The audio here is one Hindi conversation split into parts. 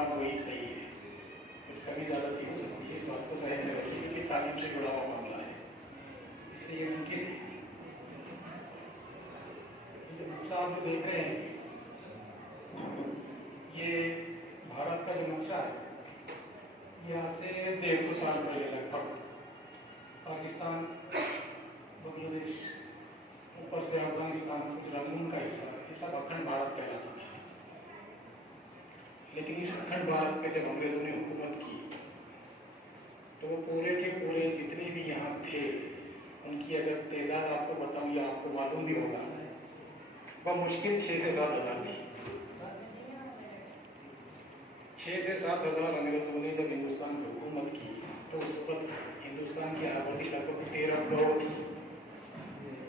प्रोग्राम वही सही है, कुछ कमी ज़्यादा नहीं हो सकती है। इस बात को ज़हन में रखिए क्योंकि तालीम से जुड़ा हुआ मामला है, इसलिए उनके जो नक्शा आप जो देख रहे हैं, ये भारत का जो नक्शा है, यहाँ से 150 साल पहले लगभग पाकिस्तान, बांग्लादेश, ऊपर से अफगानिस्तान, कुछ रंगून का हिस्सा, ये सब अखंड भारत कहलाता था। लेकिन इस अखंड भारत पे जब अंग्रेजों ने हुकूमत की तो वो पूरे के पूरे जितने भी यहाँ थे उनकी अगर तादाद आपको बताऊँ या आपको मालूम भी होगा, वह मुश्किल 6 से 7 हज़ार थी। 6 से 7 हज़ार अंग्रेजों ने जब हिंदुस्तान में हुकूमत की तो उस वक्त हिंदुस्तान की आबादी लगभग 13 करोड़ थी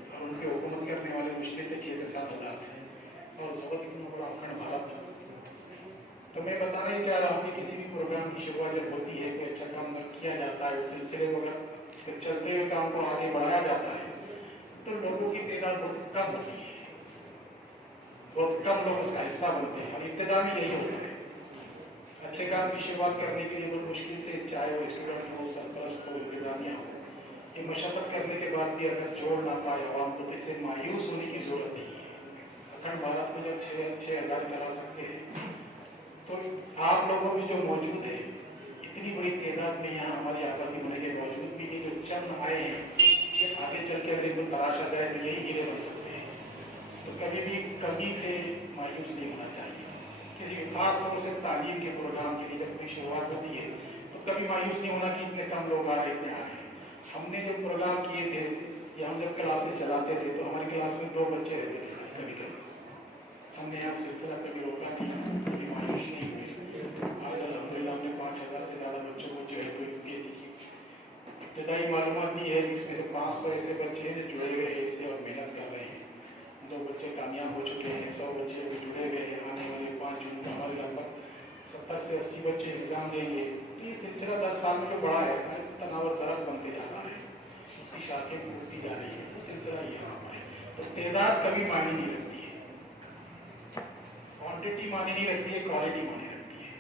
और उनके हुकूमत करने वाले मुश्किल से 6 से 7 हज़ार थे और उस वक्त इतना बड़ा अखंड भारत था। तो मैं बताना ही चाह रहा हूँ कि किसी भी प्रोग्राम की शुरुआत जब होती है, कोई अच्छा काम किया जाता है, उस सिलसिले में अगर चलते हुए काम को आगे बढ़ाया जाता है तो लोगों की तादाद बहुत कम होती है, बहुत कम लोग उसका हिस्सा बनते हैं और इब्तिदा में यही होता है। अच्छे काम की शुरुआत करने के लिए बहुत मुश्किल से, चाहे वो स्टूडेंट हो, सरपरस्त हो, इंतजामिया हो, ये मशक्कत करने के बाद भी अगर जोड़ ना पाए आवाम को, इससे मायूस होने की जरूरत नहीं है। अखंड भारत में जब 6 हज़ार चला सकते हैं तो आप लोगों में जो मौजूद है, इतनी बड़ी तादाद में यहाँ हमारी आबादी होने के बावजूद भी ये जो चंद आए हैं, ये आगे चल के अगर इनको तराशा जाए तो यही हीरे बन सकते हैं। तो कभी भी कमी से मायूस नहीं होना चाहिए। किसी खास तौर से तालीम के प्रोग्राम के लिए जब कोई शुरुआत होती है तो कभी मायूस नहीं होना कि इतने कम लोग आ रहे, इतने आ रहे। हमने जो प्रोग्राम किए थे या हम जब क्लासेस चलाते थे तो हमारी क्लास में 2 बच्चे रहते थे कभी कभी। हमने यहाँ सिलसिला कभी रोका नहीं, कभी मायूस नहीं हुई। आज अल्हम्दुलिल्लाह हमने 5,000 से ज़्यादा बच्चों को जो है तो UKC की इब्तदाई मालूमात दी है, जिसमें से 500 ऐसे बच्चे हैं जो जुड़े हुए हैं इससे और मेहनत कर रहे हैं। 2 बच्चे कामयाब हो चुके हैं, 100 बच्चे अभी जुड़े हुए हैं। आने वाले 5 जून को हमारे लगभग 70 से 80 बच्चे एग्जाम देंगे। ये सिलसिला 10 साल में जो बड़ा है, तनावर तरफ बनते जा रहा है, उसकी शाखें टूटती जा रही है, तो सिलसिला ये हमारा है। तो तादाद कभी मायने नहीं रखती है, क्वांटिटी मायने नहीं रखती है, क्वालिटी मायने रखती है।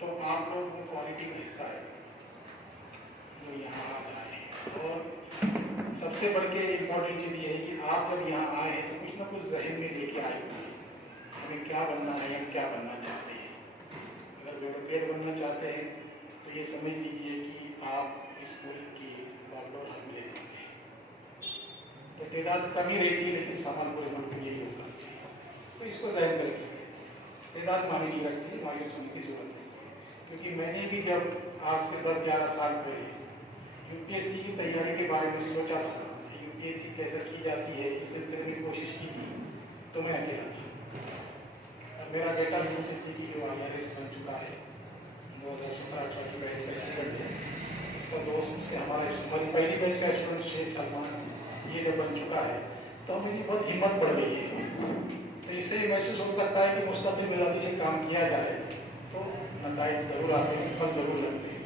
तो आप लोग वो क्वालिटी का हिस्सा है जो यहाँ आ जाए। और सबसे बढ़ के इम्पोर्टेंट चीज़ ये है कि आप जब यहाँ आए हैं तो कुछ ना कुछ जहन में लेके आए होंगे, हमें क्या बनना है, हम क्या बनना चाहते हैं। अगर ब्यूरोक्रेट बनना चाहते हैं तो ये समझ लीजिए कि आप स्कूल की बागडोर हाथ में ले लेंगे। तो तादाद कमी रहती है लेकिन सामान पूरे मुल्क में यही होगा। तो इसको जहन में रखिए, तादाद मानी नहीं रखती है, मायूस होने की जरूरत नहीं। क्योंकि मैंने भी जब आज से 10-11 साल पहले UPSC की तैयारी के बारे में सोचा था, UPSC कैसे की जाती है, इस सिलसिले में कोशिश की थी, तो मैं अकेला था। अब मेरा बेटा यूनिवर्सिटी की जो IRS बन चुका है, 2017-18 की बैच का स्टूडेंट है, इसका दोस्त उसके हमारे पहली बैच का स्टूडेंट शेख सलमान, ये जब बन चुका है तो मेरी बहुत हिम्मत बढ़ गई है। तो इससे ये महसूस हो सकता है कि मुस्तकिल मिजाजी से काम किया जाए तो नताइज जरूर आते हैं, फल जरूर लगते हैं।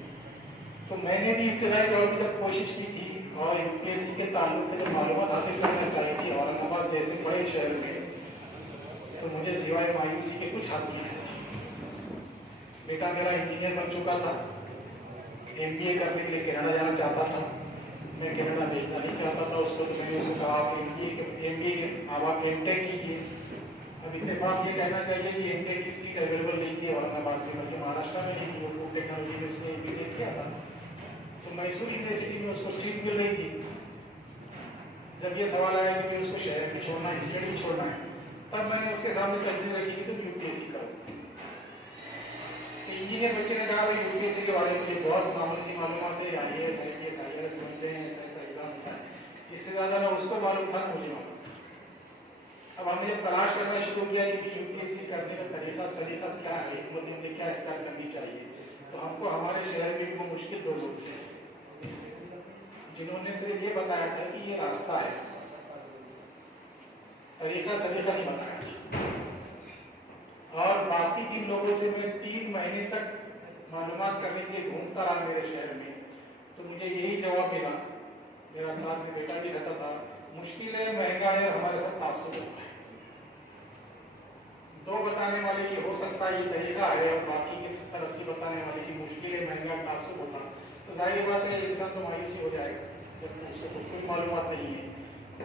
तो मैंने भी इब्तिदाई दौर में जब कोशिश की थी और UPSC के ताल्लुक से जब मालूमात हासिल करना चाहिए थी औरंगाबाद जैसे बड़े शहर में, तो मुझे सिवाय मायूसी के कुछ हाथ नहीं आया। बेटा मेरा इंजीनियर बन चुका था, MBA करने के लिए कनाडा जाना चाहता था, मैं कनाडा भेजना नहीं चाहता था उसको। तो मैंने उसको कहा कि MBA अब आप M.Tech कीजिए। अब इत्तेफाक ये कहना चाहिए कि M.Tech की सीट अवेलेबल नहीं थी औरंगाबाद में, बल्कि महाराष्ट्र में नहीं थी, वो फूड टेक्नोलॉजी में उसने MBA किया था। तो मैसूर यूनिवर्सिटी में उसको सीट मिल रही थी। जब ये सवाल आया कि उसको शहर भी छोड़ना है, स्टेट भी छोड़ना है, तब मैंने उसके सामने तकलीफ रखी कि तुम UPSC करो। तो इंजीनियर बच्चे ने कहा भाई UPSC के बारे में मुझे बहुत मामूली सी मालूमात है, IAS IPS बनते हैं, ऐसा एग्जाम होता है, इससे ज़्यादा ना उसको मालूम था ना मुझे मालूम। अब हमने जब तलाश करना शुरू किया कि UPSC करने का तरीका सलीका क्या है, हिकमत अमली क्या इख्तियार करनी चाहिए, तो हमको हमारे शहर में वो मुश्किल 2 लोग थे जिन्होंने सिर्फ ये बताया था कि ये रास्ता है, तरीका सलीका नहीं बताया। और बाकी जिन लोगों से मैं 3 महीने तक मालूमात करने के लिए घूमता रहा मेरे शहर में, तो मुझे यही जवाब मिला, मेरा साथ में बेटा भी रहता था, मुश्किल है, महंगा है, हमारे साथ तासुब होता है। 2 बताने वाले की हो सकता है ये तरीका है और बाकी के 70-80 बताने वाले की मुश्किल है, महंगा तासुब होता, तो जाहिर बात है इंसान तो मायूसी हो जाएगा जब उसको तो कोई मालूमात नहीं है।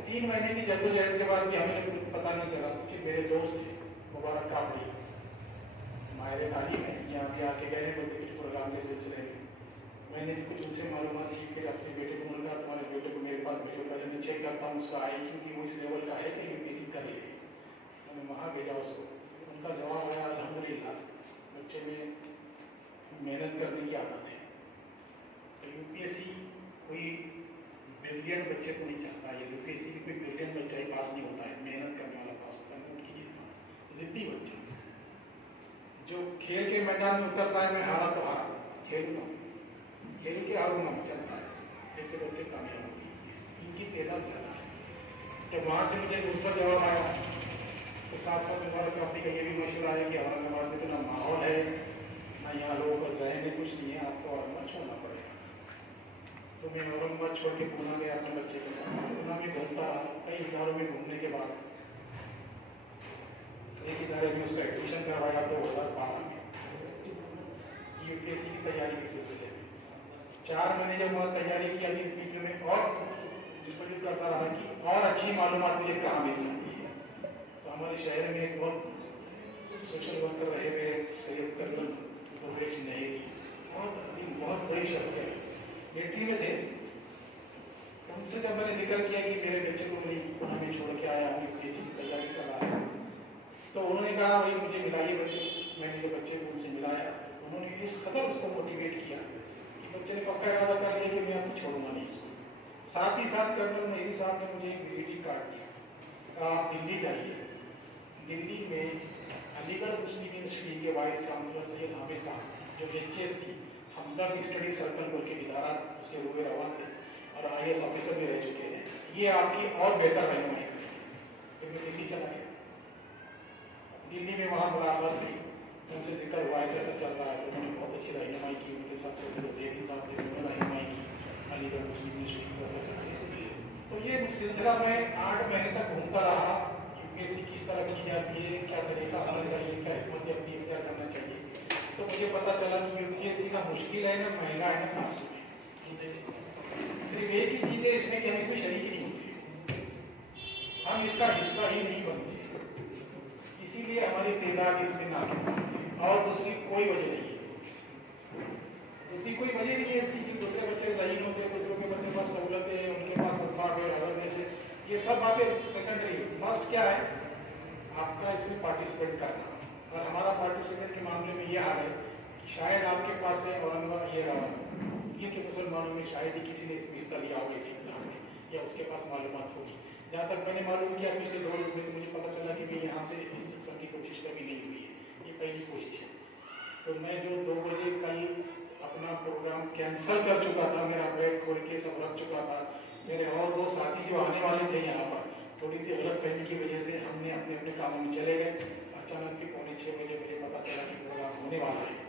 3 महीने की जद्दोजहद के बाद भी हमें कुछ पता नहीं चला, क्योंकि मेरे दोस्त थे मुबारक काबड़ी माहिर तालीम है, यहाँ भी आके गए हैं कुछ प्रोग्राम के सिलसिले में। मैंने कुछ उनसे मालूमात सीख कर अपने बेटे को बोला तुम्हारे बेटे को मेरे पास भेजो, पहले मैं चेक करता हूँ उसका आई क्योंकि वो इस लेवल का है कि यूपीएससी कर ले। मैंने वहाँ भेजा उसको, उनका जवाब आया अल्हम्दुलिल्लाह बच्चे में मेहनत करने की आदत है। तो यूपीएससी कोई ब्रिलियंट बच्चे को नहीं चाहता है, यूपीएससी भी कोई ब्रिलियंट बच्चा ही पास नहीं होता है, मेहनत करने वाला पास होता है। उनकी जिद्दी बच्चा जो खेल के मैदान में उतरता है, मैं हारा तो हारा खेलूंगा, खेल के हारूंगा चलता है, ऐसे बच्चे कामयाब होंगे, इनकी तादाद ज़्यादा है। जब वहाँ से मुझे दूसरा जवाब आया तो साथ साथ मुबारक काबड़ी का ये भी मशवरा आया कि औरंगाबाद में तो ना माहौल है ना यहाँ लोगों का जहन है, कुछ नहीं है, आपको औरंगाबाद छोड़ना पड़ेगा। तो मैं औरंगाबाद छोड़ के पूना गया अपने बच्चे के साथ। पूना में घूमता रहा, कई इदारों में घूमने के बाद एक इदारे में उसका एडमिशन करवाया 2012 में यूपीएससी की तैयारी के सिलसिले में। 4 महीने जब वहाँ तैयारी की, अभी इस बीच में और जितनी करता रहा कि और अच्छी मालूमात मुझे कहाँ मिल सकती है। तो हमारे शहर में एक बहुत सोशल वर्कर रहे हुए सैयद कर्नल गुरबख्श नहेरी, बहुत बड़ी शख्सियत मिलिट्री में थे। उनसे जब मैंने जिक्र किया कि मेरे बच्चे को मेरी पुणे में छोड़ के आया हूँ, यूपीएससी की तैयारी कर रहा है, तो उन्होंने कहा भाई मुझे मिलाइए बच्चे। मैंने जो बच्चे को उनसे मिलाया, उन्होंने इस कदर उसको मोटिवेट किया कि बच्चे ने पक्का इरादा कर लिया कि मैं आपको छोड़ूंगा नहीं इसको। साथ ही साथ कर्नल मेहरी साहब ने मुझे एक विजिटिंग कार्ड दिया, कहा आप दिल्ली जाइए। दिल्ली में अलीगढ़ मुस्लिम यूनिवर्सिटी के वाइस चांसलर सैयद हामिद साहब जो HSC हमदर्द स्टडी सर्कल बोल के इदारा उसके हुए रवा थे और IAS ऑफिसर भी रह चुके हैं, ये आपकी और बेहतर रहनुमाई करेंगे। फिर मैं दिल्ली चला गया। दिल्ली में वहाँ मुलाकात हुई, उनसे जिक्र हुआ ऐसा चल रहा है, तो उन्होंने बहुत अच्छी रहनुमाई की। उनके साथ जेबी साहब थे, उन्होंने रहनुमाई की अलीगढ़ मुस्लिम यूनिवर्सिटी। तो ये सिलसिला में 8 महीने तक घूमता रहा, यूपीएससी किस तरह की जाती है, क्या तरीका होना चाहिए, क्या हिम्मत अपनी क्या करना चाहिए। तो मुझे पता चला कि यूपीएससी का मुश्किल है ना महंगा है ना नासुक है। सिर्फ एक ही चीज़ है इसमें कि हम इसमें शरीक नहीं होते, हम इसका हिस्सा ही नहीं बनते, इसीलिए हमारी तादाद इसमें ना और दूसरी कोई वजह नहीं है। दूसरी कोई वजह नहीं है इसकी कि दूसरे बच्चे ज़हीन होते, दूसरों के बच्चे पास सहूलतें हैं, उनके पास सदभाव है, अवेयरनेस है, ये सब बातें सेकेंडरी है। फर्स्ट क्या है आपका इसमें पार्टिसिपेट करना। और हमारा पार्टिसिपेट के मामले में ये हाल है कि शायद आपके पास है औरंगाबाद ये कि मुसलमानों में शायद ही किसी ने इसमें हिस्सा लिया होगा इस एग्जाम में, या उसके पास मालूमात होगी। जहाँ तक मैंने मालूम किया पिछले 2 रोज में मुझे पता चला कि मैं यहाँ से इस की कोशिश कभी नहीं हुई है, ये पहली कोशिश है। तो मैं जो 2 बजे कल अपना प्रोग्राम कैंसिल कर चुका था, मेरा बैग खोल के सब रख चुका था, मेरे और 2 साथी जो आने वाले थे यहाँ पर थोड़ी सी गलतफहमी की वजह से हमने अपने अपने कामों में चले गए। अचानक के 5:45 बजे मुझे पता चला कि प्रोग्राम होने वाला है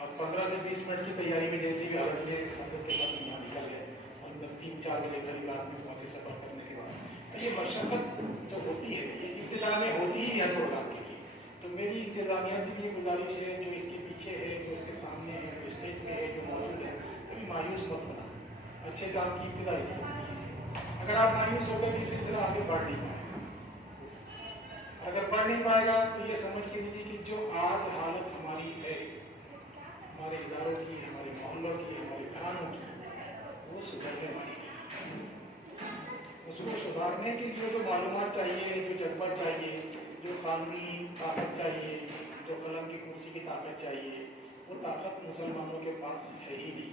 और 15 से 20 मिनट की तैयारी में जैसी भी हालत है उसके बाद यहाँ निकल गए और 3-4 बजे करीब रात में पहुँचे सफर करने के बाद। तो ये मशक्कत जो होती है ये इंतजार में होती ही है प्रोग्राम के लिए। तो मेरी इंतजामिया से ये गुजारिश है जो इसके पीछे है, जो इसके सामने है, जो स्टेज में है, जो मौजूद है, कभी मायूस मत होना। अच्छे काम की इब्तिदा इसी होती है। अगर आप मायूस होकर ये सिलसिला आगे बढ़ नहीं पाएगा, अगर बढ़ नहीं पाएगा तो ये समझ के लीजिए कि जो आज हालत हमारी है, हमारे इदारों की, हमारे मोहल्लों की, हमारे घरानों की, वो सुधरने वाली है। उसको सुधारने के लिए जो मालूमात चाहिए, जो जज्बा चाहिए, जो कानूनी ताकत चाहिए, जो कलम की कुर्सी की ताकत चाहिए, वो ताकत मुसलमानों के पास है ही नहीं,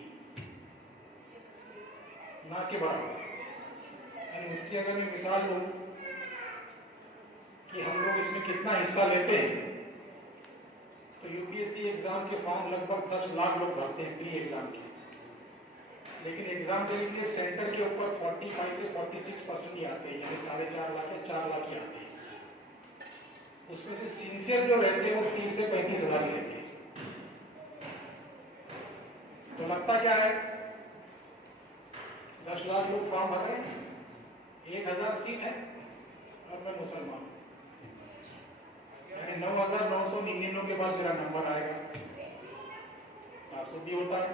ना के बराबर। उसकी अगर मैं मिसाल दूँ कि हम लोग इसमें कितना हिस्सा लेते हैं, तो यूपीएससी एग्जाम के फॉर्म लगभग 10 लाख लोग भरते हैं प्री एग्जाम के, लेकिन एग्जाम देने के लिए सेंटर के ऊपर 45 से 46% ही आते हैं, यानी 4.5 लाख या 4 लाख ही आते हैं। उसमें से सिंसियर जो रहते हैं वो 30 से 35 हज़ार रहते हैं। तो लगता क्या है 10 लाख लोग फॉर्म भर रहे हैं, 1000 सीट है और मैं मुसलमान, यानी 9,999 के बाद मेरा नंबर आएगा। तासुब भी होता है,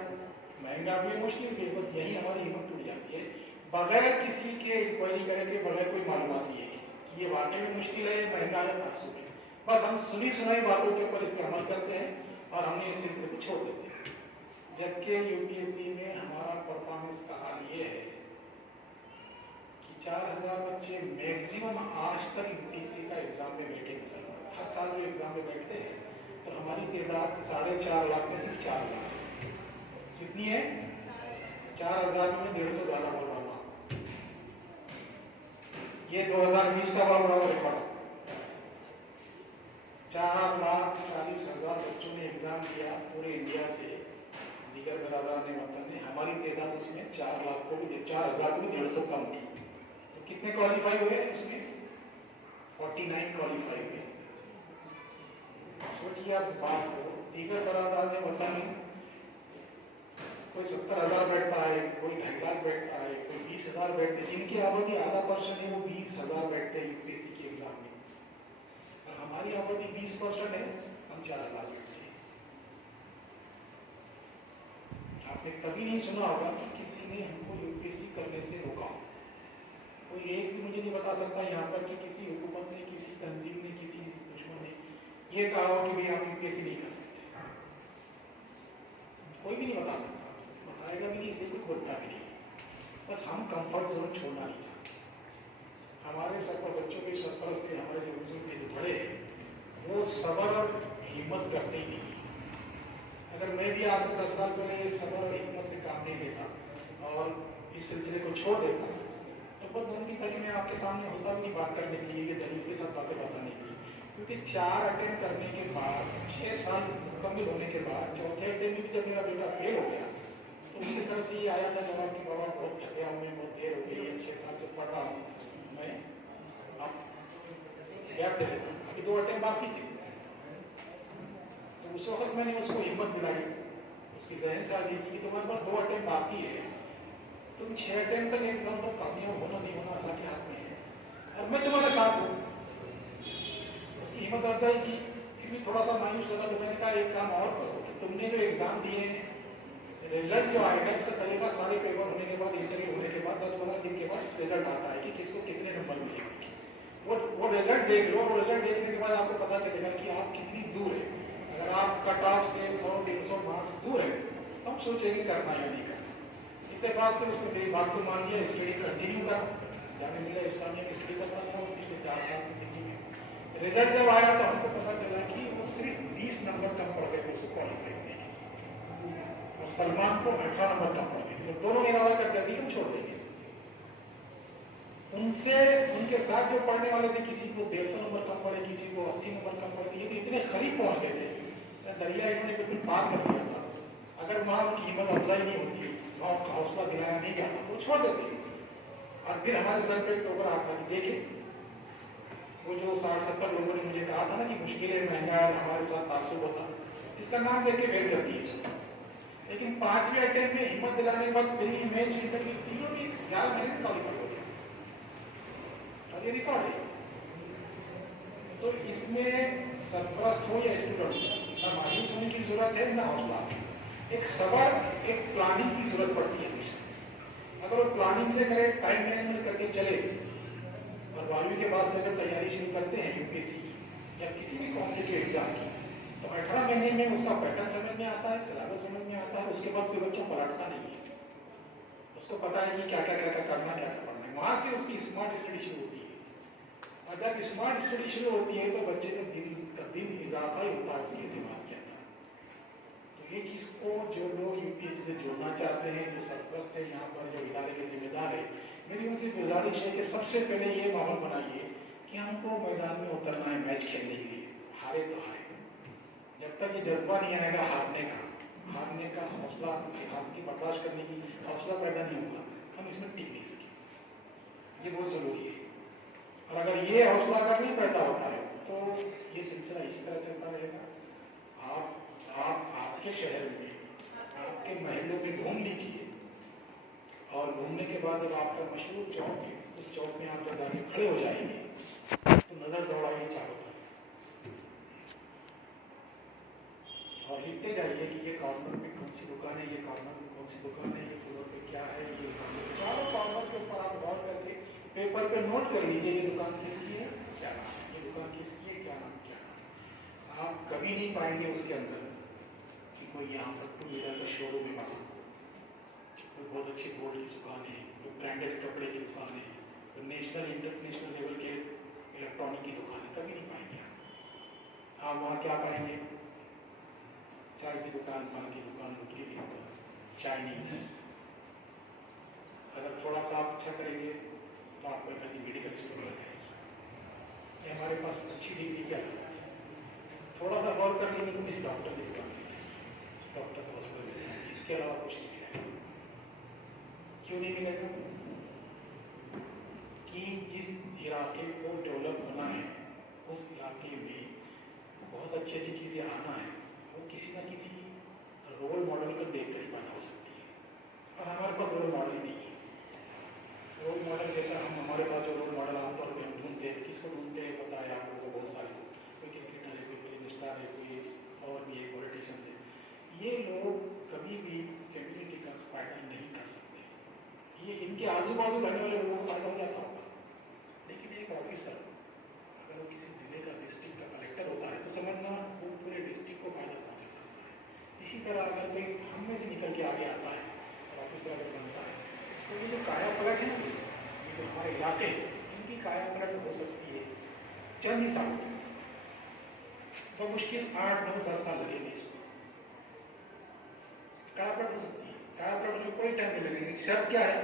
महंगा भी मुश्किल भी, बस यही हमारी हिम्मत टूट जाती है बगैर किसी के इंक्वायरी करेंगे, बगैर कोई मालूमात लिए कि ये वाकई में मुश्किल है, महंगा है, तासुब है। बस हम सुनी सुनाई बातों के ऊपर इस पर अमल करते हैं और हमने इस सिलसिले को छोड़ देते हैं। जबकि यूपीएससी में हमारा परफॉर्मेंस का हाल ये है कि 4,000 बच्चे मैक्सिमम आज तक यूपीएससी का एग्जाम में बैठे हैं। हर साल जो एग्जाम में बैठते हैं तो हमारी तादाद 4.5 लाख में सिर्फ 4 लाख कितनी है? 4,000 में 150 ज़्यादा बोल रहा हूँ। ये 2020 का बोल रहा हूँ रिकॉर्ड। 4,40,000 बच्चों ने एग्जाम दिया पूरे इंडिया से, दीगर बरादरान ने वतन ने। हमारी तादाद उसमें 4 लाख को भी 4,000 को भी 150 कम थी। तो कितने क्वालिफाई हुए उसमें? 49 क्वालिफाई हुए। सोचिए आप बात को, दीगर बरादरान ने वतन कोई 70,000 बैठता है, कोई 2.5 लाख बैठता है, कोई 20,000 बैठते हैं। जिनकी आबादी आधा परसेंट है वो 20,000 बैठते हैं यूपीएससी के एग्जाम में, और हमारी आबादी 20% है, हम 4,000 बैठते हैं। आपने कभी नहीं सुना होगा कि किसी ने हमको यूपीएससी करने से रोका। कोई एक भी मुझे नहीं बता सकता यहाँ पर कि किसी हुकूमत ने, किसी तंजीम ने, किसी दुश्मन ने ये कहा हो कि भाई आप यूपीएससी नहीं कर सकते। कोई भी नहीं बता सकता, बताएगा भी नहीं, इसलिए कोई बोलता भी नहीं। बस हम कंफर्ट जोन छोड़ना नहीं चाहते। हमारे सर पर बच्चों के सरपरस्त के हमारे जो बुजुर्ग के बड़े वो सबर और हिम्मत करते ही नहीं। अगर मैं भी आज से 10 साल पहले ये सबर और हिम्मत में काम नहीं लेता और इस सिलसिले को छोड़ देता तो बहुत मन की तरीके में आपके सामने होता भी नहीं बात करने के लिए, ये दलील के साथ बातें बताने के लिए। क्योंकि 4 अटेम्प्ट करने के बाद, 6 साल मुकम्मल होने के बाद, चौथे अटेम्प्ट में भी जब मेरा बेटा फेल हो गया तो उसकी तरफ से ये आया था जवाब कि बाबा बहुत थके हुए हैं, बहुत देर हो गई है, 6 साल से पढ़ रहा हूँ, मैं अब गैप दे देता हूँ, अभी 2 अटेम्प्ट बाकी थे। तो उस वक्त मैंने उसको हिम्मत दिलाई, उसकी जहन से आदि की तुम्हारे पास 2 अटेम्प्ट बाकी है, तुम 6 अटेम्प्ट तक एकदम तो कामयाब होना नहीं होना अल्लाह के हाथ में है, और मैं तुम्हारे साथ हूँ। उसकी हिम्मत अफजाई की, फिर भी थोड़ा सा मायूस लगा तो मैंने कहा एक काम और करो कि तुमने जो एग्जाम दिए हैं, रिजल्ट जो आएगा इसका तरीका सारे पेपर होने के बाद, इंटरव्यू होने के बाद 10-15 दिन के बाद रिजल्ट आता है कि किसको कितने नंबर मिलेंगे। वो रिजल्ट देख लो, और रिजल्ट देखने के बाद आपको पता चलेगा कि आप कितनी दूर है। अगर आप कट ऑफ से 100-150 मार्क्स दूर है तो हम सोचेंगे करना या नहीं करना। इत्तेफाक से उसने मेरी बात को मान लिया, स्टडी कंटिन्यू करा, जाने मिला इस्लामिया में स्टडी करता था पिछले 4 साल से दिल्ली में। रिजल्ट जब आया तो हमको पता चला कि वो सिर्फ 20 नंबर कम पड़ गए उसको क्वालिफाई होने के, और सलमान को 18 नंबर कम पड़ गए। तो दोनों इरादा करते थे हम छोड़ देंगे। उनसे, उनके साथ जो पढ़ने वाले थे, किसी को 150 नंबर कम पड़े, किसी को 80 नंबर कम पड़े, ये तो इतने करीब पहुंचते थे, दरिया इसने बिल्कुल पार कर दिया था। अगर वहां उनकी हिम्मत अफजाई नहीं होती, वहां हौसला दिलाया नहीं जाता तो छोड़ देते। और फिर हमारे सर पे टोकर आता कि देखे वो जो 60-70 लोगों ने मुझे कहा था ना कि मुश्किलें महंगा है, हमारे साथ तासुब होता, इसका नाम लेके फेल कर दिए इसको। लेकिन 5वें अटेम्प्ट में हिम्मत दिलाने के बाद प्री मेंस इंटरव्यू तीनों में 11 महीने क्वालिफाई हो गया, और ये रिकॉर्ड है। तो इसमें सरपरस्त हो या स्टूडेंट, ना मायूस होने की जरूरत है ना हौसला, एक सबर, एक प्लानिंग की जरूरत पड़ती है हमेशा। अगर वो प्लानिंग से करे, टाइम मैनेजमेंट करके चले, और 12वीं के बाद से अगर तैयारी शुरू करते हैं यूपीएससी की या किसी भी कॉम्पिटिटिव एग्जाम की, तो 18 महीने में उसका पैटर्न समझ में आता है, सिलेबस समझ में आता है। उसके बाद कोई बच्चा पलटता नहीं है, उसको पता है कि क्या क्या करना, क्या क्या पढ़ना है। वहां से उसकी स्मार्ट स्टडी शुरू होती है, और जब स्मार्ट स्टडी शुरू होती है तो बच्चे का दिन इजाफा ही होता है उसके दिमाग के अंदर। तो ये चीज को जो लोग यूपीएससी से जोड़ना चाहते हैं, जो सरपरस्त है यहाँ पर, जो इदारे के जिम्मेदार है, मेरी उनसे गुजारिश है कि सबसे पहले ये माहौल बनाइए कि हमको मैदान में उतरना है मैच खेलने के लिए, हारे तो हारे। जब तक ये जज्बा नहीं आएगा हारने का हौसला, हार की बर्दाश्त करने की हौसला पैदा नहीं होगा, हम इसमें टिक नहीं सकें। ये बहुत जरूरी है। और अगर ये हौसला अगर नहीं पैदा होता है तो ये सिलसिला इसी तरह चलता रहेगा। आप आपके शहर में, आपके महलों में घूम लीजिए, और घूमने के बाद जब आपका मशहूर चौक है, उस चौक में आप जब जाके खड़े हो जाएंगे तो नजर दौड़ाइए चारों तरफ, और लिखते जाइए कि ये कॉर्नर पे कौन सी दुकान है, ये कॉर्नर पे कौन सी दुकान है, ये फ्लोर पे क्या है, ये चारों कॉर्नर के ऊपर आप गौर करके पेपर पे नोट कर लीजिए ये दुकान किसकी है, क्या नाम, ये दुकान किसकी है, क्या नाम, क्या नाम। आप कभी नहीं पाएंगे उसके अंदर कि कोई यहाँ पर टू व्हीलर का शोरूम है वहाँ, कोई बहुत अच्छी गोल्ड की दुकान है, कोई ब्रांडेड कपड़े की दुकान है, कोई नेशनल इंटरनेशनल लेवल के इलेक्ट्रॉनिक की दुकान है, कभी नहीं पाएंगे आप वहाँ क्या पाएंगे, चाय की दुकान, पान की दुकान, रोटी की दुकान, चाइनीज। अगर थोड़ा सा आप अच्छा करेंगे तो आपको कभी मेडिकल स्टोर बन जाएगी। ये हमारे पास अच्छी डिग्री क्या है, थोड़ा सा गौर कर लेंगे तो किसी डॉक्टर की दुकान मिलेगी, डॉक्टर का हॉस्पिटल मिलेगा, इसके अलावा कुछ नहीं मिलेगा। क्यों नहीं मिलेगा? कि जिस इलाके को डेवलप होना है उस इलाके में बहुत अच्छी अच्छी चीज़ें आना है, वो किसी ना किसी रोल मॉडल को देखकर ही पैदा हो सकती है। और हमारे पास रोल मॉडल नहीं है। रोल मॉडल जैसा हमारे पास जो रोल मॉडल आमतौर पर हम ढूंढते हैं, किसको ढूंढते हैं पता है आप लोगों को, बहुत सारे, कोई क्रिकेटर है, कोई फिल्म स्टार है, कोई और भी एक पॉलिटिशियन है। ये लोग कभी भी कम्युनिटी का फायदा नहीं कर सकते। ये इनके आजू बाजू रहने वाले लोगों को फायदा हो जाता होगा, लेकिन एक ऑफिसर अगर वो किसी जिले का, डिस्ट्रिक्ट का कलेक्टर होता है तो समझना वो पूरे डिस्ट्रिक्ट को फायदा पहुंचा सकता है। इसी तरह अगर कोई हम में से निकल के आगे आता है और ऑफिसर अगर बनता है तो ये जो काया पलट है, ये जो हमारे इलाके हैं, इनकी काया पलट हो सकती है चंद ही साल में, तो मुश्किल 8, 9, 10 साल लगेंगे इसको। काया पलट हो सकती है, काया पलट में कोई टाइम नहीं लगेगा। शर्त क्या है,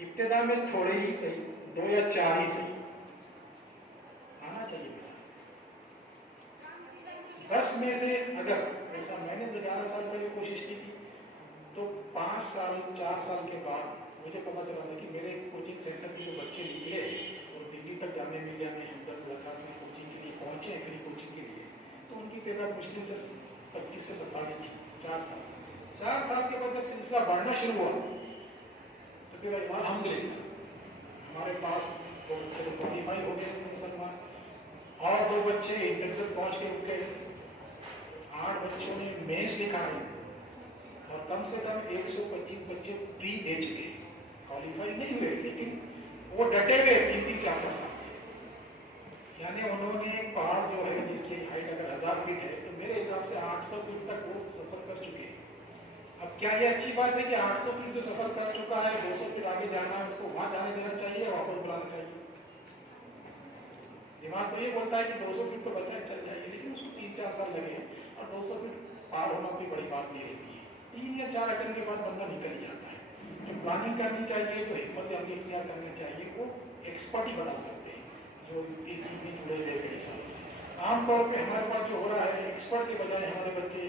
इब्तिदा में थोड़े ही सही, 2 या 4 ही सही आना चाहिए। 10 में से अगर ऐसा मैंने 11 साल पहले कोशिश की थी तो 5 साल 4 साल के बाद मुझे पता चला था कि मेरे कोचिंग सेंटर के जो बच्चे निकले और दिल्ली तक जाने मिलिया में मुलाकात में कोचिंग के लिए पहुंचे, फ्री कोचिंग के लिए, तो उनकी तादाद मुश्किल से 25 से 27 थी। 4 साल के बाद जब सिलसिला बढ़ना शुरू हुआ तो फिर अल्हम्दुलिल्लाह हमारे पास 2 बच्चे तो क्वालिफाई हो गए मुसलमान, और 2 बच्चे इंटर तक पहुंच के उठ गए, 8 बच्चों ने मेंस लिखा है और कम से कम 125 बच्चे प्री दे चुके, क्वालिफाई नहीं हुए लेकिन वो डटे हुए 3-4 साल से। यानी उन्होंने पहाड़ जो है जिसकी हाइट अगर 1000 फीट है तो मेरे हिसाब से 800 फीट तक वो सफर कर चुके। अब क्या ये अच्छी बात है कि 800 फीट जो सफर कर चुका है 200 फीट आगे जाना है, उसको वहां जाने देना चाहिए, वापस बुलाना चाहिए? दिमाग तो ये बोलता है कि 200 फीट तो बचा चल जाएगी, लेकिन उसको 3-4 साल लगे और 200 फीट पार होना कोई बड़ी बात नहीं रहती है। 3 या 4 अटेम्प्ट के बाद बंदा निकल ही जाता है। जो प्लानिंग करनी चाहिए, जो हिम्मत अमली इख्तियार करना चाहिए, वो एक्सपर्ट ही बता सकते हैं जो यूपीएससी में जुड़े हुए कई सालों से। आमतौर पर हमारे पास जो हो रहा है, एक्सपर्ट के बजाय हमारे बच्चे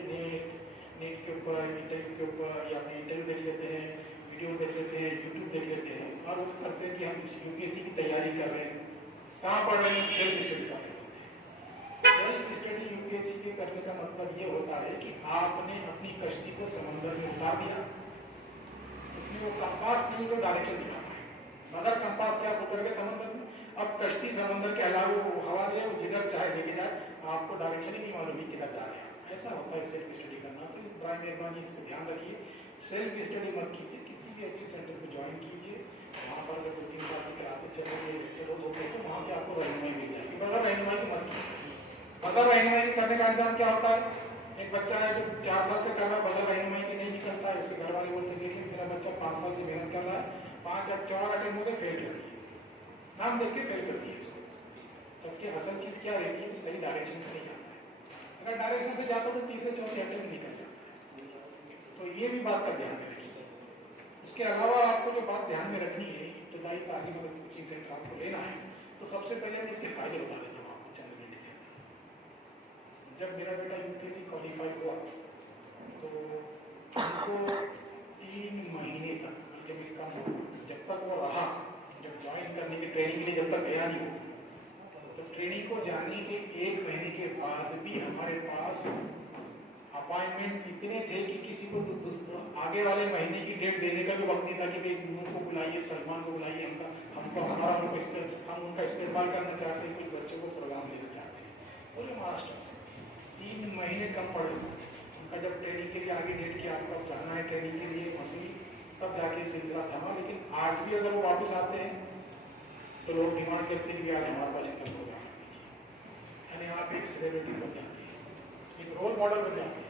नेट के ऊपर, इंटरव्यू के ऊपर या अपने इंटरव्यू देख लेते हैं, वीडियो देख लेते हैं, यूट्यूब देख लेते हैं और वो करते हैं कि हम यूपीएससी की तैयारी कर रहे हैं। कहाँ पढ़ रहे हैं? सेल्फ स्टडी कर रहे हैं। सेल्फ स्टडी यूपीएससी के करने का मतलब ये होता है कि आपने अपनी कश्ती को समंदर में उतार दिया, उसमें वो कंपास नहीं तो डायरेक्शन दिखाना है, मगर कंपास के आप उतर गए समंदर में, अब कश्ती समंदर के अलावा वो हवा दे, वो जिधर चाहे लेके जाए, आपको डायरेक्शन ही नहीं मालूम कि किधर जा रहे हैं। ऐसा होता है सेल्फ स्टडी करना। तो बड़ा मेहरबानी इसको ध्यान रखिए, सेल्फ स्टडी मत कीजिए, किसी भी अच्छे सेंटर में ज्वाइन कीजिए, वहाँ पर अगर 2-3 साल से कराते चले गए लेक्चर रोज होते हैं तो वहाँ से आपको रहनुमाई मिल जाएगी। बगैर रहनुमाई की मत कीजिए। बगैर रहनुमाई करने का अंजाम क्या होता है? एक बच्चा है जो 4 साल से कर रहा है, बगैर रहनुमाई के नहीं निकलता है, उसके घर वाले बोलते देखिए मेरा बच्चा 5 साल से मेहनत कर रहा है, 5 या 4 अटेम्प्ट हो गए, फेल कर दिए, नाम देख के फेल कर दिए इसको। जबकि असल चीज क्या रहती है? सही डायरेक्शन से नहीं जाता है। अगर डायरेक्शन से जाता तो 3-4 अटेम्प्ट निकल जाता है। तो ये भी बात का ध्यान रखिए। उसके अलावा आपको जो बात ध्यान में रखनी है, इब्तिदाई तालीम और कोचिंग सेंटर आपको लेना है, तो सबसे पहले मैं इसके फायदे बता देता हूँ आपको चंद मिनट के अंदर। जब मेरा बेटा यूपीएससी क्वालिफाई हुआ तो उनको 3 महीने तक अल्टीमेट कम, जब तक वो रहा, जब ज्वाइन करने की ट्रेनिंग के लिए जब तक गया नहीं हो, तो ट्रेनिंग को जाने के 1 महीने के बाद भी हमारे पास अपॉइंटमेंट इतने थे कि किसी को तो आगे वाले महीने की डेट देने का भी वक्त नहीं था कि भाई उनको बुलाइए, सलमान को बुलाइए, हम उनका इस्तेमाल करना चाहते हैं, कुछ बच्चों को प्रोग्राम लेना चाहते हैं। बोले महाराष्ट्र से 3 महीने कम पड़े, उनका जब ट्रेनिंग के लिए आगे डेट किया आपको अब जाना है ट्रेनिंग के लिए मसूरी, तब जाके सिलसिला थमा। लेकिन आज भी अगर वो वापस आते हैं तो लोग डिमांड करते हैं कि आज हमारे पास इनका प्रोग्राम, यानी आप एक सेलिब्रिटी बन जाती है, एक रोल मॉडल बन जाती है।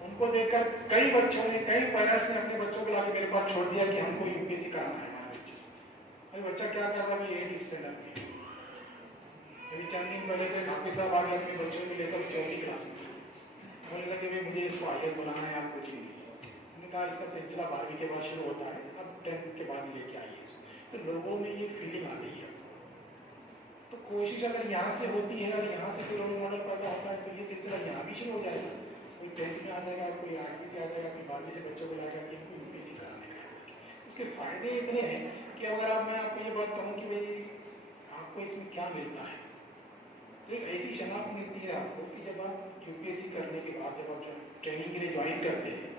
उनको देखकर कई बच्चों ने, कई पेरेंट्स ने अपने बच्चों को लाके मेरे पास छोड़ दिया कि हमको यूपीएससी कराना है हमारे बच्चे। अरे बच्चा क्या कर रहा है, 8th स्टैंडर्ड में, अभी 4 दिन पहले तो काफी साहब आगे अपने बच्चों को लेकर 4th क्लास में बोलने लगे भाई मुझे इसको आगे बुलाना है, आप कुछ नहीं। उन्होंने कहा इसका सिलसिला 12वीं के बाद शुरू होता है, अब 10th के बाद लेके आइए। तो लोगों में ये फीलिंग आ गई है। तो कोशिश अगर यहाँ से होती है और यहाँ से कोई रोल मॉडल पैदा होता है तो ये सिलसिला यहाँ भी शुरू हो जाएगा। कोई 10th में आ जाएगा, कोई 8वीं से आ जाएगा, कोई 12वीं से बच्चों को लाएगा कि हमको यूपीएससी कराने का। उसके फायदे इतने हैं कि अगर मैं आपको ये बात कहूँ कि भाई आपको इसमें क्या मिलता है, तो एक ऐसी शनाख्त मिलती है आपको कि जब आप यूपीएससी करने के बाद जब आप ट्रेनिंग के लिए ज्वाइन करते हैं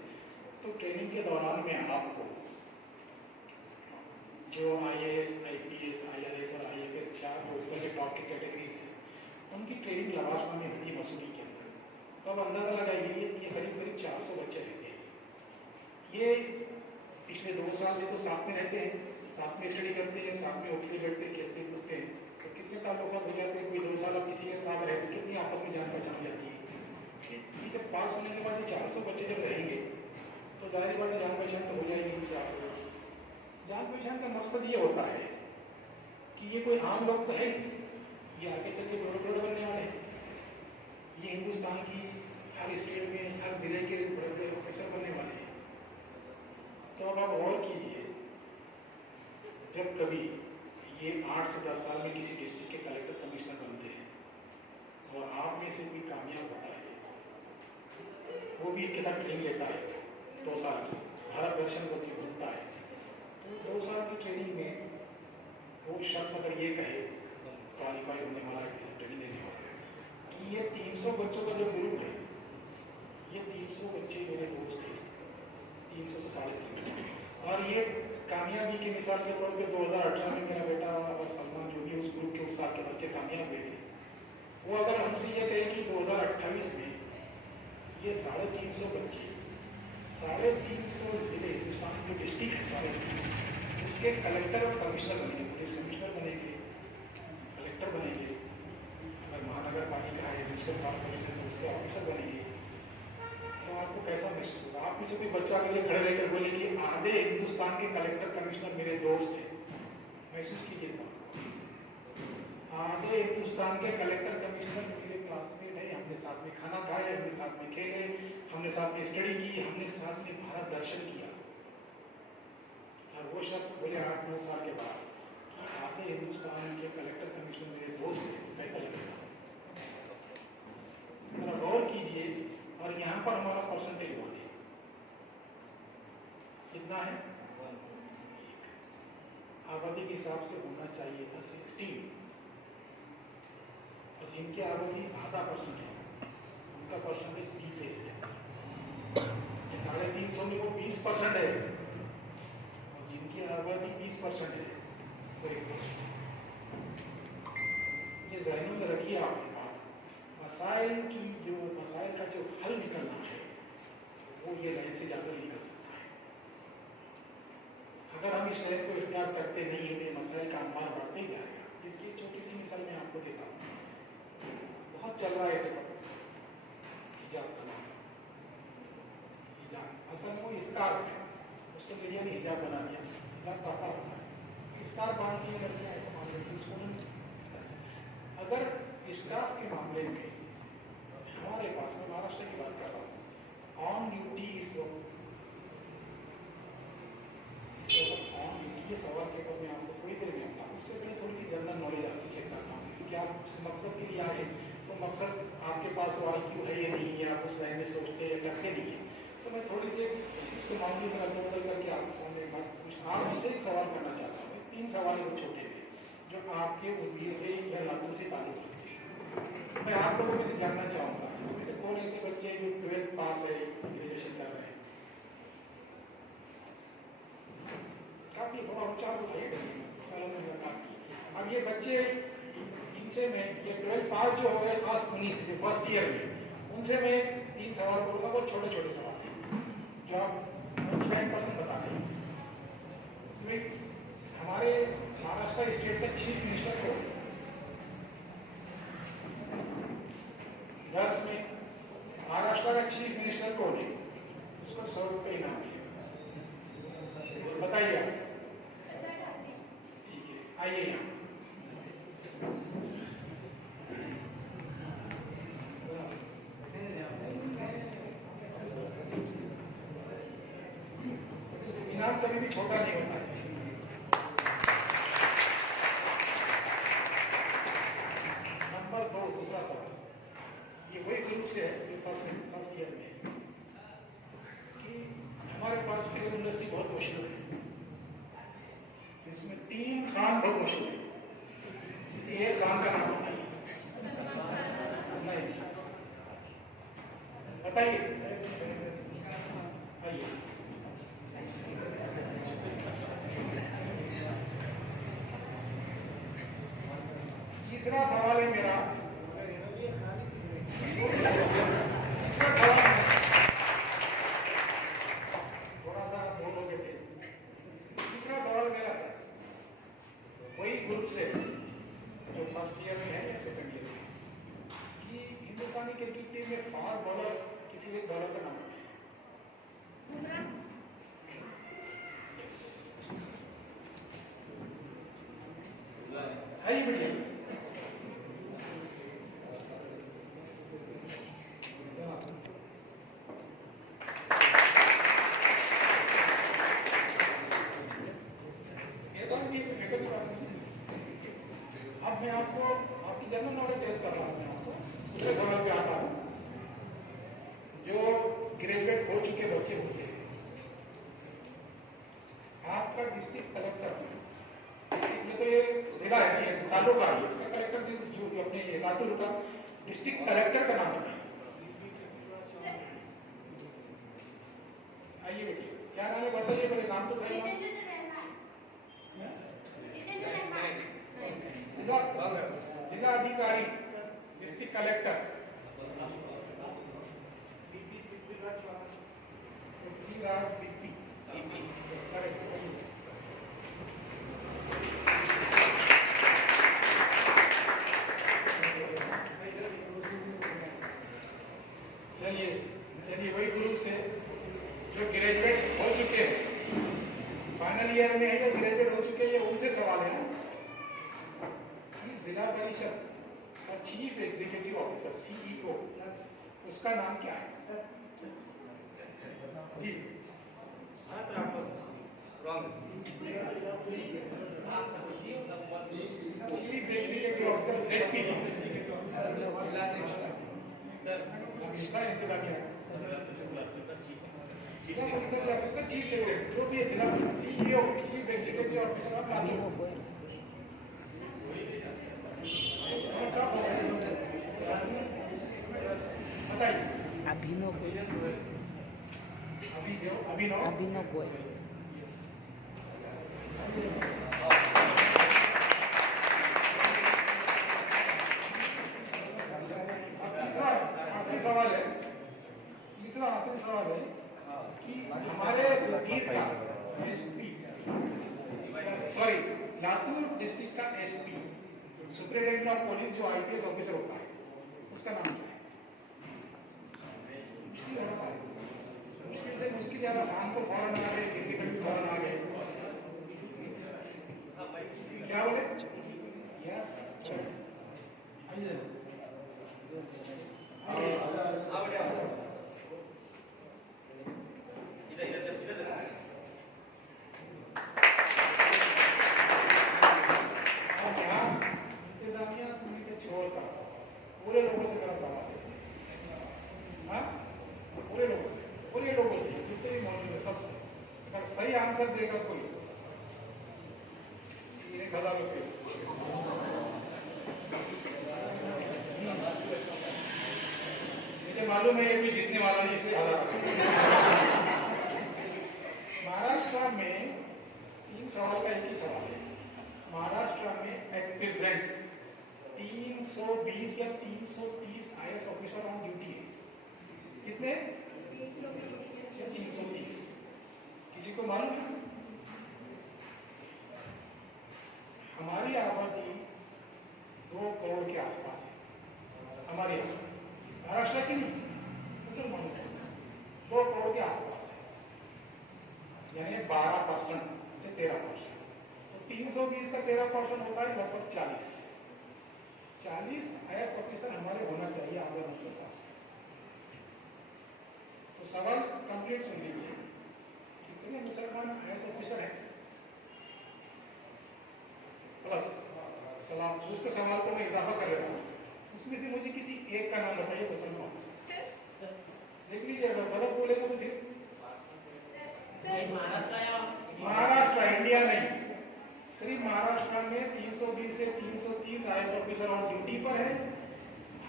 तो ट्रेनिंग के दौरान में आपको जो IAS, IPS, IRS और IFS 4 ऊपर के टॉप की कैटेगरीज हैं, उनकी ट्रेनिंग लवासमा में होती है मसूरी के अंदर। तो अब अंदाजा लगाइए ये करीब करीब 400 बच्चे रहते हैं। ये पिछले 2 साल से तो साथ में रहते हैं, साथ में स्टडी करते हैं, साथ में उठते बैठते खेलते कूदते हैं, तो कितने ताल्लुकात हो जाते हैं। कोई 2 साल अब किसी के साथ रहे तो कितनी आपस में जान पहचान जाती है। ये जब पास होने के बाद ये 400 बच्चे जब रहेंगे तो जाहिर बात जान पहचान तो हो जाएगी इनसे। आपको जान पहचान का मकसद ये होता है कि ये कोई आम लोग तो है, ये आगे चल के बड़े बनने वाले, ये हिंदुस्तान की हर स्टेट में हर जिले के बड़े बड़े प्रोफेसर बनने वाले हैं। तो अब आप गौर कीजिए, जब कभी ये 8 से 10 साल में किसी डिस्ट्रिक्ट के कलेक्टर कमिश्नर बनते हैं और आप में से कोई कामयाब होता है, वो भी इसके साथ ट्रेनिंग लेता है 2 साल की, भारत दर्शन को घूमता है, तो 2 साल की ट्रेनिंग में वो शख्स अगर ये कहे क्वालिफाई होने वाला है ट्रेनिंग देने वाला है कि ये 300 बच्चों का जो ग्रुप है, ये 300 बच्चे मेरे दोस्त हैं, 300 से 350, और ये कामयाबी की मिसाल के तौर पे 2018 में मेरा बेटा और सलमान जो भी उस ग्रुप के उस साल के बच्चे कामयाब हुए थे, वो अगर हमसे ये कहे कि 2028 में ये 350 बच्चे 350 जिले हिंदुस्तान के डिस्ट्रिक्ट है 350, उसके कलेक्टर और कमिश्नर बनेंगे, पुलिस कमिश्नर बनेंगे, कलेक्टर बनेंगे, अगर महानगर पालिका है म्यूनसिपल कॉर्पोरेशन तो उसके ऑफिसर बनेंगे, तो आपको कैसा महसूस होगा? आप में से कोई बच्चा के लिए खड़े रहकर बोले कि आधे हिंदुस्तान के कलेक्टर कमिश्नर मेरे दोस्त हैं, महसूस कीजिए। आधे हिंदुस्तान के कलेक्टर कमिश्नर मेरे क्लासमेट है, हमने साथ में खाना खाया, हमने साथ में खेले, हमने साथ में स्टडी की, हमने साथ में भारत दर्शन किया। और वो शख्स बोले 8-9 साल के बाद कि आधे हिंदुस्तान के कलेक्टर कमिश्नर मेरे दोस्त हैं, कैसा लगेगा? जरा गौर कीजिए। और यहाँ पर हमारा परसेंटेज 1 है, कितना है? आबादी के हिसाब से होना चाहिए था 16, और जिनकी आबादी आधा % है उनका परसेंटेज 20 है। इसके ये 350 में वो 20% है, और जिनकी आबादी 20% है वो 1%। ये ज़हनों में रखिए आप बात। मसाइल का जो हल निकलना है वो ये लाइन से ज़्यादा निकल सकता है। अगर हम इस लाइन को इख्तियार करते नहीं है तो ये मसाइल का अंबार बढ़ते ही जाएगा। इसकी एक छोटी सी मिसाल मैं आपको देता हूँ। बहुत चल रहा है इस वक्त हिजाब का मामला। हिजाब असल में वो स्कार्फ है, उसको मीडिया ने हिजाब बना दिया, हिजाब काटा होता है, स्कार्फ बांध दिए लड़कियाँ, ऐसे मामले में उसको नहीं। अगर स्कार्फ के मामले में हमारे पास, मैं महाराष्ट्र की बात कर रहा हूँ, ऑन ड्यूटी इस वक्त ऑन ड्यूटी के सवाल के ऊपर मैं आपको थोड़ी देर में आता हूँ, उससे पहले थोड़ी सी जनरल नॉलेज आपकी चेक करता हूँ, क्योंकि आप जिस मकसद के लिए आए तो मकसद आपके पास वो IQ है या नहीं है, आप उस लाइन में सोचते हैं करते नहीं है। तो मैं थोड़ी सी उसको मामले से बदल करके आपके सामने एक बात आपसे एक सवाल करना चाहता हूँ। 3 सवाल बहुत छोटे हैं जो आपके उद्देश्य से या लातों से ताल्लुक रखते हैं। मैं आप लोगों से जानना चाहूँगा, इसमें से कौन ऐसे बच्चे जो 12th पास है, ग्रेजुएशन कर रहे हैं? काफी थोड़ा उच्चार उठाइए। अब ये बच्चे, इनसे मैं ये 12th पास जो हो गए खास 19 फर्स्ट ईयर में, उनसे मैं बहुत छोटे छोटे सवाल हैं जो आप 99% बता दें। हमारे महाराष्ट्र स्टेट का चीफ मिनिस्टर को गर्ल्स में महाराष्ट्र का चीफ मिनिस्टर कौन है, उसको 100 रुपये इनाम दिया। बताइए आप। ठीक है, आइए यहाँ। इनाम कभी भी छोटा नहीं होता है। नंबर 2, दूसरा सवाल, ये वही ग्रुप से है जो फर्स्ट ईयर में है कि हमारे पास फिल्म इंडस्ट्री बहुत मशहूर है, इसमें 3 खान बहुत मशहूर है, किसी एक खान का नाम बताइए। नहीं बताइए, आइए। तीसरा सवाल है मेरा, थोड़ा सा बोल हो गए थे। तीसरा सवाल मेरा वही ग्रुप से जो फर्स्ट ईयर में है या सेकंड ईयर में, कि हिंदुस्तानी क्रिकेट टीम में फास्ट बॉलर किसी एक बॉलर का नाम है। आइए बढ़िया। अब मैं आपको आपकी जनरल नॉलेज टेस्ट कर रहा हूँ। मैं आपको दूसरे सवाल पे आता हूँ। जो ग्रेजुएट हो चुके बच्चे मुझसे, आपका डिस्ट्रिक्ट कलेक्टर, ये तो ये जिला है, ये तालुका है, इसका कलेक्टर जो अपने लातूर का डिस्ट्रिक्ट कलेक्टर का नाम बताइए। आइए बेटी, क्या नाम है बताइए, मेरे नाम तो सही है। जिला अधिकारी, डिस्ट्रिक्ट कलेक्टर, चलिए वही ग्रुप से जो ग्रेजुएट हो चुके हैं, फाइनल ईयर में है या ग्रेजुएट हो चुके हैं, उनसे सवाल है। जिला परिषद का चीफ एग्जीक्यूटिव ऑफिसर सीईओ, उसका नाम क्या है जी? चीफ एग्जीक्यूटिव ऑफिसर जेडपी इसका इंतजामिया जिला परिषद का चीफ सेक्रेटरी, जो भी है जिला CEO chief executive officer of Latur. बताइए। अभिनव गोयल। तीसरा आखिरी सवाल है कि हमारे लातूर डिस्ट्रिक्ट का एसपी, सुप्रिंटेंडेंट ऑफ पुलिस, जो आईपीएस ऑफिसर होता है, उसका नाम क्या है? मुश्किल से मुश्किल ज्यादा नाम तो फौरन आ गए, डिफिकल्ट फौरन आ गए। क्या बोले? यस, पूरे लोगों से मेरा सवाल है, हाँ पूरे लोगों से जितने भी मौजूद है सबसे, अगर सही आंसर देगा कोई 1000 रुपये। मुझे मालूम है ये भी जीतने वाला नहीं, इसलिए 1000 रुपये। महाराष्ट्र में 3 सवाल का एक ही सवाल है। महाराष्ट्र में एट प्रेजेंट 320 या 330 आईएएस ऑफिसर ऑन ड्यूटी है। कितने? किसी को मालूम है? हमारी आबादी 2 करोड़ के आसपास है। हमारी महाराष्ट्र की नहीं, मुसलमानों की 2 करोड़ के आसपास है, यानी 12% से 13%। तो 320 का 13% होता है लगभग 40 IAS ऑफिसर हमारे होना चाहिए आवेदन के हिसाब से। तो सवाल कंप्लीट सुन लीजिए, कितने मुसलमान IAS ऑफिसर हैं प्लस सवाल, उसके सवाल को मैं इजाफा कर लेता हूँ, उसमें से मुझे किसी एक का नाम बताइए मुसलमान ऑफिसर। देख लीजिए, अगर गलत बोलेगा तो फिर महाराष्ट्र, इंडिया नहीं, सिर्फ महाराष्ट्र में 320 से 330 IAS ऑफिसर और ड्यूटी पर है।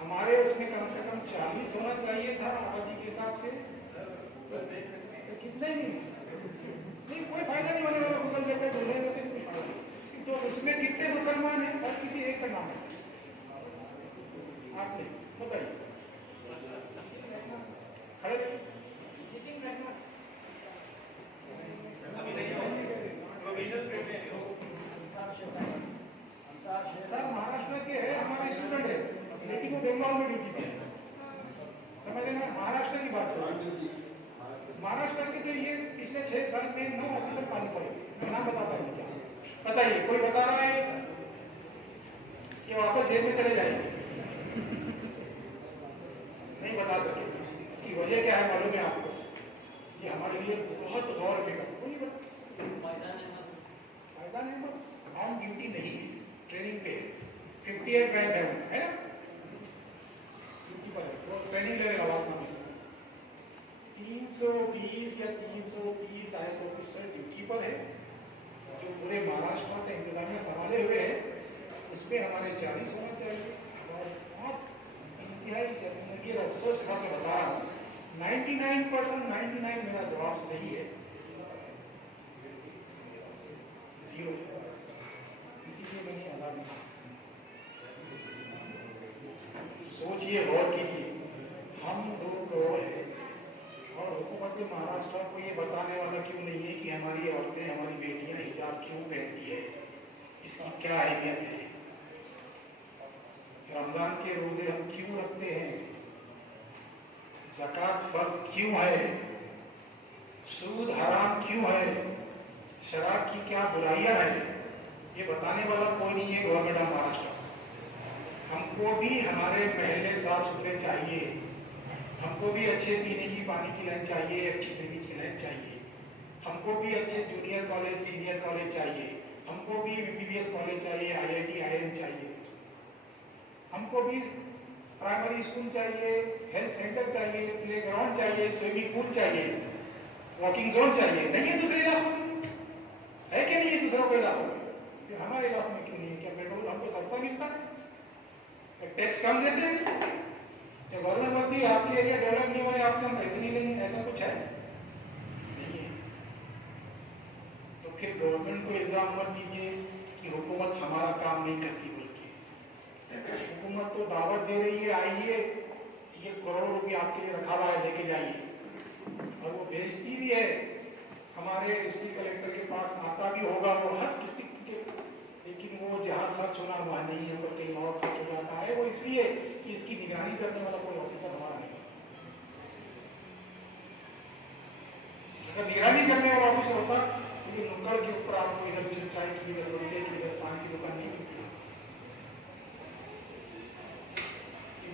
हमारे उसमें कम से कम 40 होना चाहिए था आबादी के हिसाब से, तो कितने नहीं, कोई फायदा नहीं होने वाला, गूगल देखते ढूंढेंगे तो कोई फायदा नहीं। तो उसमें कितने मुसलमान हैं और किसी एक का नाम है आपने बताइए। सर महाराष्ट्र के है, हमारे स्टूडेंट है, लेकिन वो बंगाल में ड्यूटी पे है, समझ लेना। महाराष्ट्र की बात है, महाराष्ट्र के जो ये पिछले 6 साल में 9 ऑफिसर पानी पड़े, मैं नाम बताता हूँ क्या, बताइए। कोई बता रहा है कि वापस जेल में चले जाएंगे? नहीं बता सके। इसकी वजह क्या है मालूम है आपको? ये हमारे लिए बहुत गौर फिक्र, फायदा नहीं, ऑन ड्यूटी नहीं, ट्रेनिंग पे 58 रैंक है ना, ड्यूटी पर है, वो ट्रेनिंग ले रहे आवाज नाम से 320 या 330 IAS ऑफिसर ड्यूटी पर है, जो पूरे महाराष्ट्र का इंतजामिया संभाले हुए है। उसमें हमारे 40 होना चाहिए, और बहुत इंतहाई शर्मिंदगी और अफसोस के साथ बता रहा हूँ, 99% मेरा जवाब सही है, 0, इसीलिए मैंने आजाद नहीं। सोचिए, गौर कीजिए, हम 2 करोड़ है और हुकूमत महाराष्ट्र को ये बताने वाला क्यों नहीं है कि हमारी औरतें, हमारी बेटियां हिजाब क्यों पहनती है, इसकी क्या अहमियत है, रमजान के रोजे हम क्यों रखते हैं, ज़कात फर्ज क्यों है, सूद हराम क्यों है, शराब की क्या बुराइयां हैं, ये बताने वाला कोई नहीं है गवर्नमेंट ऑफ महाराष्ट्र। हमको भी हमारे महल्ले साफ सुथरे चाहिए, हमको भी अच्छे पीने की पानी की लाइन चाहिए, अच्छी ड्रेनेज की लाइन चाहिए, हमको भी अच्छे जूनियर कॉलेज, सीनियर कॉलेज चाहिए, हमको भी BBBS कॉलेज चाहिए, IIT IIM चाहिए, हमको भी प्राइमरी स्कूल चाहिए, हेल्थ सेंटर चाहिए, प्ले ग्राउंड चाहिए, स्विमिंग पूल चाहिए, वॉकिंग जोन चाहिए। नहीं है दूसरे इलाकों में? है क्या नहीं है दूसरों के इलाकों में? फिर हमारे इलाकों में क्यों नहीं है? क्या पेट्रोल हमको सस्ता मिलता है? टैक्स कम देते हैं? क्या गवर्नमेंट बोलती है आपके एरिया डेवलप नहीं हो रहे, आपसे हम पैसे नहीं लेंगे? ऐसा कुछ है नहीं है। तो फिर गवर्नमेंट को इल्जाम मत दीजिए कि हुकूमत हमारा काम नहीं करती बोल के। हुकूमत तो दावत दे रही है, आइए, ये करोड़ रुपये आपके लिए रखा हुआ है, लेके जाइए, और वो भेजती भी है। हमारे डिस्ट्रिक्ट कलेक्टर के पास आता भी होगा वो हर डिस्ट्रिक्ट के, लेकिन वो जहाँ खर्च होना वहाँ नहीं है, और कहीं और खर्च हो जाता है। वो इसलिए कि इसकी निगरानी करने वाला कोई ऑफिसर हमारा नहीं है। अगर निगरानी करने वाला ऑफिसर होता तो ये नुक्कड़ के ऊपर आपको इधर चाय की, इधर रोटी की, इधर पान की दुकान नहीं मिलती।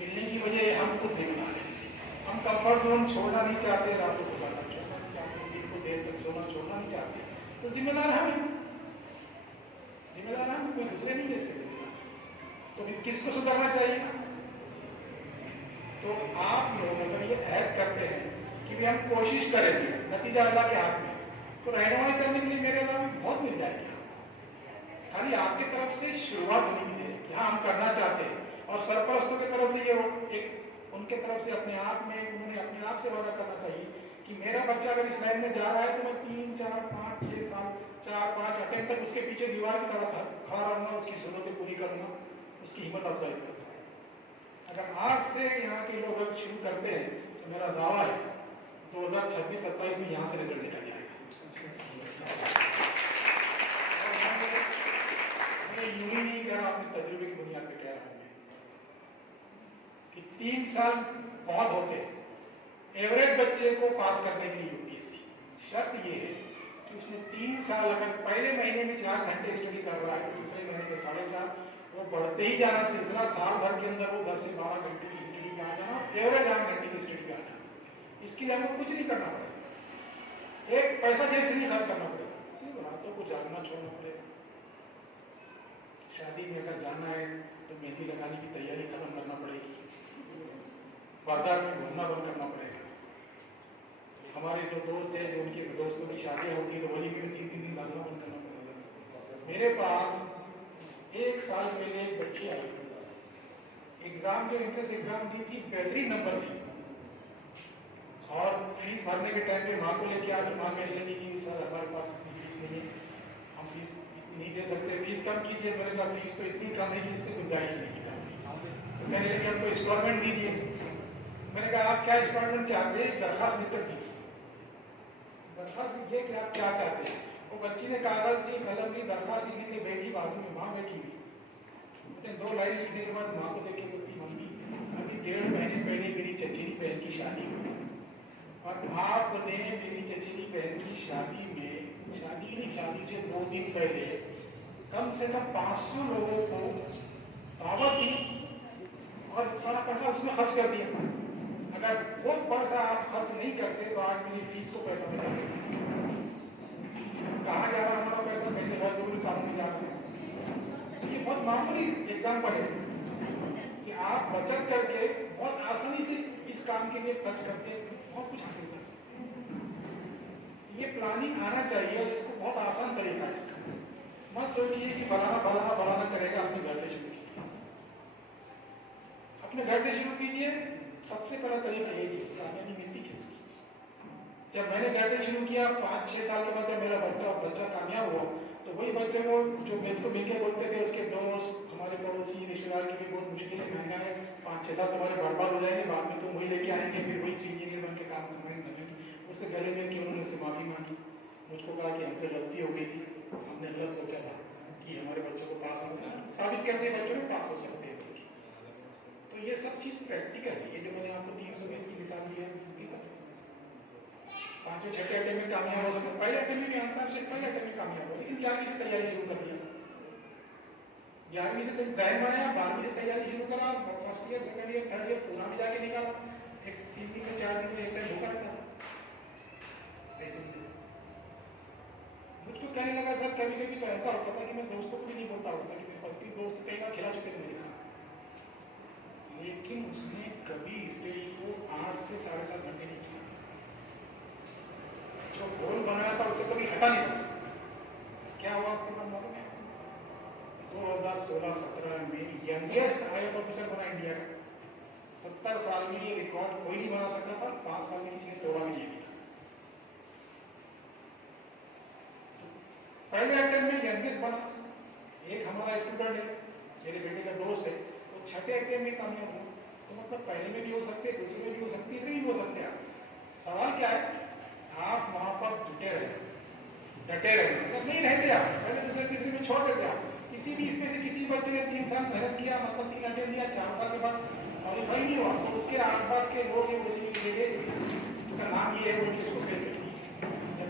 मिलने की वजह हम खुद जिम्मेदार हैं। हम कंफर्ट जोन छोड़ना नहीं चाहते, रातों को जाना छोड़ना नहीं चाहते, दिन को देर तक सोना छोड़ना नहीं चाहते, तो जिम्मेदार हम, जिम्मेदार हम, कोई दूसरे नहीं दे सकते। तो फिर किसको सुधारना चाहिए? तो आप लोग अगर ये ऐड करते हैं कि भी हम कोशिश करेंगे, नतीजा अल्लाह के हाथ में, तो रहनुमाई करने के लिए मेरे अलावा बहुत मिल जाएगी। खाली आपकी तरफ से शुरुआत होनी चाहिए, हाँ हम करना चाहते हैं, और सरपरस्तों की तरफ से ये एक उनके तरफ से अपने आप में उन्होंने अपने आप से वादा करना चाहिए कि मेरा बच्चा अगर इस लाइन में जा रहा है तो मैं 3, 4, 5, 6 साल 4-5 अटेम्प्ट तक उसके पीछे दीवार की तरह खड़ा रहूंगा, उसकी जरूरतें पूरी करूंगा, उसकी हिम्मत अफजाई करूंगा। अगर आज से यहाँ के लोग अगर शुरू करते हैं तो मेरा दावा है 2026-27 में यहाँ से रिजल्ट निकल जाएगा। यूं ही नहीं कह रहा, अपने तजुर्बे की बुनियाद पे कह रहा हूं मैं कि 3 साल बहुत होते एवरेज बच्चे को पास करने के लिए यूपीएससी। शर्त ये है कि उसने 3 साल, अगर पहले महीने में 4 घंटे स्टडी कर रहा है तो दूसरे महीने में 4.5, वो बढ़ते ही जाना सिलसिला, साल भर के अंदर वो 10 से 12 घंटे की स्टडी पे आ जाना, एवरेज 8 घंटे की स्टडी पे आ जाना। इसके लिए हमको कुछ नहीं करना पड़ेगा, एक पैसा जेब से नहीं खर्च करना पड़ेगा, सिर्फ रातों को जागना छोड़ना पड़ेगा। शादी में अगर जाना है तो मेहंदी लगाने की तैयारी खत्म करना पड़ेगी, बाजार में घूमना बंद करना पड़ेगा। हमारे जो दोस्त हैं, जो उनके दोस्तों की शादियां होती है तो वही भी 3-3 दिन लगना बंद करना पड़ेगा। मेरे पास 1 साल पहले एक बच्ची आई, एग्जाम जो एंट्रेंस एग्जाम दी थी, बेहतरीन नंबर दी, और फीस भरने के टाइम पे माँ को लेके आ गई। माँ कहने लगी कि सर हमारे पास इतनी फीस नहीं है, हम फीस नहीं दे सकते, फीस कम कीजिए। मैंने कहा फीस तो इतनी कम है कि इससे गुंजाइश नहीं की जाती। तो कहने लगे अब तो इंस्टॉलमेंट दीजिए। मैंने कहा आप क्या इंस्टॉलमेंट चाहते हैं, दरखास्त लिखकर दीजिए, दरखास्त लिखिए कि आप क्या चाहते हैं। वो बच्ची ने कागज दी, कलम दी, दरखास्त लिखने के बैठी, बाजू में माँ बैठी हुई। 2 लाइन लिखने के बाद माँ को देख के बोलती, मम्मी अभी 1.5 महीने पहले मेरी चचेरी बहन की शादी हुई और आपने मेरी चचेरी बहन की शादी में, शादी नहीं, शादी से 2 दिन पहले कम से कम 500 लोगों को दावत दी और सारा पैसा उसमें खर्च कर दिया। अगर वो पैसा आप खर्च नहीं करते तो आज मेरी फीस को पैसा बचा सकते। कहाँ जा रहा हमारा पैसा, कैसे घर जरूरी कामों में जा रहा है। ये बहुत मामूली एग्जाम्पल है कि आप बचत करके बहुत आसानी से इस काम के लिए खर्च करके बहुत कुछ हासिल कर सकते हैं। ये प्लानिंग आना चाहिए और इसको बहुत आसान तरीका है इसका। मत सोचिए कि फलाना करेगा, अपने घर से शुरू कीजिए, अपने घर से शुरू कीजिए। सबसे पहला तरीका ये चीज, कामयाबी मिलती चीज। जब मैंने घर से शुरू किया 5-6 साल के बाद जब मेरा बच्चा कामयाब हुआ तो वही बच्चे को जो मेरे मिलकर बोलते थे, उसके दोस्त, हमारे पड़ोसी, रिश्तेदार की भी बहुत मुश्किल है, महंगा है, 5-6 साल तुम्हारे बर्बाद हो जाएंगे, बाद में तुम वही लेके आएंगे, फिर वही इंजीनियर बन के काम करेंगे। उससे गले में कि उन्होंने उससे माफी मांगी, मुझको कहा कि हमसे गलती हो गई थी, हमने गलत सोचा था कि हमारे बच्चों को पास होता है, साबित करते बच्चों को पास हो सकते हैं। तो ये सब चीज प्रैक्टिकल है। ये जो मैंने आपको 320 की मिसाल दी है, 5वें-6वें अटेम्प्ट में कामयाब हो सकते, पहले अटेम्प्ट में भी आंसर से पहले अटेम्प्ट में कामयाब हो, लेकिन 11वीं से तैयारी शुरू कर दिया, 11वीं से प्लान बनाया, 12वीं से तैयारी शुरू करा, first year, second year, third year पूरा में जाके निकाला, एक 3 दिन में 4 दिन में एक टाइम धोखा रहता था। ऐसे ही मुझको कहने लगा सर कभी कभी तो ऐसा होता था कि मैं दोस्तों को भी नहीं बोलता होता कि मेरे पति दोस्त कई बार खिला चुके थे मेरे खाना, लेकिन उसने कभी स्टडी को 8 से 7.5 घंटे नहीं किया। जो गोल बनाया था उससे कभी हटा नहीं था। क्या हुआ उसके बाद मालूम है? 2016-17 में यंगेस्ट IAS ऑफिसर बना इंडिया का। 70 साल में ये रिकॉर्ड कोई नहीं बना सका था, 5 साल में किसी ने तोड़ा भी नहीं था। पहले अटेम्प्ट में यंगेस्ट बना, एक हमारा स्टूडेंट है, मेरे बेटे का दोस्त है, वो 6ठे अटेम्प्ट में कामयाब हुआ। तो मतलब पहले में भी हो सकते, दूसरे में भी हो सकती, तीसरे में भी हो सकते हैं। सवाल क्या है, आप वहां पर जुटे रहे, डटे रहे। अगर नहीं रहते आप पहले दूसरे तीसरे में छोड़ देते आप, किसी भी इसमें से किसी बच्चे ने 3 साल मेहनत किया, मतलब 3 अटेम्प्ट दिया, 4 साल के बाद क्वालिफाई नहीं हुआ, तो उसके आसपास के लोग ये बोलेंगे उसका नाम ये है, उनके सोचे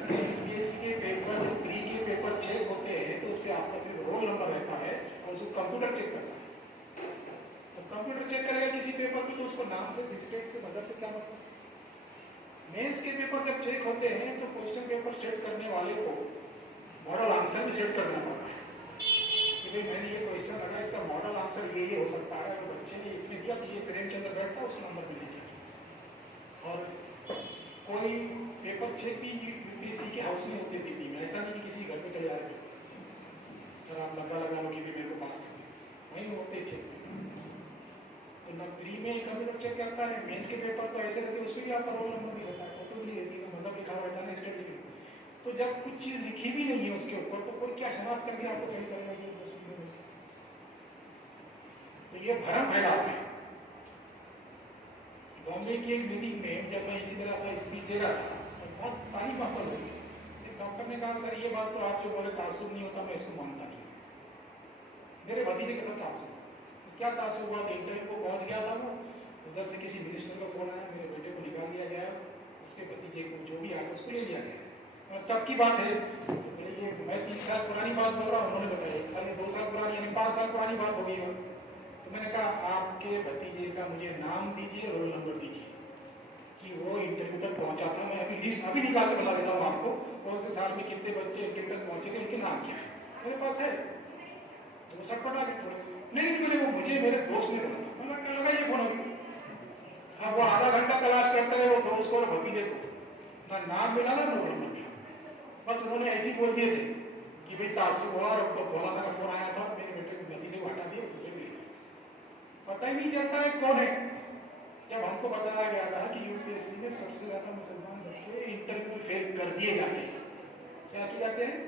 यूपीएससी के पेपर, जो प्री के पेपर चेक होते हैं तो उसके आपका सिर्फ रोल नंबर रहता है और उसको कंप्यूटर चेक करता है। तो कंप्यूटर चेक करेगा किसी पेपर की तो उसको नाम से, डिस्ट्रिक्ट से, मजहब से क्या मतलब। मेंस के पेपर जब चेक होते हैं तो क्वेश्चन पेपर सेट करने वाले को मॉडल आंसर भी सेट करना पड़ता है कि भाई मैंने ये क्वेश्चन लगा, इसका मॉडल आंसर ये हो सकता है, तो बच्चे ने इसमें दिया तो ये फ्रेम के अंदर बैठता है, उसको नंबर मिलने चाहिए। और कोई पेपर चेक भी यूपीएससी के हाउस में होते थे, ऐसा नहीं कि किसी घर पे चले आ रहे सर आप लगा लो कि मेरे को पास कर, वहीं होते चेक। तो ना प्री में कंप्यूटर चेक करता है, मेंस के पेपर तो ऐसे रहते हैं, उसमें भी आपका रोल नंबर भी रहता है, फोटो भी रहती है, मतलब लिखा हुआ रहता है, स्टेट लिखी। तो जब कुछ चीज लिखी भी नहीं है उसके ऊपर तो कोई क्या शनाख्त करके आपको फेल करेगा? तो ये भरम फैला है। बॉम्बे की एक मीटिंग में जब मैं इसी तरह का स्पीच दे रहा था तो बहुत तारीफ माफल हुई। डॉक्टर ने कहा सर ये बात तो आप जो बोले तासुब नहीं होता, मैं इसको मानता नहीं। मेरे भतीजे के साथ तासुब क्या तासुब हुआ, इंटरव्यू को पहुंच गया था वो, उधर से किसी मिनिस्टर का फोन आया, मेरे बेटे को निकाल दिया गया, उसके भतीजे को जो भी आया उसको ले लिया गया। और तब की बात है, तो ये मैं 3 साल पुरानी बात बोल रहा हूँ, उन्होंने बताया 1 साल 2 साल पुरानी, यानी 5 साल पुरानी बात हो गई। तो मैंने कहा आपके भतीजे का मुझे नाम दीजिए, रोल नंबर दीजिए कि वो इंटरव्यू तक पहुंचा था। मैं अभी लिस्ट अभी निकाल के बता देता हूँ आपको, कौन से साल में कितने बच्चे इंटरव्यू तक पहुंचे थे, उनके नाम क्या है मेरे पास है। तो सब पढ़ा के थोड़े से नहीं बोले, वो मुझे मेरे दोस्त ने बोला था, मैंने कहा लगाइए फोन अभी। हाँ, वो आधा घंटा तलाश करते रहे वो दोस्त को और भतीजे को, ना नाम मिला ना रोल नंबर मिला। बस उन्होंने ऐसे ही बोल दिए थे कि भाई तासुब हुआ और फौलाना का फोन आया था, मेरे बेटे को भतीजे को हटा दिया, दूसरे को ले लिया। पता ही नहीं चलता है कौन है। जब हमको बताया गया था कि यूपीएससी में सबसे ज्यादा मुसलमान बच्चे इंटरव्यू फेल कर दिए जाते हैं, क्या किए जाते हैं।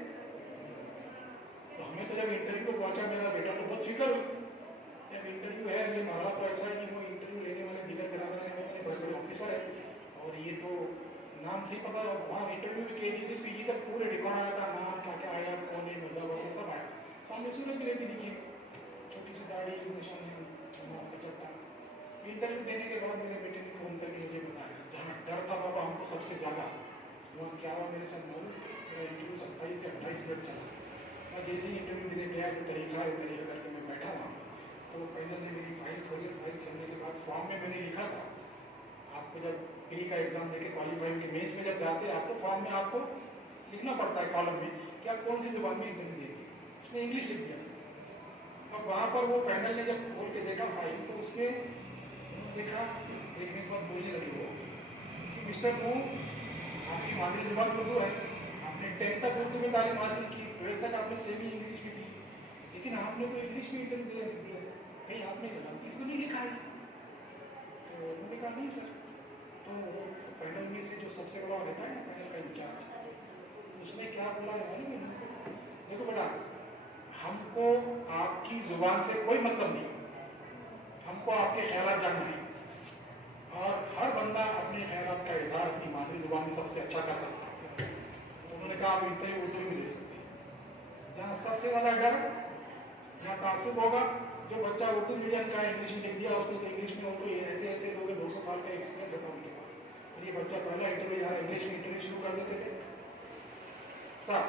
तो हमें तो जब इंटरव्यू को पहुंचा, मेरा बेटा तो बहुत फिक्र हुई, जब इंटरव्यू है ये मामला तो ऐसा है कि वो इंटरव्यू लेने वाले दिगर कराना है, बड़े बड़े ऑफिसर है, और ये तो नाम से पता, वहाँ इंटरव्यू में केजी से पीजी तक पूरे रिकॉर्ड आया था, नाम क्या क्या आया, कौन है, मजहब वगैरह सब आया। सामने सूरज भी लेती दिखी, छोटी सी दाढ़ी, निशान का चट्टा। इंटरव्यू देने के बाद मेरे बेटे ने फोन करके मुझे बताया, जहाँ डर था बाबा हमको सबसे ज्यादा, वहाँ क्या हुआ मेरे साथ मालूम, मेरा इंटरव्यू 27 से 28 मिनट चला। मैं जैसे ही इंटरव्यू देने गया, जो तरीका है तरीका करके मैं बैठा वहाँ, तो पैनल ने मेरी फाइल खोली, फाइल खोलने के बाद फॉर्म में मैंने लिखा था, आपको जब प्री का एग्जाम देके क्वालिफाई के मेंस में जब जाते हैं, आप तो फॉर्म में आपको लिखना पड़ता है कॉलम में कि आप कौन सी जुबान में इंटरव्यू देंगे, उसने इंग्लिश लिख दिया। अब वहाँ पर वो पैनल ने जब खोल के देखा फाइल, तो उसमें देखा, देखने के बाद बोलने लगे वो कि मिस्टर को आपकी मादरी जुबान उर्दू है, आपने 10th तक उर्दू में तालीम हासिल की, 12th तक आपने सेमी इंग्लिश में की, लेकिन आपने तो इंग्लिश में इंटरव्यू दिया, कहीं आपने गलती से नहीं लिखा है। तो उन्होंने कहा नहीं सर। तो वो पैनल में से जो सबसे बड़ा रहता है पैनल का इंचार्ज, उसने क्या बोला है मालूम है, देखो बेटा, हमको आपकी जुबान से कोई मतलब नहीं, हमको आपके ख्यालात जानना है, और हर बंदा अपने ख्यालात का इजहार अपनी मादरी जुबान में सबसे अच्छा कर सकता है। तो उन्होंने कहा आप इंटरव्यू उर्दू में दे सकते हैं। जहाँ सबसे ज्यादा डर यहाँ तासुब होगा, जो बच्चा उर्दू मीडियम का इंग्लिश में लिख दिया उसको तो इंग्लिश में हो, तो ये ऐसे ऐसे लोग 200 साल का एक्सपीरियंस होता उनके पास, और ये बच्चा पहला इंटरव्यू यहाँ इंग्लिश में इंटरव्यू शुरू कर देते थे। सर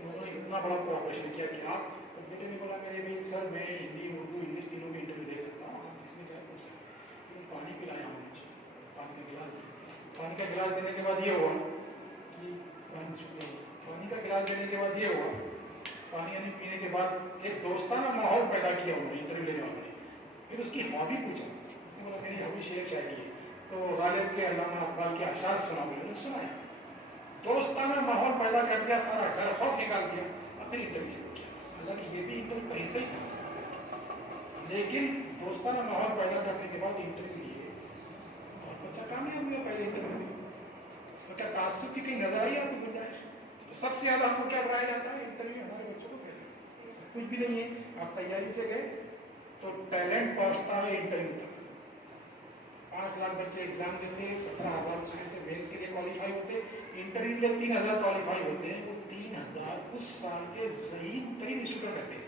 उन्होंने इतना बड़ा कोऑपरेशन किया कि आप, तो बेटे ने बोला मेरे भी सर मैं हिंदी उर्दू इंग्लिश तीनों में इंटरव्यू दे सकता हूँ, आप जिसमें चाहे पूछ सकते हैं। तो पानी पिलाया हूँ मुझे, पानी का गिलास देने के बाद ये हुआ कि पानी का गिलास देने के बाद ये हुआ, पानी पीने के बाद एक दोस्ताना माहौल पैदा किया उन्होंने इंटरव्यू लेने वाले। फिर उसकी हॉबी पूछा, उसने बोला मेरी हॉबी शेर शायरी है, तो गालिब के अल्लामा इकबाल के अशार सुना, मैंने सुनाया, दोस्ताना माहौल पैदा कर दिया, सारा डर खौफ निकाल दिया, और फिर इंटरव्यू शुरू किया। हालांकि ये भी इंटरव्यू का हिस्सा ही था, लेकिन दोस्ताना माहौल पैदा करने के बाद इंटरव्यू लिए और बच्चा कामयाब हुआ पहले इंटरव्यू में। तो क्या तासुब की कहीं नजर आई आपको गुंजाइश? तो सबसे ज्यादा हमको क्या बढ़ाया जाता है इंटरव्यू, हमारे बच्चों को पहले कुछ भी नहीं है, आप तैयारी से गए तो टैलेंट पहुंचता है इंटरव्यू तक। 5 लाख बच्चे एग्जाम देते हैं, 17,000 उसमें से मेंस के लिए क्वालिफाई होते, इंटरव्यू के 3,000 क्वालिफाई होते हैं, वो 3,000 उस साल के सही तरीन स्टूडेंट रहते हैं।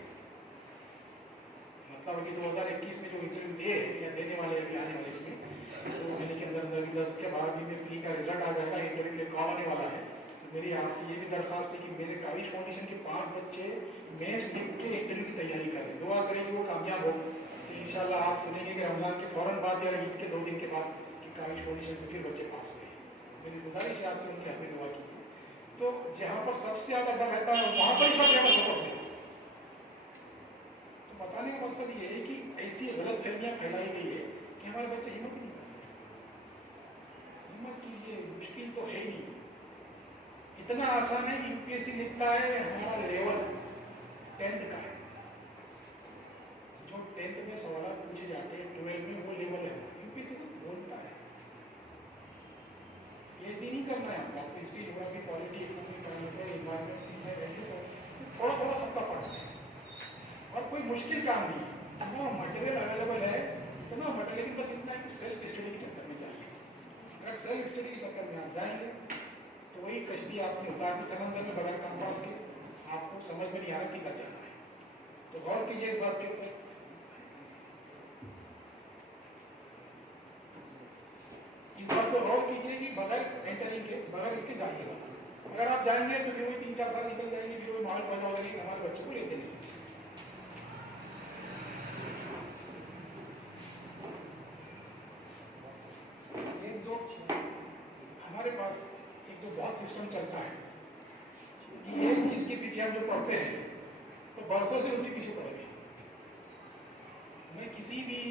मतलब कि 2021 में जो इंटरव्यू दिए या देने वाले आने वाले इसमें 2 महीने के अंदर 10 के 12 दिन में प्री का रिजल्ट आ जाएगा, इंटरव्यू के कॉल आने वाला है। तो मेरी आपसे ये भी दरखास्त है कि मेरे काविश फाउंडेशन के 5 बच्चे मेंस लिख के इंटरव्यू की तैयारी कर रहे हैं, दुआ करें कि वो कामयाब हो। तो इंशाल्लाह आप सुनेंगे कि रमजान के फौरन बाद या ईद के 2 दिन के बाद कि काविश फाउंडेशन से फिर बच्चे पास हुए। मेरी गुजारिश है आपसे उनकी हमें दुआ की। तो जहाँ पर सबसे ज्यादा डर रहता है वहां पर ही सब ज्यादा सपोर्ट है। तो बताने का मकसद ये है कि ऐसी गलत फहमियां फैलाई गई है कि हमारे बच्चे हिम्मत नहीं करते। हिम्मत कीजिए, मुश्किल तो है नहीं, इतना आसान है कि यूपीएससी लिखता है हमारा लेवल 10th का है, जो 10th में सवाल पूछे जाते हैं 12 में वो लेवल है, यूपीएससी तो बोलता है। ये नहीं करना है आपको, हिस्ट्री ज्योग्राफी पॉलिटी इन्वायरमेंट ऐसे थोड़ा थोड़ा सबका पढ़ना है, और कोई मुश्किल काम नहीं है, इतना मटेरियल अवेलेबल है, इतना मटेरियल बस इतना है कि सेल्फ स्टडी के चक्कर में चाहिए। अगर सेल्फ स्टडी के चक्कर में आप जाएंगे तो वही कश्ती आपकी उतारती समंदर में बगैर कंपास के, आपको समझ में नहीं आ रहा किधर जाना है। तो गौर कीजिए इस बात के ऊपर। इस बात को गौर कीजिए कि बगैर एंटरिंग के, बगैर इसके जाने का, अगर आप जाएंगे तो फिर वही 3-4 साल निकल जाएंगे, फिर वही माहौल पैदा होगा कि हमारे बच्चों को लेते नहीं। एक दो हमारे पास एक जो बहुत सिस्टम चलता है कि एक चीज के पीछे हम जो पढ़ते हैं तो बरसों से उसी पीछे पड़ेंगे। मैं किसी भी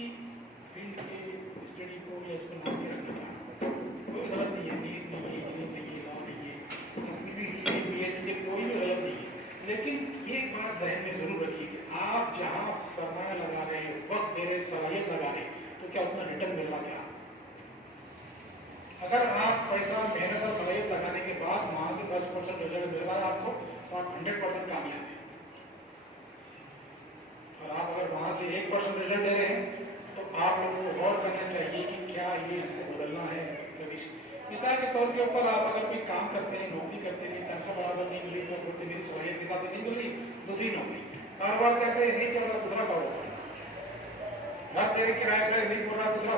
फील्ड के स्टडी को या इसको नाम के रखना चाहता हूँ, कोई गलत नहीं है, नीट नहीं है, इंजीनियरिंग नहीं है, लॉ नहीं है, कोई भी गलत नहीं है, लेकिन ये बात ध्यान में जरूर रखिए कि आप जहाँ समय लगा रहे हैं, वक्त दे रहे, सलाहियत लगा रहे, तो क्या उतना रिटर्न मिल रहा? क्या अगर आप पैसा, मेहनत और सलाहियत लगाने के बाद वहां से 10% रिजल्ट मिल रहा है आपको, तो आप 100% कामयाब हैं। और आप अगर वहां से 1% रिजल्ट दे रहे हैं तो आप लोगों को गौर करना चाहिए कि क्या ये हमको बदलना है। मिसाल के तौर के ऊपर आप अगर कोई काम करते हैं, नौकरी करते हैं, तनख्वाह बराबर नहीं मिली तो बोलते मेरी सलाहियत के हिसाब से नहीं मिल रही, दूसरी नौकरी। कारोबार कहते हैं नहीं चल रहा, दूसरा कारोबार, घर तेरे किराए से नहीं बोल रहा, दूसरा।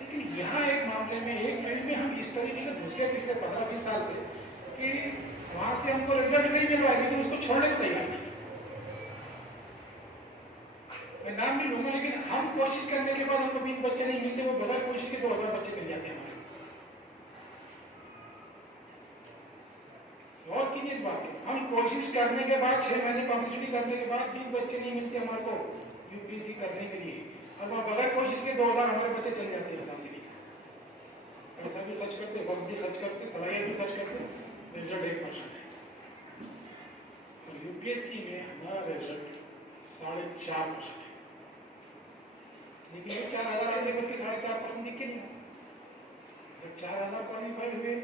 लेकिन यहाँ एक मामले में, एक फील्ड में हम इस तरीके से घुस गए पिछले 15-20 साल से कि वहां से हमको रिजल्ट नहीं मिल रहा है, लेकिन उसको छोड़ने को तैयार नहीं। मैं नाम नहीं लूंगा, लेकिन हम कोशिश करने के बाद हमको 20 बच्चे नहीं मिलते, वो बगैर कोशिश के 2000 बच्चे मिल जाते हैं हमारे। और कीजिए इस बात की, हम कोशिश करने के बाद 6 महीने पब्लिसिटी करने के बाद 20 बच्चे नहीं मिलते हमारे को यूपीएससी करने के लिए, और वह बगैर कोशिश के 2000 हमारे बच्चे चल जाते हैं एग्जाम के लिए। पैसा भी खर्च करते, वक्त भी खर्च करते, सलाहियत भी खर्च करते, रिजल्ट 1% है। और यूपीएससी में हमारा रिजल्ट 4.5% है, लेकिन 4000 आए थे बल्कि 4.5% दिख के नहीं आता। 4000 क्वालिफाई हुए,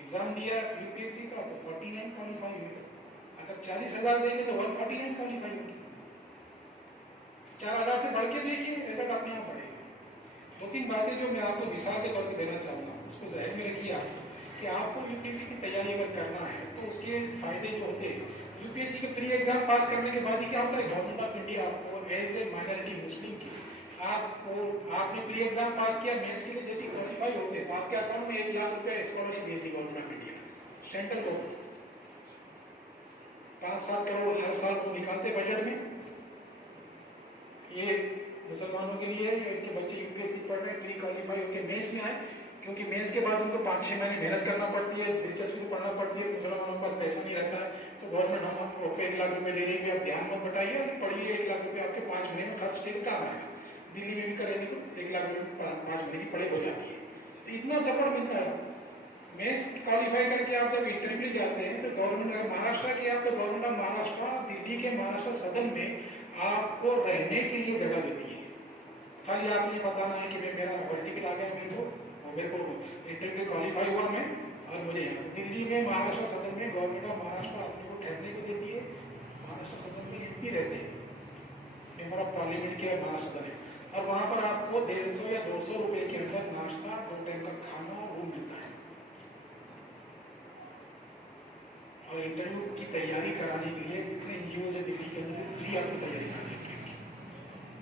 एग्जाम दिया यूपीएससी का तो 49 क्वालिफाई हुए। अगर 40,000 देंगे तो 149 क्वालिफाई होगी। 4000 से बढ़ के देखिए, रिजल्ट अपने आप बढ़ेगा। 2-3 बातें जो मैं आपको मिसाल के तौर पर देना चाहूँगा, उसको जहन में रखिए आप कि आपको यूपीएससी की तैयारी अगर करना है तो उसके फायदे जो होते हैं, यूपीएससी के प्री एग्जाम पास करने के बाद ही क्या होता है, गवर्नमेंट ऑफ इंडिया आपको एज ए माइनॉरिटी मुस्लिम की आपने प्री एग्जाम पास किया, मेंस के लिए जैसे क्वालिफाई होते हैं तो आपके अकाउंट में 1 लाख रुपए स्कॉलरशिप देती government of India, central government 5-7 crore हर साल को निकालते बजट में। ये मुसलमानों के लिए जो बच्चे यूपीएससी पढ़ रहे हैं, प्री क्वालिफाई होकर मेंस में आए, क्योंकि मेंस के बाद उनको 5-6 महीने मेहनत करना पड़ती है, दिलचस्पी पढ़ना पड़ती है। मुसलमानों के पास पैसा नहीं रहता है, तो गवर्नमेंट हम आपको 1 लाख रुपए दे रही है, आप ध्यान मत बटाइए और पढ़िए। 1 लाख रुपए आपके 5 महीने में खर्च के काम आएगा। दिल्ली में भी करेंगे तो 1 लाख रुपए 5 महीने की पढ़ाई हो जाती है, तो इतना सपोर्ट मिलता है। मेंस क्वालिफाई करके आप जब इंटरव्यू जाते हैं तो गवर्नमेंट, अगर महाराष्ट्र की आप तो गवर्नमेंट ऑफ महाराष्ट्र दिल्ली के महाराष्ट्र सदन में आपको रहने के लिए जगह देती है। खाली आप ये बताना है कि मेरा वर्टिकल आ गया, मेरे को इंटरव्यू क्वालिफाई हुआ मैं, और मुझे दिल्ली में महाराष्ट्र सदन में गवर्नमेंट ऑफ महाराष्ट्र अपने को ठहरने को देती है। महाराष्ट्र सदन में इतनी रहते हैं, मेंबर ऑफ पार्लियामेंट के महाराष्ट्र सदन है, और वहां पर आपको 150 या 200 रुपए के अंदर नाश्ता, 2 टाइम का खाना और रूम मिलता है। और इंटरव्यू की तैयारी कराने के लिए कितने एनजीओ से दिल्ली के अंदर फ्री आपको तैयारी कराने की।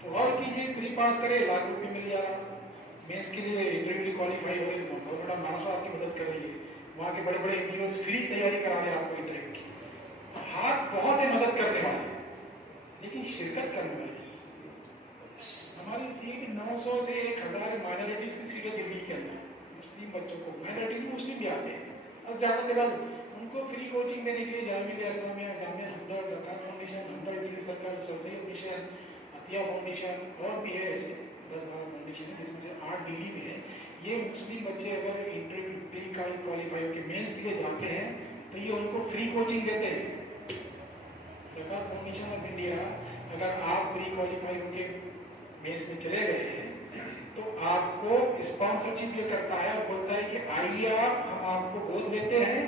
तो और कीजिए, प्री पास करे, 1 लाख रुपये मिल जा रहा। मेंस के लिए इंटरव्यू क्वालिफाई हो रही, गवर्नमेंट ऑफ महाराष्ट्र आपकी मदद कर रही है। वहाँ के बड़े बड़े एनजीओ फ्री तैयारी करा रहे हैं आपको इंटरव्यू की। हाथ बहुत है मदद करने वाले, लेकिन शिरकत करने वाले नहीं। हमारी सीट 900 से 1000 माइनॉरिटीज की सीटें दिल्ली के अंदर, मुस्लिम बच्चों को, माइनॉरिटीज मुस्लिम भी आते हैं, और ज़्यादा से ज़्यादा उनको फ्री कोचिंग देने के लिए Jamia Islamia, Jamia Hamdard, Zakat foundation, Hamdard circle, Syed mission, Atiya foundation, और भी है ऐसे 10-12 फाउंडेशन है, जिसमें से 8 दिल्ली में है। ये मुस्लिम बच्चे अगर इंटरव्यू प्री क्वालिफाई होकर मेंस के लिए जाते हैं तो ये उनको फ्री कोचिंग देते हैं। ज़कात फाउंडेशन ऑफ इंडिया, अगर आप प्री क्वालिफाई होकर मेंस में चले गए हैं तो आपको स्पॉन्सरशिप ये करता है और बोलता है कि आइए आप, हम आपको गोद लेते हैं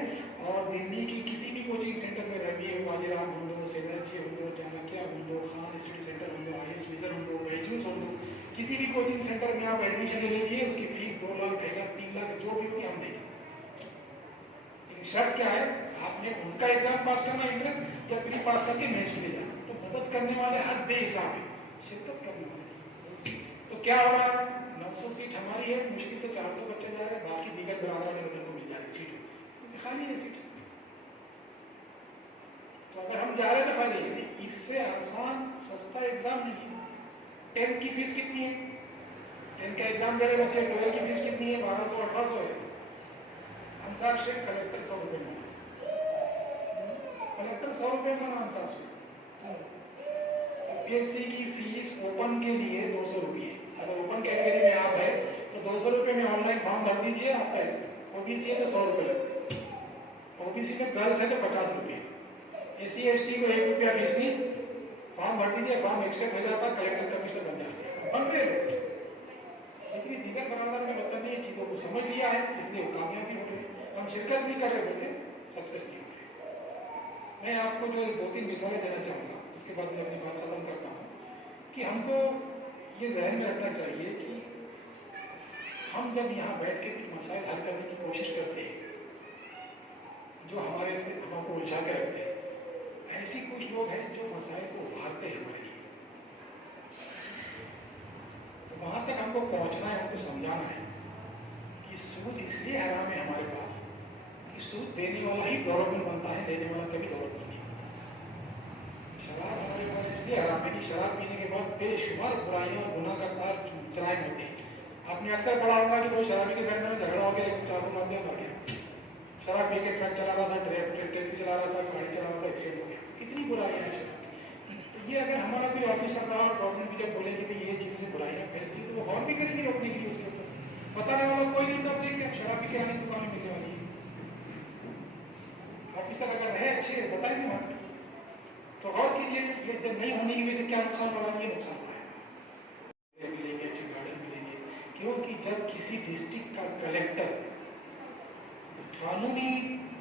और दिल्ली की किसी भी कोचिंग सेंटर में रहिए, वाजिराम हुंदो, सेनर्जी हुंदो, चाणक्य हुंदो, खान स्टडी सेंटर हुंदो, आईएस विजन हुंदो, बैजूस हुंदो, किसी भी कोचिंग सेंटर में आप एडमिशन ले लीजिए, उसकी फीस 2 लाख, 2.5 लाख, 3 लाख जो भी होगी हम देंगे। शर्त क्या है, आपने उनका एग्जाम पास करना इंट्रेंस या प्री पास करके मेंस ले जाना, तो शिरकत करने वाले हर बेहिसाब है, शिरकत करने वाले। तो क्या हो रहा है, 900 सीट हमारी है, मुश्किल से 400 बच्चे जा रहे हैं, बाकी दीगर बरादर वाले बच्चों को मिल जा रही सीट, तो खाली है सीट। तो अगर हम जा रहे हैं तो फायदे नहीं, इससे आसान सस्ता एग्जाम नहीं है। 10th की फीस कितनी है, 10th का एग्जाम दे रहे बच्चे, 12 की फीस कितनी है, 1200-1800 है। अंसार शेख कलेक्टर 100 रुपये में, कलेक्टर 100 रुपये में अंसार शेख। यूपीएससी की फीस ओपन के लिए 200 रुपये, अगर ओपन कैटेगरी में आप है तो 200 रुपये में ऑनलाइन फॉर्म भर दीजिए, आपका एग्जाम। ओबीसी है तो 100 रुपये, ओबीसी में गर्ल्स है तो 50 रुपये, एससी एसटी को 1 रुपया फीस नहीं, फॉर्म भर दीजिए, फॉर्म एक्सेप्ट हो जाता, कलेक्टर कमिश्नर बन जाते, बन रहे लोग। लेकिन दीगर बरादर में मतलब नहीं, चीजों को समझ लिया है, इसलिए वो कामयाबी हो रही है। हम शिरकत नहीं कर रहे बोलते, सक्सेस नहीं हो रहे। मैं आपको जो 2-3 मिसालें देना चाहूँगा, इसके बाद मैं अपनी बात खत्म करता हूँ कि हमको ये जहन में रखना चाहिए कि हम जब यहाँ बैठ के कुछ मसाइल हल करने की कोशिश करते हैं जो हमारे से हमको उलझा के रखते हैं, ऐसी कुछ लोग हैं जो मसाइल को उभारते हैं हमारे लिए। तो वहां तक हमको पहुंचना है, हमको समझाना है कि सूद इसलिए हराम है हमारे पास कि सूद देने वाला ही दौलतमंद बनता है, देने वाला कभी दौलतमंद नहीं बनता। शराब हमारे पास इसलिए हराम है कि शराब पीने के बाद बेशुमार बुराइयां और गुनाह का तार चलाए होते हैं। आपने अक्सर पढ़ा होगा कि 2 शराबी के दरमियान झगड़ा हो गया, चाकू मार दिया, मर गया। शराब पी के ट्रक चला रहा था, टैक्सी चला रहा था, गाड़ी चला रहा था, एक्सीडेंट हो गया। कितनी बुराइयां हैं शराब। तो ये अगर हमारा कोई ऑफिसर रहा और गवर्नमेंट भी जब बोले कि भाई ये चीज़ से बुराइयां फैलती है, तो वो और भी करेंगे रोकने के लिए उसके ऊपर। बताने वाला कोई नहीं, तब देखिए शराब पी के आने की दुकान मिलने वाली है। ऑफिसर अगर रहे अच्छे बताएंगे वहाँ तो और कीजिए, ये जब नहीं होने की वजह से क्या नुकसान हो रहा है, ये नुकसान हो रहा है। मिलेंगे, अच्छे गार्डन मिलेंगे, क्योंकि जब किसी डिस्ट्रिक्ट का कलेक्टर कानूनी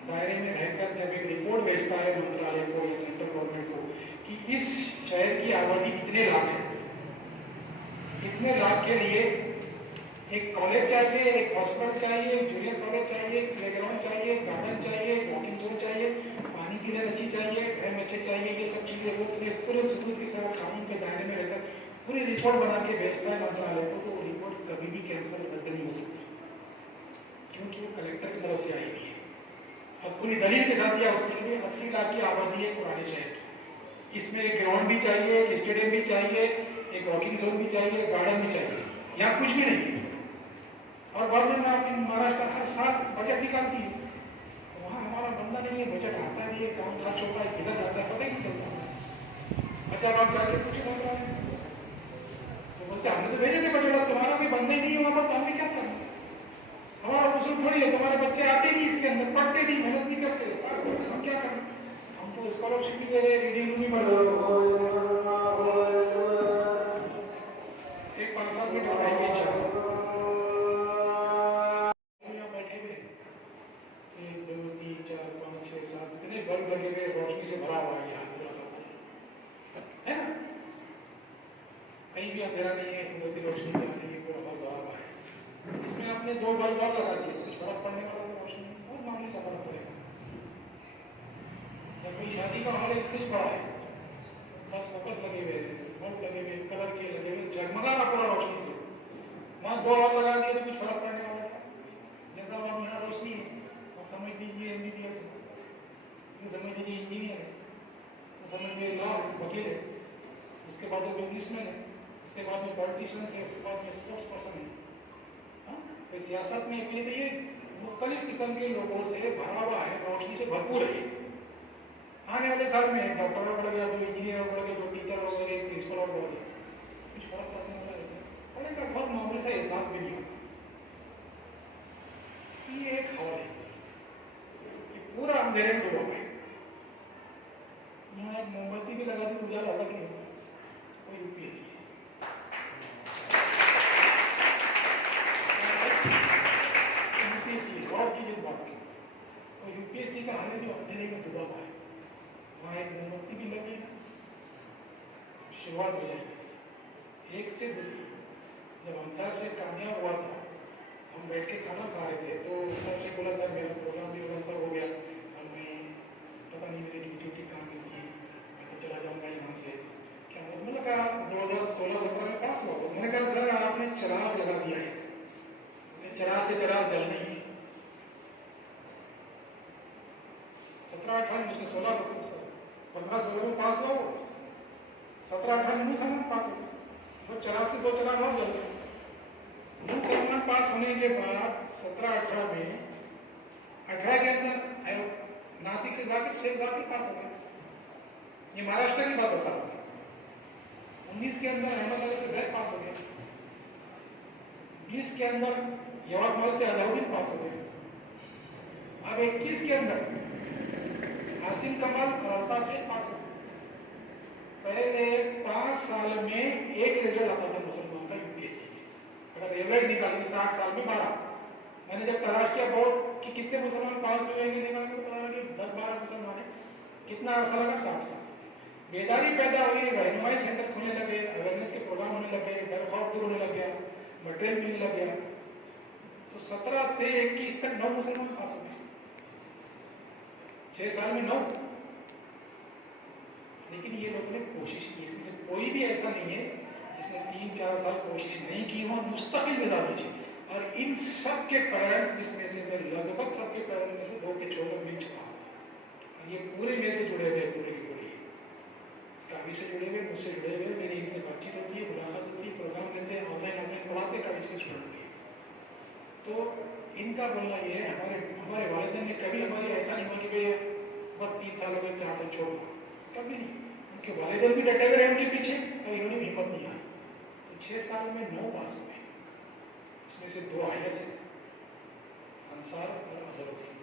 दायरे में रहकर जब एक रिपोर्ट भेजता है मंत्रालय को या सेंट्रल गवर्नमेंट को कि इस शहर की आबादी इतने लाख है, इतने लाख के लिए एक कॉलेज चाहिए, एक हॉस्पिटल चाहिए, जूनियर कॉलेज चाहिए, प्लेग्राउंड चाहिए, गार्डन चाहिए, वॉकिंग जोन चाहिए, पानी की नल अच्छी चाहिए, डैम अच्छे चाहिए, ये सब चीजें वो पूरे सबूत के साथ कानून के दायरे में रहकर पूरी रिपोर्ट बना के भेजता है मंत्रालय को, तो वो रिपोर्ट कभी भी कैंसिल रद्द नहीं हो सकती, क्योंकि वो कलेक्टर की तरफ से आई हुई है और पूरी दलील के साथ दिया उसके लिए 80 लाख की आबादी है पुराने शहर की, इसमें एक ग्राउंड भी चाहिए, एक स्टेडियम भी चाहिए, एक वॉकिंग जोन भी चाहिए, गार्डन भी चाहिए, यहाँ कुछ भी नहीं है। और गवर्नमेंट अपनी महाराष्ट्र हर साल बजट निकालती है, वहाँ हमारा बंदा नहीं है, बजट आता नहीं है, काम खर्च होता है, किधर जाता है पता ही नहीं चलता। अच्छा आप जाके कुछ बोल रहा है तो बोलते हमने तो भेजे थे बजट, तुम्हारा कोई बंदा ही नहीं है वहाँ पर, तो हमें क्या करना, हमारा वसूल थोड़ी है, तुम्हारे बच्चे आते नहीं इसके अंदर, पढ़ते नहीं, मेहनत नहीं करते, हम क्या करें, हम तो स्कॉलरशिप भी दे रहे, रीडिंग रूम भी बढ़ रहे, एक 5-7 मिनट और आएंगे इंशाल्लाह। बैठे हुए 1 2 3 4 5 6 7 इतने बल्ब लगे हुए, रोशनी से भरा हुआ है यहाँ है ना, कहीं भी अंधेरा नहीं है, कुदरती रोशनी भी नहीं है, पूरा बहुत भरा हुआ है। इसमें आपने 2 बल्ब और लगा दिए, कुछ फर्क पड़ने वाला तो रोशनी बहुत मामूली सा फर्क पड़ेगा। जब कोई शादी का हॉल इससे ही बड़ा है, बस फोकस लगे हुए, बल्ब लगे हुए, कलर के लगे हुए, जगमगा रहा पूरा रोशनी से, वहाँ 2 और लगा दिए तो कुछ फर्क पड़ने वाला है। जैसा वहाँ यहाँ रोशनी है, आप समझ लीजिए एमबीबीएस है, तो समझ लीजिए इंजीनियर है, तो समझ लीजिए लॉ वकील है, उसके बाद वो बिजनेसमैन है, उसके बाद में पॉलिटिशियन है, उसके बाद में स्पोर्ट्स पर्सन है। तो सियासत में ये मुख्तलिफ किस्म के लोगों से भरा हुआ है, रोशनी से भरपूर है। आने वाले साल में डॉक्टर बढ़ गया, तो इंजीनियर बढ़ गया, तो टीचर बढ़ गए, प्रिंसिपल बढ़ गया, कुछ फर्क पड़ने वाला है पड़ेगा, बहुत मामूली सा एहसास भी नहीं होता। ये एक हॉल है, ये पूरा अंधेरे में डूबा है, यहाँ एक मोमबत्ती भी लगा दी तो उजाला होगा नहीं, कोई यूपीएससी और की जिस बात की, तो यूपीएससी का हाल जो अंधेरे में डूबा हुआ है, वहाँ एक मोमबत्ती भी लगी है, शुरुआत हो जाएगी 1 से 10। जब अंसार से कामयाब हुआ था, हम बैठ के खाना खा रहे थे, तो सर से बोला सर मेरा प्रोग्राम भी होगा, सब हो गया, और मैं पता नहीं मेरी ड्यूटी कहाँ गई थी, मैं तो मैं चला जाऊंगा यहाँ से। क्या मैंने कहा 2016-17 में पास हुआ। मैंने कहा सर आपने चिराग लगा दिया है, चिराग से चिराग जल नहीं है। 17-18 में 16 15-16 में पास हुआ, 17-18 में मुसलमान पास हो गए, तो चिराग से 2 चिराग और जल गए। मुसलमान पास होने के बाद 17-18 में 18 के अंदर नासिक से जाकिर शेख जाकिर पास हो गए, ये महाराष्ट्र की बात बता रहा हूँ। 19 के अंदर अहमदनगर से जैद पास हो गया, 20 के अंदर यवतमाल से अलाउद्दीन पास हो गए। अब 21 के अंदर हासिम कमाल और अल्ताफ शेख पास हो गए। पहले 5 साल में एक रिजल्ट आता था मुसलमान का यूपीएससी, अगर एवरेज निकालेंगे 60 साल में 12। मैंने जब तलाश किया बोर्ड कि कितने मुसलमान पास हुए निकालेंगे तो पता लगा 10-12 मुसलमान है। कितना अर्सा लगा? 60 साल। बेदारी पैदा हुई, रहनुमाई सेंटर खुलने लगे, अवेयरनेस के प्रोग्राम होने लगे, घर खौफ दूर होने लग गया, मटेरियल मिलने लग गया। तो 17 से 21 तक 9 मुसलमान पास हो गए, 6 साल में 9। लेकिन ये लोगों ने कोशिश की, इसमें से कोई भी ऐसा नहीं है जिसने 3-4 साल कोशिश नहीं की हो, मुस्तकिल मिजाजी थी। और इन सब के पेरेंट्स जिसमें से मैं लगभग सबके पेरेंट्स में से 2 के छोड़ मिल चुका हूँ, और ये पूरे मेरे से जुड़े हुए, पूरे के पूरे काफी से जुड़े हुए, मुझसे जुड़े हुए, मेरी इनसे बातचीत होती है, मुलाकात होती है, प्रोग्राम लेते हैं, ऑनलाइन पढ़ाते काफी के स्टूडेंट भी। तो इनका बोलना ये है, हमारे वालिदैन ने कभी हमारी ऐसा नहीं हुआ कि भाई बस 3 साल हो गए 4 साल छोड़ दो, कभी नहीं। उनके वालिदैन भी डटे हुए उनके पीछे, और इन्होंने भी हिम्मत नहीं हारी। तो 6 साल में 9 पास हो गए, इसमें से 2 IAS है, अंसार और अजहरुद्दीन,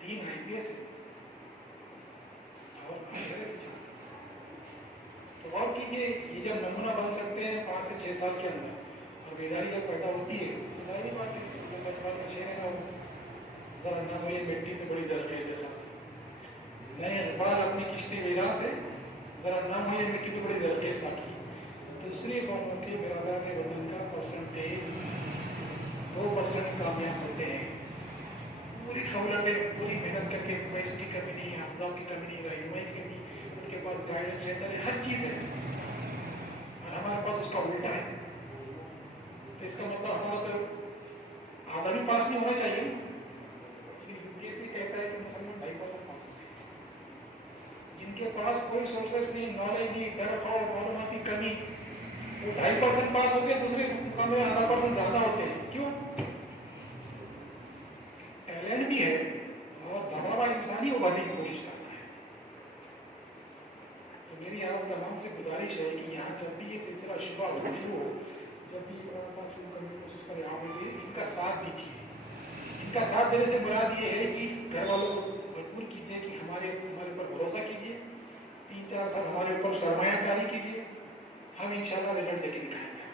3 IPS है और IRS है। तो गौर कीजिए, ये जब नमूना बन सकते हैं 5 से 6 साल के अंदर, और बेदारी जब पैदा होती है तो जाहिर बात है जो बचपन में शेर है ना, जरा ना हो ये मिट्टी तो बड़ी जरखेज है, खास नए अखबार अपनी किश्ती वेरा से जरा ना हो ये मिट्टी तो बड़ी जरखेज साकी। दूसरी कौमों के बिरादर वतन का परसेंटेज 2% कामयाब होते हैं, पूरी सहूलतें, पूरी मेहनत करके, पैसों की कमी नहीं, अफजाओं की कमी नहीं, रहनुमाई की कमी, उनके पास गाइडेंस सेंटर है, हर चीज़ है, और हमारे पास उसका उल्टा है। तो इसका मतलब हमारा तो आधा भी पास नहीं होना चाहिए, लेकिन यूपीएससी कहता है कि मुसलमान 2.5% पास होते हैं। जिनके पास कोई सोर्सेस नहीं, नॉलेज नहीं, डर खौफ मालूमाती कमी, वो 2.5% पास होते हैं, दूसरे काम में 0.5% ज्यादा होते हैं। क्यों? टैलेंट भी है और दबा हुआ इंसान ही उभारने की कोशिश करता है। तो मेरी आप तमाम से गुजारिश है कि यहाँ जब भी ये सिलसिला शुरू हो, जब भी साहब शुरू करने की कोशिश करें, आप मुझे इनका साथ दीजिए। इनका साथ देने से मुराद ये है कि घर वालों को मजबूर कीजिए कि हमारे ऊपर भरोसा कीजिए, 3-4 साल हमारे ऊपर सरमायाकारी कीजिए, हम इंशाल्लाह रिजल्ट देके दिखाएंगे।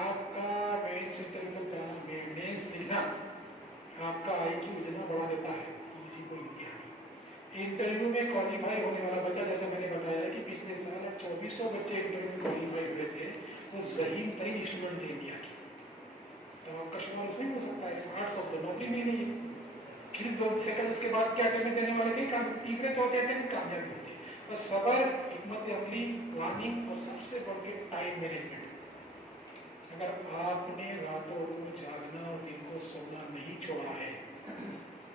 आपका मेंस लिखना आपका IQ इतना बढ़ा देता है कि किसी को नहीं। इंटरव्यू में क्वालिफाई होने वाला बच्चा, जैसे मैंने बताया कि पिछले साल 2400 बच्चे इंटरव्यू में क्वालिफाई हुए थे, वो ज़हीन तरीन स्टूडेंट थे इंडिया के। तो आपका शुमार उसमें हो सकता है। 800 तो नौकरी में नहीं है, फिर 2 सेकंड उसके बाद क्या अटेम्प्ट देने वाले थे, काम तीसरे चौथे अटेम्प्ट कामयाब होते। बस सबर, हिम्मत अमली, प्लानिंग और सबसे बढ़ के टाइम मैनेजमेंट। अगर आपने रातों को जागना और दिन को सोना नहीं छोड़ा है,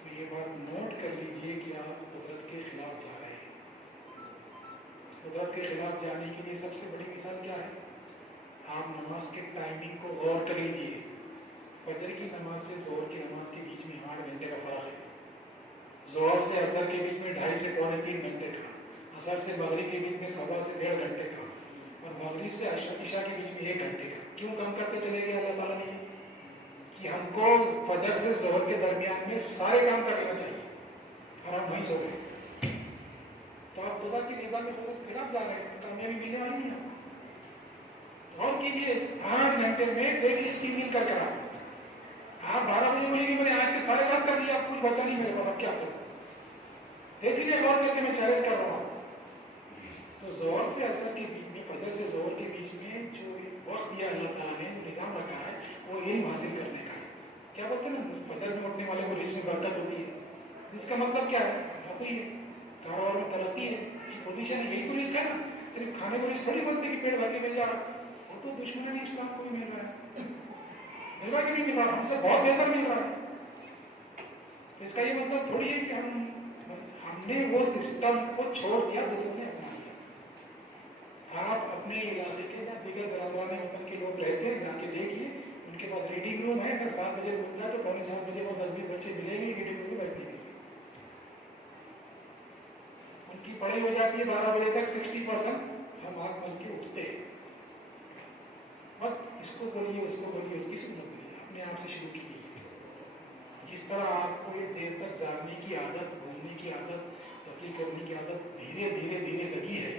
तो ये बात नोट कर लीजिए कि आप कुदरत के खिलाफ जा रहे हैं। कुदरत के खिलाफ जाने के लिए सबसे बड़ी मिसाल क्या है? आप नमाज के टाइमिंग को गौर कर लीजिए। फजर की नमाज से जोहर की नमाज के बीच में 8 घंटे का फर्क है। जोहर से असर के बीच में 2.5 से 3 घंटे का, असर से मगरिब के बीच में 1.25 से 1.5 घंटे का, और मगरिब से इशा के बीच में 1 घंटे का। क्यों कम करते चले गए अल्लाह ताला ने? कि हमको फजर से जोहर के दरमियान में सारे काम कर लेना चाहिए, और हम वहीं सो गए। तो आप खुदा के निज़ाम में खिलाफ जा रहे हैं, कामयाबी मिलने वाली नहीं है। और कीजिए 8 घंटे में देखिए 3 दिन कर करा। आप 12 बजे बोलेंगे मैंने आज के सारे काम कर लिया, कुछ बचा नहीं मेरे पास, अब क्या करूं? देख लीजिए गौर करके, मैं चैलेंज कर रहा हूं। तो जोहर से असर के बीच में, फजर से जोहर के बीच में जो वक्त दिया अल्लाह ताला ने, निजाम रखा है, वो इल्म हासिल करने का है। क्या बोलते हैं ना, फजर में उठने वाले को रिज़्क़ में बरकत होती है। इसका मतलब क्या है? कोई कारोबार में तरक्की है, अच्छी पोजीशन है, यही तो रिस्क है ना। सिर्फ खाने को रिस्क थोड़ी बोलते कि पेट भर के मिल जा रहा, वो तो दुश्मन इस्लाम को भी मिल रहा है, मिल रहा कि नहीं मिल रहा, हमसे बहुत बेहतर मिल रहा है। तो इसका ये मतलब थोड़ी है कि हमने वो सिस्टम को छोड़ दिया, दूसरों ने अपना लिया। आप अपने इलाके के ना दिगर दराजाने वतन के लोग रहते हैं, जाके देखिए, उनके पास रीडिंग रूम है, अगर 7 बजे खुलता है तो 7:15 बजे को 10-20 बच्चे मिलेंगे रीडिंग रूम में बैठने के लिए। उनकी पढ़ाई हो जाती है 12 बजे तक 60%, हम आग बन के उठते हैं। बस इसको बोलिए, उसको बोलिए, उसकी सुनत बोलिए, अपने आप से शुरू कीजिए। जिस तरह आपको एक देर तक जागने की आदत, घूमने की आदत, तफरीह करने की आदत धीरे धीरे धीरे लगी है,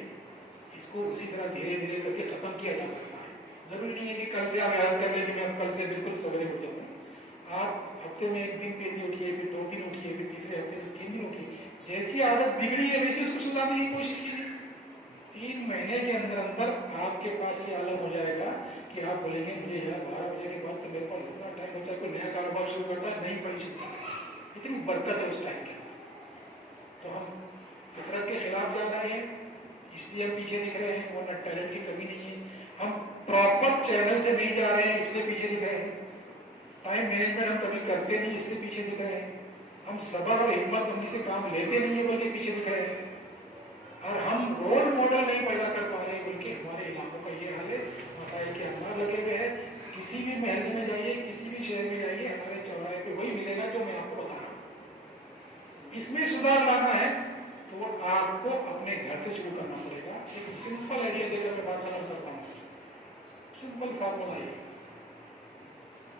इसको उसी तरह धीरे धीरे करके खत्म किया जा सकता है। जरूरी नहीं है कि कल से आप याद कर लें कि मैं कल से बिल्कुल सवेरे उठ जाऊंगा। आप हफ्ते में 1 दिन पे भी उठिए, फिर 2 दिन उठिए, फिर तीसरे हफ्ते में 3 दिन उठिए। जैसी आदत बिगड़ी है वैसे उसको सुधारने की कोशिश कीजिए। 3 महीने के अंदर अंदर आपके पास ये आलम हो जाएगा कि आप बोलेंगे मुझे यार 12 बजे के बाद तो मेरे पास इतना टाइम बचा, कोई नया कारोबार शुरू करता है, नहीं पड़ी शुरू करता है, इतनी बरकत है उस टाइम के अंदर। तो हम फितरत के खिलाफ जा रहे हैं, इसलिए हम पीछे दिख रहे हैं, वरना टैलेंट की कमी नहीं है। हम प्रॉपर चैनल से नहीं जा रहे हैं, इसलिए पीछे दिख रहे हैं। टाइम मैनेजमेंट हम कभी करते नहीं, इसलिए पीछे दिख रहे हैं। हम सब्र और हिम्मत बंदी से काम लेते नहीं है, बल्कि पीछे दिख रहे हैं। और हम रोल मॉडल नहीं पैदा कर पा रहे, बल्कि हमारे इलाकों का ये हाल है, मसाइल के अंदर लगे हुए हैं। किसी भी महल्ले में जाइए, किसी भी शहर में जाइए, हमारे चौराहे पे वही मिलेगा जो मैं आपको बता रहा हूँ। इसमें सुधार लाना है तो वो आपको अपने घर से शुरू करना पड़ेगा। एक सिंपल आइडिया देकर मैं बात करता हूँ, सिंपल फार्मूला है।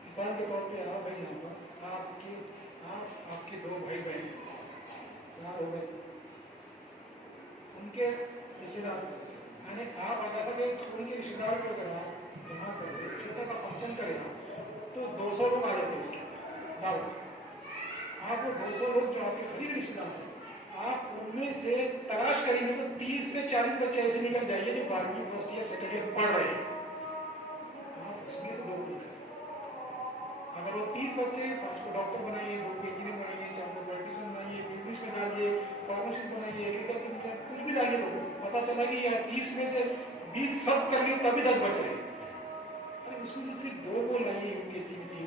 मिसाल के तौर पे आप भाई यहाँ पर आपके 2 भाई बहन यहाँ हो गए, उनके रिश्तेदार यानी आप अगर उनके रिश्तेदार को करा जमा करके छोटा सा फंक्शन करेगा तो 200 लोग आ जाते हैं उसके दावत। आप वो 200 लोग जो आपके करीब रिश्तेदार हैं, आप उनमें से तलाश करेंगे तो 30 से 40 बच्चे ऐसे निकल जाइए जो 12वीं फर्स्ट ईयर सेकेंड ईयर पढ़ रहे हैं। उसमें से 2 को अगर वो 30 बच्चे 5 को डॉक्टर बनाइए, 2 को इंजीनियर बनाइए, 4 को पॉलिटिशियन बनाइए, बिजनेस में डालिए, फार्मेसिस्ट बनाइए, एग्रीकल्चर में कुछ भी डालिए, लोगों पता चला कि यार 30 में से 20 सब कर लिए तभी 10 बचे। अरे उसमें से 2 को लाइए उनके सीट से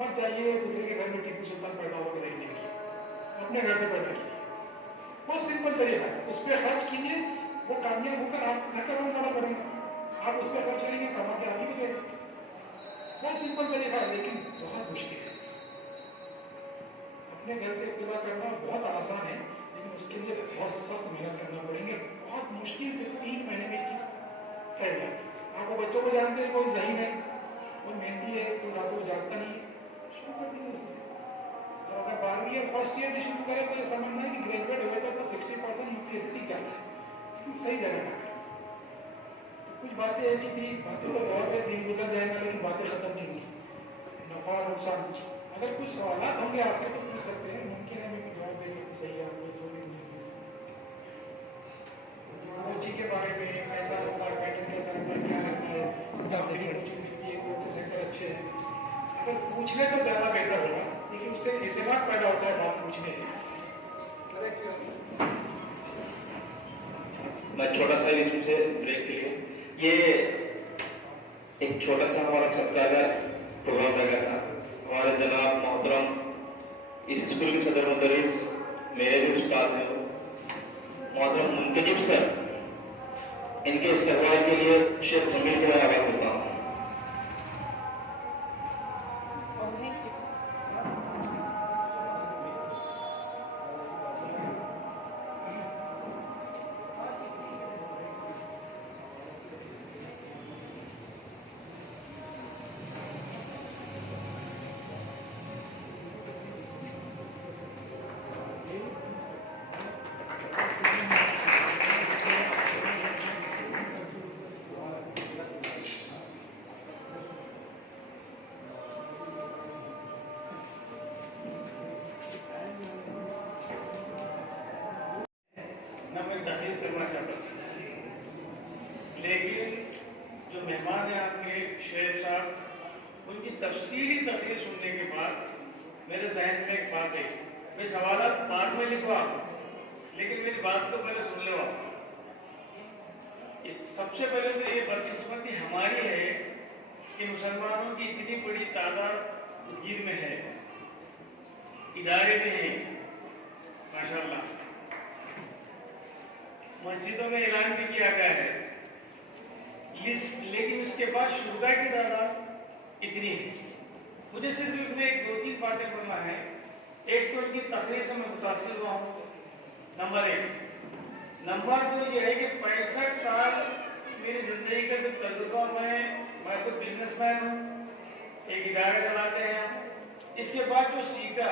मत जाइए दूसरे के घर में टीपू सुल्तान पैदा होकर देखने के लिए, अपने घर से पैदा कीजिए। बहुत सिंपल तरीका है, उस पर खर्च कीजिए, वो कामयाब होकर आप घर का नाम बड़ा करेंगे। आप उस पर खर्च करेंगे, कमा के आगे बढ़ेगा। बहुत सिंपल तरीका है, लेकिन बहुत मुश्किल है। अपने घर से इब्तिदा करना बहुत आसान है, लेकिन उसके लिए बहुत सख्त मेहनत करना पड़ेंगे। बहुत मुश्किल से 3 महीने में चीज तय जाती है। आपको बच्चों को जानते हैं, कोई ज़हीन है, कोई मेहंदी है, कोई रातों को जागता नहीं, शुरू कर देंगे उसी से। और अगर 12वीं या फर्स्ट ईयर से शुरू करें तो ये समझना है कि ग्रेजुएट हुए तो 60% यूपीएससी सीख जाता है, सही जगह जाकर। कुछ बातें ऐसी थी, बातें तो बहुत है, दिन गुजर जाएगा लेकिन बातें खत्म नहीं होंगी। नफा और नुकसान, अगर कुछ सवाल होंगे आपके तो पूछ सकते हैं, मुमकिन है मैं जवाब दे सकूँ सही है आपको, तो नहीं दे सकता। कोचिंग के बारे में कैसा रहता है, पैटर्न कैसा रहता है, क्या रहता है, कोचिंग मिलती है, कौन से सेंटर अच्छे हैं, अगर पूछने तो ज़्यादा बेहतर होगा, लेकिन उससे एतमाद पैदा होता है बात पूछने से। मैं छोटा सा इसमें से ब्रेक के लिए ये एक छोटा सा हमारा सत्कार प्रोग्राम लगा था। हमारे जनाब मोहतरम इस स्कूल के सदर मुदर्रिस, मेरे भी उस्ताद हैं मोहतरम मुंतजिब सर, इनके इस्तकबाल के लिए शेख जमील को आवाज़ देता हूँ। लेकिन जो मेहमान हैं आपके शेख साहब, उनकी तफसीली तकरीर सुनने के बाद मेरे जहन में एक बात आई, मैं सवाल बाद में लिखवा लेकिन मेरी बात को पहले सुन लो आप। सबसे पहले तो ये बदकिस्मती हमारी है कि मुसलमानों की इतनी बड़ी तादाद ईद में है, इदारे में है माशाल्लाह, मस्जिदों में ऐलान भी किया गया है, लेकिन उसके बाद शुदा की तादाद इतनी है। मुझे सिर्फ इसमें एक दो तीन बातें बोलना है। एक तो इनकी तकरीर से मैं मुतासिर हुआ हूँ, नंबर एक। नंबर दो ये है कि 65 साल मेरी जिंदगी का जो तजुर्बा, मैं तो बिजनेसमैन हूँ, एक इदारा चलाते हैं। इसके बाद जो सीखा,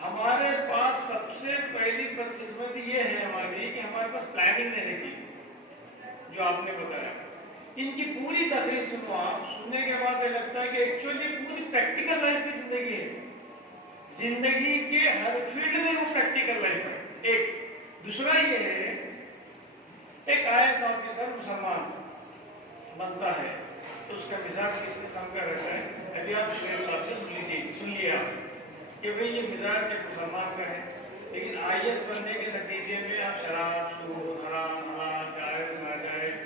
हमारे पास सबसे पहली बदकिस्मती ये है हमारी कि हमारे पास प्लानिंग नहीं रहती, जो आपने बताया। इनकी पूरी तकरीर सुनो आप, सुनने के बाद ये लगता है कि एक्चुअली पूरी प्रैक्टिकल लाइफ की जिंदगी है, जिंदगी के हर फील्ड में वो प्रैक्टिकल लाइफ है। एक दूसरा ये है, एक IAS ऑफिसर मुसलमान बनता है तो उसका मिजाज किस किस्म का रहता है। अभी आप शेख साहब से सुन लिया कि भाई ये मिजाज एक मुसलमान का है, लेकिन IAS बनने के नतीजे में आप शराब, सूद, हराम, हलाल, जायज, नाजायज,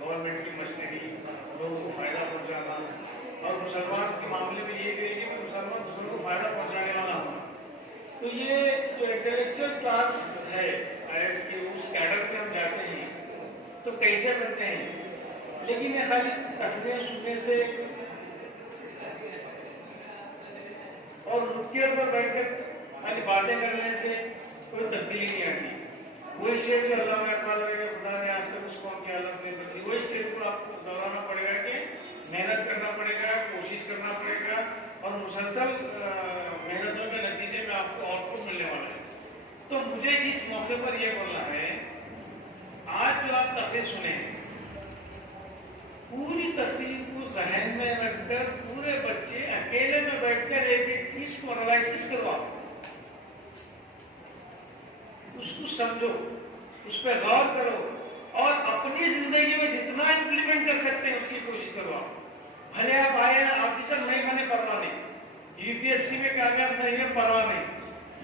गवर्नमेंट की मशीनरी, लोगों को फायदा पहुंचाना, और मुसलमान के मामले में ये भी है कि मुसलमान दूसरों को फायदा पहुंचाने वाला होना। तो ये जो इंटेलेक्चुअल क्लास है IAS के, उस कैडर पे हम जाते हैं तो कैसे बनते हैं। लेकिन ये खाली तकरीरें सुनने से और मुख्य पर बैठकर खाली बातें करने से कोई तब्दीली नहीं आती। वही शेर जो अल्लाह में अकबाल वगैरह खुदा ने आज तक उसको हम हालत नहीं बदली, वही शेर को आपको दोहराना पड़ेगा कि मेहनत करना पड़ेगा, कोशिश करना पड़ेगा, और मुसलसल मेहनतों के नतीजे में आपको आउटपुट मिलने वाला है। तो मुझे इस मौके पर यह बोलना है, आज जो आप तकरीर सुने, पूरी तकरीर को जहन में रखकर पूरे बच्चे अकेले में बैठकर एक एक चीज को एनालिसिस करवाओ, उसको समझो, उस पर गौर करो, और अपनी जिंदगी में जितना इंप्लीमेंट कर सकते हैं उसकी कोशिश करो। भले आप IAS ऑफिसर नहीं बने, परवाह नहीं, UPSC में कामयाब नहीं है, परवाह नहीं,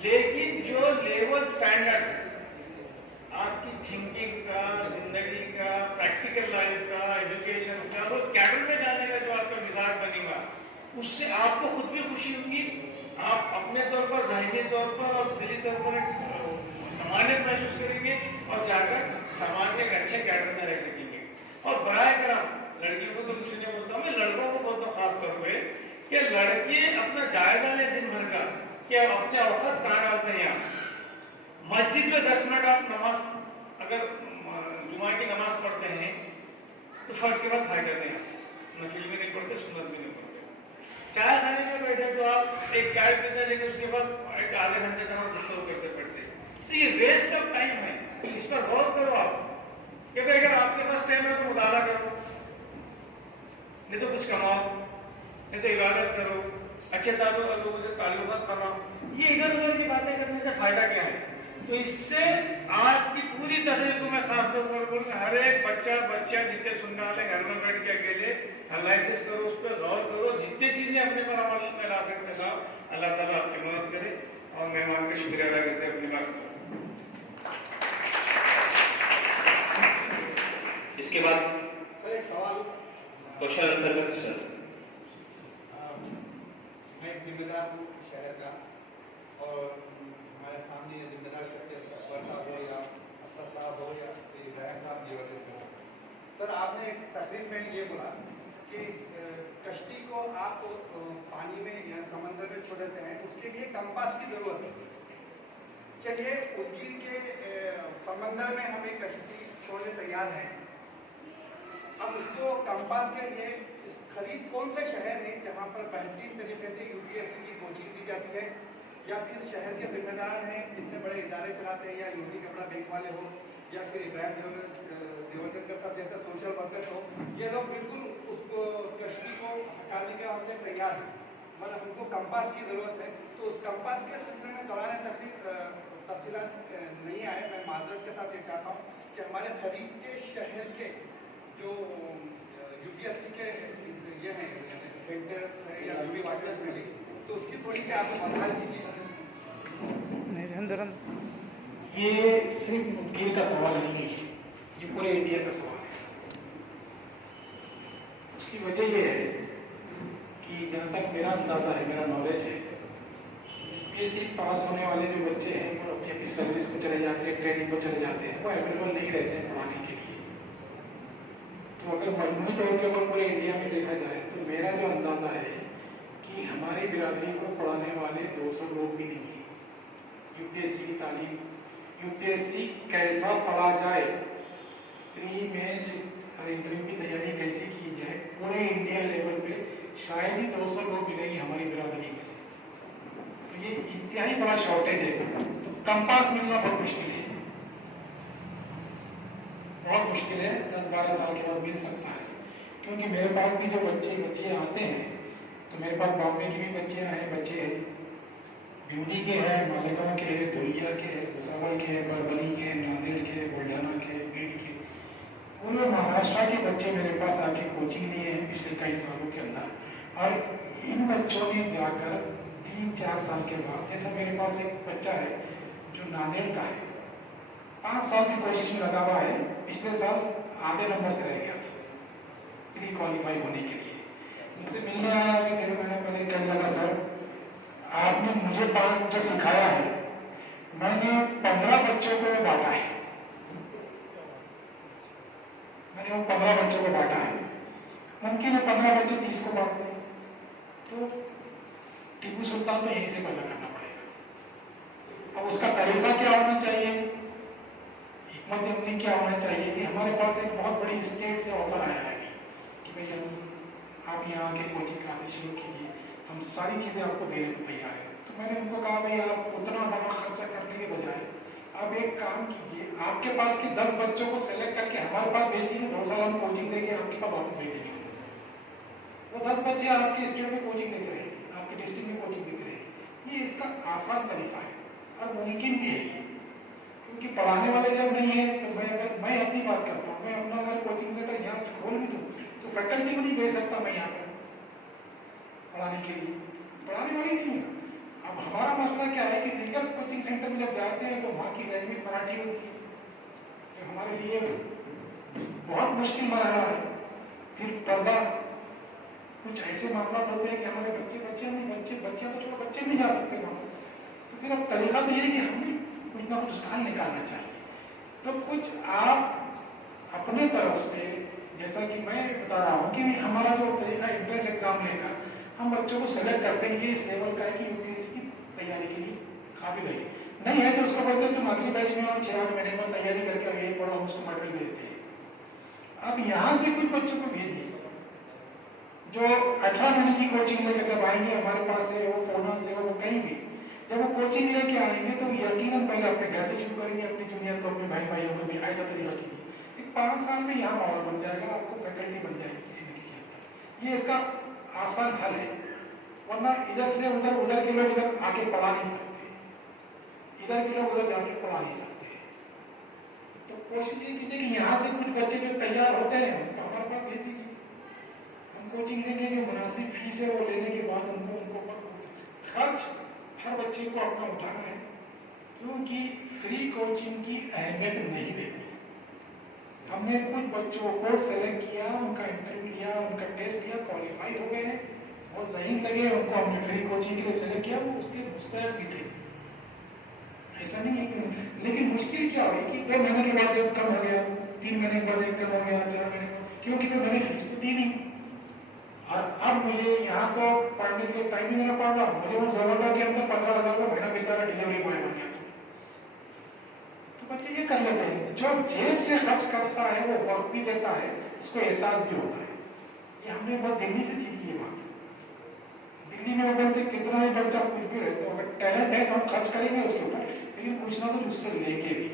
लेकिन जो लेवल स्टैंडर्ड आपकी थिंकिंग का, जिंदगी का, प्रैक्टिकल लाइफ का, एजुकेशन का, वो कैडर में जाने का जो आपका मिजाज बनेगा, उससे आपको खुद भी खुशी होगी, आप अपने तौर पर, ज़ाहिरी तौर पर और दिली तौर पर समानियत महसूस करेंगे, और जाकर समाज के एक अच्छे कैडर में रह सकेंगे। और बराए करम लड़कियों को तो कुछ नहीं बोलता हूँ, मैं लड़कों को बोलता हूँ खास तौर पर कि लड़के अपना जायजा लें दिन भर का कि आप अपने औकात कहाँ डालते हैं। आप मस्जिद में 10 मिनट आप नमाज, अगर जुमा की नमाज पढ़ते हैं तो फर्ज के बाद खाए जाते हैं, नफिल भी नहीं पढ़ते, सुन्नत भी नहीं पढ़ते। चाय खाने में बैठे तो आप एक चाय पीते, लेकिन उसके बाद एक आधे घंटे तक आप गुफ्तगू करते पढ़ते, तो ये वेस्ट ऑफ टाइम है। इस पर गौर करो आप कि भाई अगर आपके पास टाइम है तो मुताला करो, नहीं तो कुछ कमाओ, नहीं तो इबादत करो, अच्छे लोगों से ताल्लुकात बनाओ। ये इधर उधर की बातें करने से फायदा क्या है। तो इससे आज की पूरी तकरीर को मैं खास तौर पर बोलूँगा, हर एक बच्चा जितने सुनने वाले घर में बैठ के अकेले एनालिसिस करो, उस पर गौर करो, जितनी चीजें अपने पर अमल में ला सकते लाओ। अल्लाह ताला आपकी मदद करे, और मेहमान का शुक्रिया अदा करते अपनी बात करो। इसके बाद सर एक सवाल, क्वेश्चन आंसर का सेशन। मैं एक जिम्मेदार हूँ शहर का, और हमारे सामने ये जिम्मेदार शख्सियत अकबर साहब हो या असर साहब हो या इब्राहिम साहब जी वगैरह। सर आपने एक तकरीर में ये बोला कि कश्ती को आप पानी में या समंदर में छोड़ देते हैं, उसके लिए कंपास की जरूरत है। चलिए उदगीर के समंदर में हम एक कश्ती छोड़ने तैयार हैं, अब उसको कंपास के लिए करीब कौन सा शहर है जहाँ पर बेहतरीन तरीके से UPSC की कोचिंग दी जाती है, या फिर शहर के जिम्मेदार हैं जितने बड़े इदारे चलाते हैं, या यूपी कपड़ा बैंक वाले हो, या फिर इब्राहिम देवरकर साहब जैसा सोशल वर्कर हो, ये लोग बिल्कुल उसको कश्ती को हटाने के हमसे तैयार हैं, मतलब हमको कंपास की जरूरत है। तो उस कंपास के सिलसिले में दौरान तफसीलात नहीं आए, मैं माजरत के साथ ये चाहता हूँ कि हमारे करीब के शहर के जो UPSC के ये हैं सेंटर्स है या यूपी वाटर मिली, तो उसकी थोड़ी सी आप वजाहत कीजिए। ये सिर्फ मुद्दे का सवाल नहीं है, ये पूरे इंडिया का सवाल है। उसकी वजह ये है कि जहाँ तक मेरा अंदाजा है, मेरा नॉलेज है, यूपीएससी पास होने वाले जो बच्चे हैं वो अपनी अपनी सर्विस को चले जाते हैं, ट्रेनिंग को चले जाते हैं, वो अवेलेबल नहीं रहते हैं पढ़ाने के लिए। तो अगर मजमूई तौर पर अगर पूरे इंडिया में देखा जाए तो मेरा जो अंदाजा है कि हमारी बिरादरी को पढ़ाने वाले 200 लोग भी नहीं है। यूपीएससी की तालीम, यूपीएससी कैसा पढ़ा जाए, प्री मेंस और इंटरव्यू की तैयारी कैसी की जाए, पूरे इंडिया लेवल पे शायद ही 200 लोग मिलेंगे हमारी बिरादरी में से। तो ये इंतहाई बड़ा शॉर्टेज है। तो कंपास मिलना बहुत मुश्किल है, बहुत मुश्किल है। 10-12 साल के बाद मिल सकता है, क्योंकि मेरे पास भी जो बच्चे आते हैं, तो मेरे पास बॉम्बे की भी बच्चे हैं, ब्यूनी के हैं, मालेगांव के हैं, धुलिया के हैं, भुसावल के हैं, बरबली के, नांदेड़ के, बुल्ढाना के, बीड के, पूरे महाराष्ट्र के बच्चे मेरे पास आके कोचिंग लिए हैं पिछले कई सालों के अंदर। और इन बच्चों ने जाकर 3-4 साल के बाद, जैसे मेरे पास एक बच्चा है जो नांदेड़ का है, 5 साल से कोशिश में लगा हुआ है, पिछले साल आधे नंबर से रह गया प्री क्वालिफाई होने के लिए। मुझसे मिलने आया, अभी 1.5 महीना पहले, कहने लगा सर आपने मुझे जो सिखाया है, मैंने 15 बच्चों को बांटा है, मैंने वो 15 बच्चों को बांटा है। मुमकिन है 15 बच्चे 30 को बांट दें, तो टीपू सुल्तान को यहीं से पैदा करना पड़ेगा। अब उसका तरीका क्या होना चाहिए, हिकमत अमली क्या होना चाहिए कि हमारे पास एक बहुत बड़ी स्टेट से ऑफर आया है कि भाई आप यहाँ के कोचिंग क्लासेस शुरू कीजिए, हम सारी चीज़ें आपको देने को तैयार हैं। तो मैंने उनको कहा भाई आप उतना बड़ा खर्चा करने के बजाय आप एक काम कीजिए, आपके पास के 10 बच्चों को सेलेक्ट करके हमारे पास भेज दीजिए, 2 साल हम कोचिंग देंगे, आपके पास वापस भेज देंगे। वो 10 बच्चे आपके स्टेट में कोचिंग देते रहेंगे, आपके डिस्ट्रिक्ट में कोचिंग देते रहेंगे। ये इसका आसान तरीका है और मुमकिन भी है, क्योंकि पढ़ाने वाले जब नहीं है तो मैं अपनी बात करता हूँ, मैं अपना अगर कोचिंग सेंटर यहाँ खोल भी दूँ तो फैकल्टी को नहीं भेज सकता मैं यहाँ पर पढ़ाने के लिए, पढ़ाने वाले नहीं मिला। अब हमारा मसला क्या है कि रीजनल कोचिंग सेंटर में जब जाते हैं तो वहाँ की लैंग्वेज मराठी होती है, तो हमारे लिए बहुत मुश्किल मरहला है। फिर पर्दा, कुछ ऐसे मामला होते हैं कि हमारे बच्चे तो छोड़ो, बच्चे नहीं जा सकते वहाँ। तो फिर अब तरीका तो ये है कि हमें कुछ ना कुछ उसका हल निकालना चाहिए। तो कुछ आप अपने तरफ से, जैसा कि मैं बता रहा हूँ कि हमारा जो तरीका एंट्रेंस एग्जाम लेकर हम बच्चों को सेलेक्ट करते हैं, ये इस लेवल का है कि यूपीएससी की तैयारी के लिए काबिल है, नहीं है तो उसको बोलते हैं तुम अगली बैच में आओ, 6-8 महीने में तैयारी करके अब यही पढ़ो, हम उसको मटेरियल दे देते हैं। अब यहाँ से कुछ बच्चों को भेजिए जो 18 महीने की कोचिंग लेकर जब आएंगे हमारे पास से, वो पूना से, वो कहीं भी जब वो कोचिंग लेके आएंगे तो यकीनन पहले अपने घर से शुरू करेंगे, अपने जूनियर को, अपने भाइयों को भी ऐसा तरीका कीजिए। 5 साल में यहाँ माहौल बन जाएगा, आपको फैकल्टी बन जाएगी किसी न किसी हद तक। ये इसका आसान हल है, वरना इधर से उधर, उधर के लोग इधर आके पढ़ा नहीं सकते, इधर के लोग उधर जाके पढ़ा नहीं सकते। तो कोशिश ये कीजिए कि यहाँ से कुछ बच्चे जो तैयार होते हैं उनको हमारे पास भेज दीजिए, हम कोचिंग लेंगे, जो मुनासिब फीस है वो लेने के बाद उनको खर्च हर बच्चे को अपना उठाना है, क्योंकि फ्री कोचिंग की अहमियत नहीं देती। हमने कुछ बच्चों को सेलेक्ट किया, उनका इंटरव्यू लिया, उनका टेस्ट लिया, क्वालिफाई हो गए, बहुत ज़हीन लगे, उनको हमने फ्री कोचिंग के लिए सेलेक्ट किया, वो उसके मुस्तैद भी थे, ऐसा नहीं है। लेकिन मुश्किल क्या हुई कि 2 महीने के बाद एक कम हो गया, 3 महीने के बाद एक कम हो गया, 4 महीने, क्योंकि मैंने फीस तो दी नहीं। और अब मुझे यहाँ तो पढ़ने के लिए टाइम ही नहीं पड़ रहा, मुझे वो जोमेटो के अंदर 15,000 का महीना मिलता है, डिलीवरी बॉय बन गया। तो बच्चे ये कर लेते हैं, जो जेब से खर्च करता है वो वक्त भी देता है, उसको एहसास भी होता है। ये हमने बहुत दिल्ली से सीखी है बात। दिल्ली में वो बोलते कितना ही बच्चा कुछ भी रहे, तो अगर टैलेंट है तो हम खर्च करेंगे उसके ऊपर, लेकिन कुछ ना कुछ उससे लेंगे भी।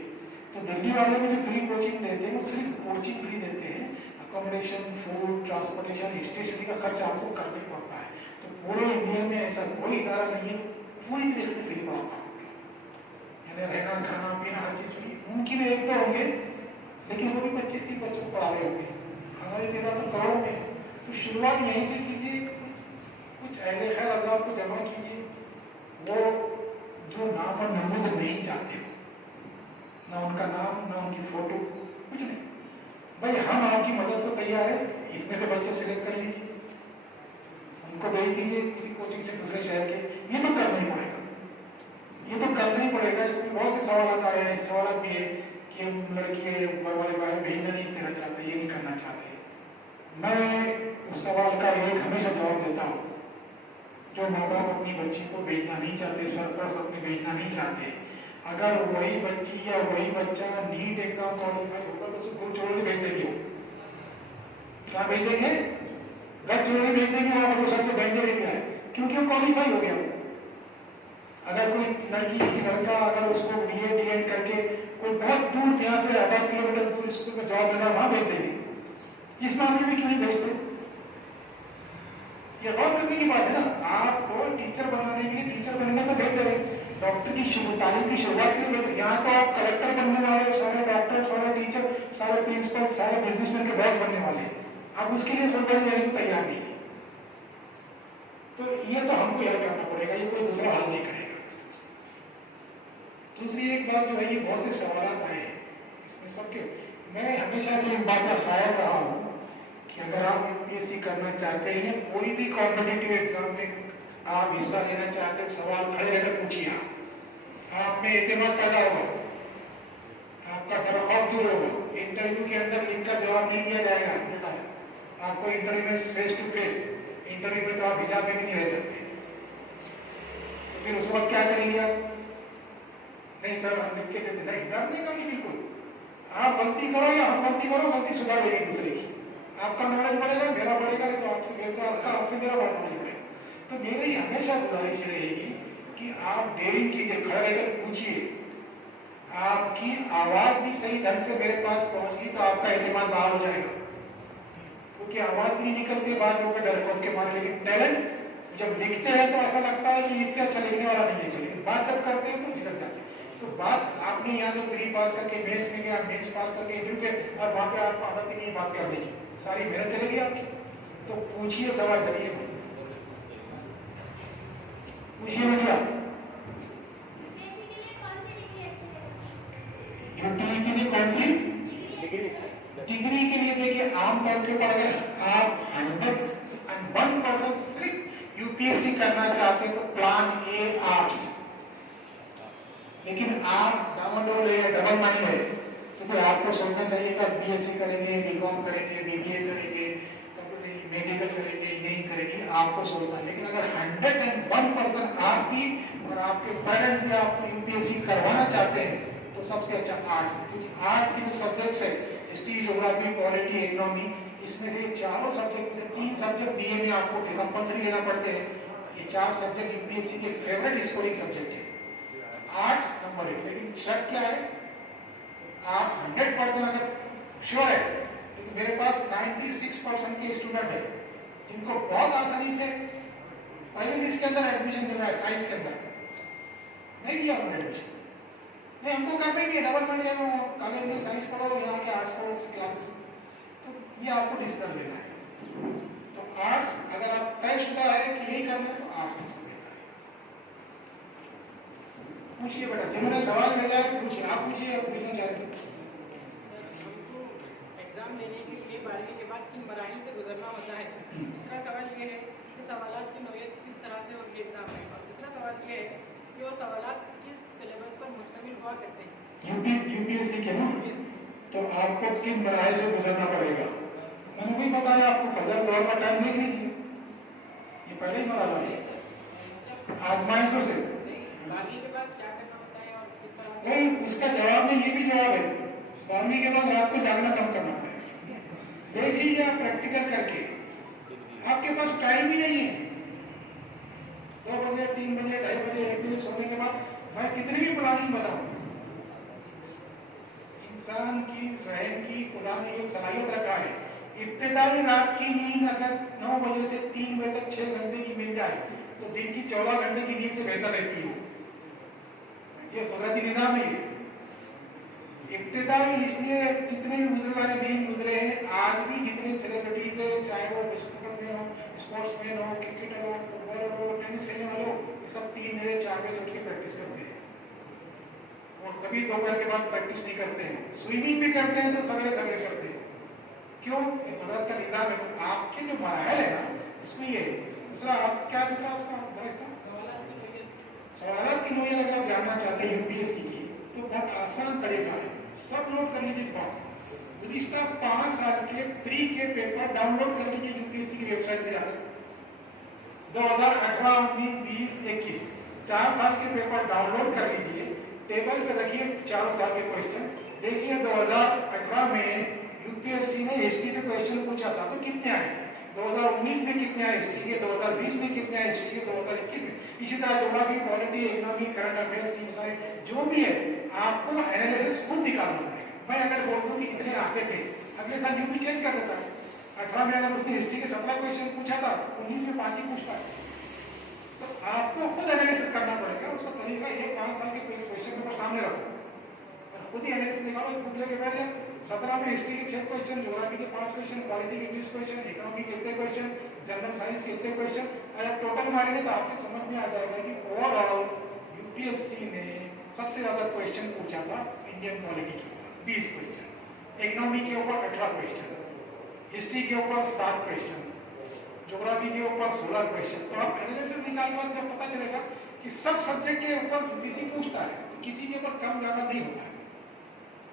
तो दिल्ली वाले में जो फ्री कोचिंग देते हैं वो सिर्फ कोचिंग फ्री देते हैं, अकोमोडेशन, फूड, ट्रांसपोर्टेशन, स्टेशनरी का खर्च आपको करना ही पड़ता है। तो पूरे इंडिया में ऐसा कोई इदारा नहीं है पूरी तरीके से फ्री पढ़ाता है, यानी रहना, खाना, पीना, हर चीज फ्री। मुमकिन है एक तो होंगे, लेकिन वो भी 25-30 बच्चों को पढ़ा रहे होंगे, हमारे तेरा तो करोड़ में। तो शुरुआत यहीं से कीजिए, कुछ अहले खैर अल्लाह को जमा कीजिए, वो जो नाम और नमूद नहीं चाहते फोटो, कुछ नहीं। भाई हम आपकी मदद को तैयार है, इसमें से बच्चे सिलेक्ट कर लीजिए, उनको भेज दीजिए किसी कोचिंग से दूसरे शहर के। ये तो करना ही पड़ेगा, ये तो करना ही पड़ेगा। इसमें बहुत से सवाल आए हैं, ऐसे सवाल भी है कि हम लड़की वाले बाहर भेजना नहीं देना चाहते, ये नहीं करना चाहते। मैं उस सवाल का एक हमेशा जवाब देता हूँ, जो माँ बाप अपनी बच्ची को भेजना नहीं चाहते, सरप्लस अपने भेजना नहीं चाहते, अगर वही बच्ची या वही बच्चा नीट एग्जाम क्वालिफाई होगा तो उसे गुरचोड़ी भेज देंगे। क्या भेज देंगे? गुरचोड़ी भेज देंगे, वहां पर सबसे बेहतर एरिया है, क्योंकि वो क्वालिफाई हो गया। अगर कोई लड़की लड़का अगर उसको डीएड करके कोई बहुत दूर यहाँ पे 1000 किलोमीटर दूर स्कूल में जॉब लेना, वहां भेज देंगे। इस मामले में क्यों नहीं भेजते? ये गौर करने की बात है ना। आपको टीचर बनाने के लिए टीचर बनने तो भेज रहे, डॉक्टर की तालीम की शुरुआत के लिए भेज। यहाँ तो आप कलेक्टर बनने वाले, सारे डॉक्टर, सारे टीचर, सारे प्रिंसिपल, सारे बिजनेसमैन के बॉस बनने वाले, आप उसके लिए फुटबॉल देने को तैयार नहीं है। तो ये तो हमको याद करना पड़ेगा, ये कोई दूसरा हल नहीं करेगा। दूसरी एक बात जो है, ये बहुत से सवाल आए हैं इसमें सबके, मैं हमेशा से एक बात का ख्याल रहा हूँ कि अगर आप यूपीएससी करना चाहते हैं, कोई भी कॉम्पिटिटिव एग्जाम में आप हिस्सा लेना चाहते हैं, सवाल खड़े रहकर पूछिए। आप में एतमाद पैदा होगा, आपका खौफ दूर होगा। इंटरव्यू के अंदर लिखकर जवाब नहीं दिया जाएगा, पता है आपको। इंटरव्यू में फेस टू फेस, इंटरव्यू में तो आप हिजाब में भी नहीं रह सकते। तो फिर उस वक्त क्या करेंगे आप? नहीं सर हम लिख के देते, नहीं डरने का नहीं बिल्कुल। आप गलती करो या हम गलती करो, गलती सुधार लेंगे दूसरे की। आपका नॉलेज बढ़ेगा, मेरा बढ़ेगा, नहीं तो आपसे मेरे से आपका, आपसे मेरा बढ़ना नहीं बढ़ेगा। तो मेरी हमेशा गुजारिश रहेगी कि आप डेयरिंग कीजिए, खड़े रहकर पूछिए। आपकी आवाज भी सही ढंग से मेरे पास पहुंचगी तो आपका एतमाद बाहर हो जाएगा, क्योंकि आवाज भी नहीं निकलती है बाद में डर खौफ के मारे। लेकिन टैलेंट जब लिखते हैं तो ऐसा लगता है कि इससे अच्छा लिखने वाला नहीं है, लेकिन बात जब करते हैं तो झिझक जाते हैं। तो बात आपने यहाँ से प्री पास करके मेंस में गया, मेंस पास करके इंटरव्यू पे, और वहां पे आपको आदत ही नहीं बात करने की, सारी मेहनत चलेगी आपकी। तो पूछिए, सवाल करिए, पूछिए क्या यूपीएससी के लिए कौन सी डिग्री के लिए? देखिए आमतौर के ऊपर अगर आप 101% सिर्फ यूपीएससी करना चाहते तो प्लान ए आर्ट्स। लेकिन आप डबल माइंड है तो फिर आपको सोचना चाहिए कि बीएससी करेंगे, बीकॉम करेंगे, बीबीए करेंगे, मेडिकल करेंगे, इंजीनियरिंग करेंगे, आपको सोचना है। लेकिन अगर 101% आप भी और आपके पेरेंट्स भी आपको यूपीएससी करवाना चाहते हैं तो सबसे अच्छा आर्ट्स, क्योंकि आर्ट्स के जो सब्जेक्ट्स है, हिस्ट्री, ज्योग्राफी, पॉलिटी, इकोनॉमी, इसमें से 4 सब्जेक्ट, 3 सब्जेक्ट बीए में आपको कंपल्सरी लेना पड़ते हैं। ये 4 सब्जेक्ट यूपीएससी के फेवरेट स्कोरिंग सब्जेक्ट है, आर्ट्स नंबर 1। लेकिन शर्त क्या है? आप 100% अगर श्योर है, क्योंकि मेरे पास 96% के स्टूडेंट है जिनको बहुत आसानी से पहले इसके अंदर एडमिशन मिल रहा है, साइंस के अंदर नहीं दिया उन्होंने एडमिशन। नहीं, हमको करना ही नहीं है, डबल माइंड कॉलेज में साइंस पढ़ो, यहाँ के आर्ट्स पढ़ो क्लासेस, तो ये आपको डिसीजन लेना है। तो आर्ट्स अगर आप तयशुदा है कि नहीं करना है तो आर्ट्स सबसे बेहतर है। पूछिए बेटा, जिन्होंने सवाल भेजा है पूछिए, आप पूछिए, आप पूछना चाहते हैं। एग्जाम देने के लिए 12वीं के बाद 3 मराहिल से गुजरना होता है। दूसरा सवाल ये है कि सवालात की नौयत किस तरह से होगी एग्जाम में, और तीसरा सवाल ये है कि वो सवालात किस सिलेबस पर मुश्तमिल हुआ करते हैं। यूपीएससी के ना, तो आपको 3 मराहिल से गुजरना पड़ेगा। मैंने वही बताया आपको, फजर जोर का टाइम देख लीजिए, ये पहले ही मरा है आजमाइशों से। 12वीं के बाद क्या करना होता है और किस तरह से? नहीं, उसका जवाब में ये भी जवाब है, 12वीं के बाद रात को जागना कम करना पड़ेगा। देख लीजिए आप प्रैक्टिकल करके, आपके पास टाइम ही नहीं है। 2 बजे, 3 बजे, 2:30 बजे, 1 बजे सोने के बाद मैं कितनी भी प्लानिंग बनाऊं, इंसान की जहन की खुदा ने ये सलाहियत रखा है, इब्तिदाई रात की नींद अगर 9 बजे से 3 बजे तक 6 घंटे की मिल जाए तो दिन की 14 घंटे की नींद से बेहतर रहती है। ये कुदरती निजाम है। इब्तिदाई इसलिए जितने भी बुजुर्गान दीन गुजरे हैं, आज भी जितने सेलिब्रिटीज है, चाहे वो बिस्कुट हो, स्पोर्ट्समैन हो, क्रिकेटर हो, फुटबॉलर हो, टेनिस खेलने वाले हो, ये सब 3 बजे 4 बजे उठ के प्रैक्टिस करते हैं। और कभी दोपहर के बाद प्रैक्टिस नहीं करते हैं, स्विमिंग भी करते हैं तो सवेरे सवेरे करते हैं। क्यों? फजरत का निजाम है। तो आपके जो मराहल है ना उसमें ये दूसरा आप क्या दूसरा उसका सवालात की नोयत अगर आप जानना चाहते हैं यूपीएससी की तो बहुत आसान तरीका है, सब नोट कर लीजिए इस बात। गुज़िश्ता 5 साल के प्री के पेपर डाउनलोड कर लीजिए यूपीएससी की वेबसाइट पे जाकर। 2018, 19, 20, 21 4 साल के पेपर डाउनलोड कर लीजिए, टेबल पे रखिए चारों साल के क्वेश्चन। देखिए 2018 में यूपीएससी ने हिस्ट्री के क्वेश्चन पूछा था तो कितने आए, 2019 में कितने आए हिस्ट्री के, 2020 में कितने आए हिस्ट्री के, 2021 में। इसी तरह geography, polity, economy, current affairs, जो भी है आपको एनालिसिस खुद निकालना पड़ेगा। मैं अगर बोल दूं कि इतने आते थे, अगले साल यूपी चेंज कर देता है। 18 में अगर उसने हिस्ट्री के 17 क्वेश्चन पूछा था, 19 में 5 ही पूछता है। तो आपको खुद एनालिसिस करना पड़ेगा। उसका तरीका ये 5 साल के क्वेश्चन पेपर सामने रखो और खुद ही एनालिसिस निकालो, बुक लेके बैठ जाए। 17 में हिस्ट्री के 6 क्वेश्चन, ज्योग्राफी के 5 क्वेश्चन, पॉलिटी के 20 क्वेश्चन, इकोनॉमी के कितने क्वेश्चन, जनरल साइंस के कितने क्वेश्चन। अगर टोटल मारेंगे तो आपको समझ में आ जाएगा कि ओवरऑल यूपीएससी ने सबसे ज्यादा क्वेश्चन पूछा था इंडियन पॉलिटी के ऊपर 20 क्वेश्चन, इकोनॉमी के ऊपर 18 क्वेश्चन, हिस्ट्री के ऊपर 7 क्वेश्चन, ज्योग्राफी के ऊपर 16 क्वेश्चन। तो आप एनालिसिस निकालने के बाद जब पता चलेगा कि सब सब्जेक्ट के ऊपर यूपीएससी पूछता है, तो किसी के ऊपर कम ज्यादा नहीं होता है।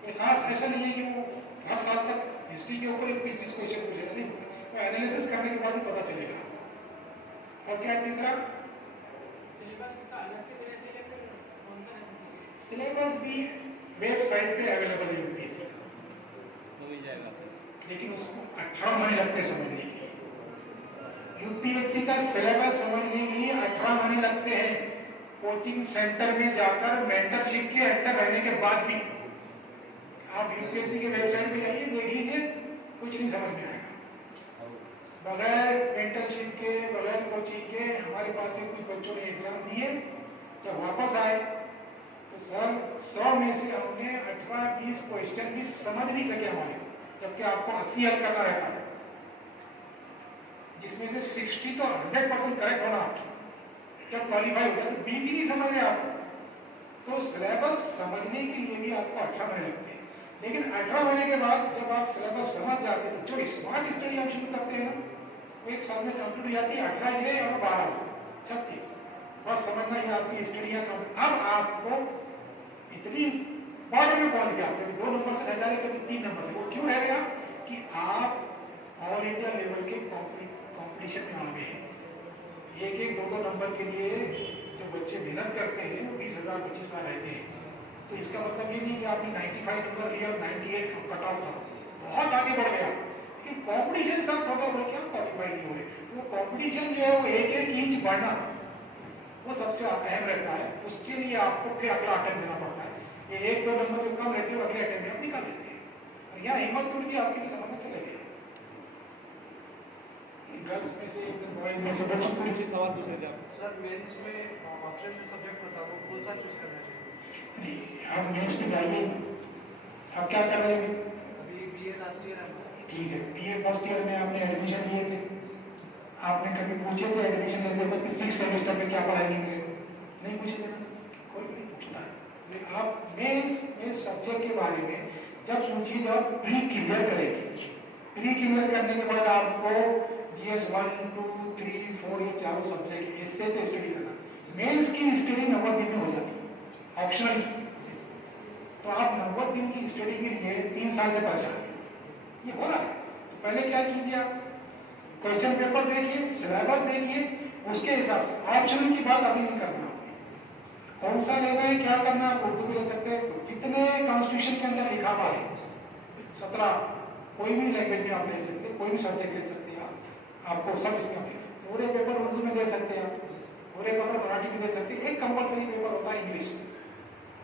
कोई खास ऐसा नहीं है कि वो हर साल तक हिस्ट्री के ऊपर 20 क्वेश्चन पूछेगा, नहीं होता। वो एनालिसिस करने के बाद ही पता चलेगा। और क्या तीसरा, सिलेबस उसका अलग से दे देते हैं, फिर कौन सा है? सिलेबस भी वेबसाइट पे अवेलेबल है यूपीएससी का, तो मिल जाएगा सर। लेकिन उसको 18 महीने लगते हैं समझने के लिए। यूपीएससी का सिलेबस समझने के लिए 18 महीने लगते हैं, कोचिंग सेंटर में जाकर मेंटरशिप के अंदर रहने के बाद भी। आप यूपीएससी के वेबसाइट पे जाइए, देख लीजिए, कुछ नहीं समझ में आएगा। बगैर मेंटरशिप के, बगैर कोचिंग के हमारे पास से कुछ बच्चों ने एग्जाम दिए, जब वापस आए तो सर 100 में से हमने 18-20 क्वेश्चन भी समझ नहीं सके हमारे, जबकि आपको 80 हल करना रहता है, जिसमें से 60 तो 100% करेक्ट होना आपकी। जब क्वालिफाई हो गया तो 20 ही नहीं समझ रहे आप। तो सिलेबस समझने के लिए भी आपको 18 महीने लगते हैं। लेकिन 18 महीने के बाद जब आप सिलेबस समझ जाते हैं तो जो स्मार्ट स्टडी आप शुरू करते हैं ना, वो एक साल में कंप्लीट हो जाती है। 18 ये और 12 36 बस समझना ही आपकी स्टडी है। अब आपको इतनी बॉर्डर में पहुंच गया, कभी 2 नंबर से रह जा रहे, कभी 3 नंबर से। वो क्यों रह गया कि आप ऑल इंडिया लेवल के कॉम्पिटिशन में आ गए हैं। एक 2 नंबर के लिए जो बच्चे मेहनत करते हैं वो 20,000 25,000 रहते हैं। तो इसका मतलब ये नहीं कि आपने 95 नंबर लिया और 98 कट ऑफ था, बहुत आगे बढ़ गया। लेकिन कॉम्पिटिशन सब थोड़ा बहुत क्या क्वालिफाई नहीं हो रहे। तो कॉम्पिटिशन जो है वो एक इंच बढ़ना, वो सबसे अहम रहता है। उसके लिए आपको फिर अगला अटेम्प्ट देना पड़ता है। ये 1-2 नंबर जो कम रहते हैं अगले अटेम्प्ट में आप निकाल देते हैं। और यहाँ हिम्मत टूट गई आपकी, तो समझना चलेगा। गर्ल्स में से बॉयज में से बच्चों कुछ ही सवाल पूछ रहे थे आप सर। मेंस में ऑप्शन जो सब्जेक्ट होता है वो कौन सा चूज करना चाहिए? नहीं, आप मेंस में जाइए। आप क्या कर रहे हैं अभी बीए लास्ट ईयर है। ठीक है, बीए फर्स्ट ईयर में आपने एडमिशन लिए थे, आपने कभी पूछे थे एडमिशन लेते वक्त कि 6 सेमेस्टर में क्या पढ़ाएंगे? नहीं पूछे थे, कोई नहीं पूछता है। आप मेंस सब्जेक्ट के बारे में जब सोचिए, जब प्री क्लियर करेंगे, प्री क्लियर करने के बाद आपको जीएस 1, 2, 3, 4 ये चारों सब्जेक्ट इससे तो स्टडी करना। मेंस की स्टडी 90 दिन में हो जाती है, ऑप्शनल। तो आप 90 दिन की स्टडी के लिए 3 साल से परेशान हैं, ये हो रहा है। तो पहले क्या कीजिए, आप क्वेश्चन पेपर देखिए, सिलेबस देखिए, उसके हिसाब से ऑप्शनल की बात अभी नहीं करना। कौन सा लेना है, क्या करना है, उर्दू भी ले सकते हैं, कितने कॉन्स्टिट्यूशन के अंदर लिखा हुआ है 17, कोई भी लैंग्वेज में आप ले सकते हैं, कोई भी सब्जेक्ट ले सकते हैं आपको सब इसमें पूरे पेपर उर्दू में दे सकते हैं, पूरे पेपर मराठी में दे सकते हैं। एक कंपलसरी पेपर होता है इंग्लिश,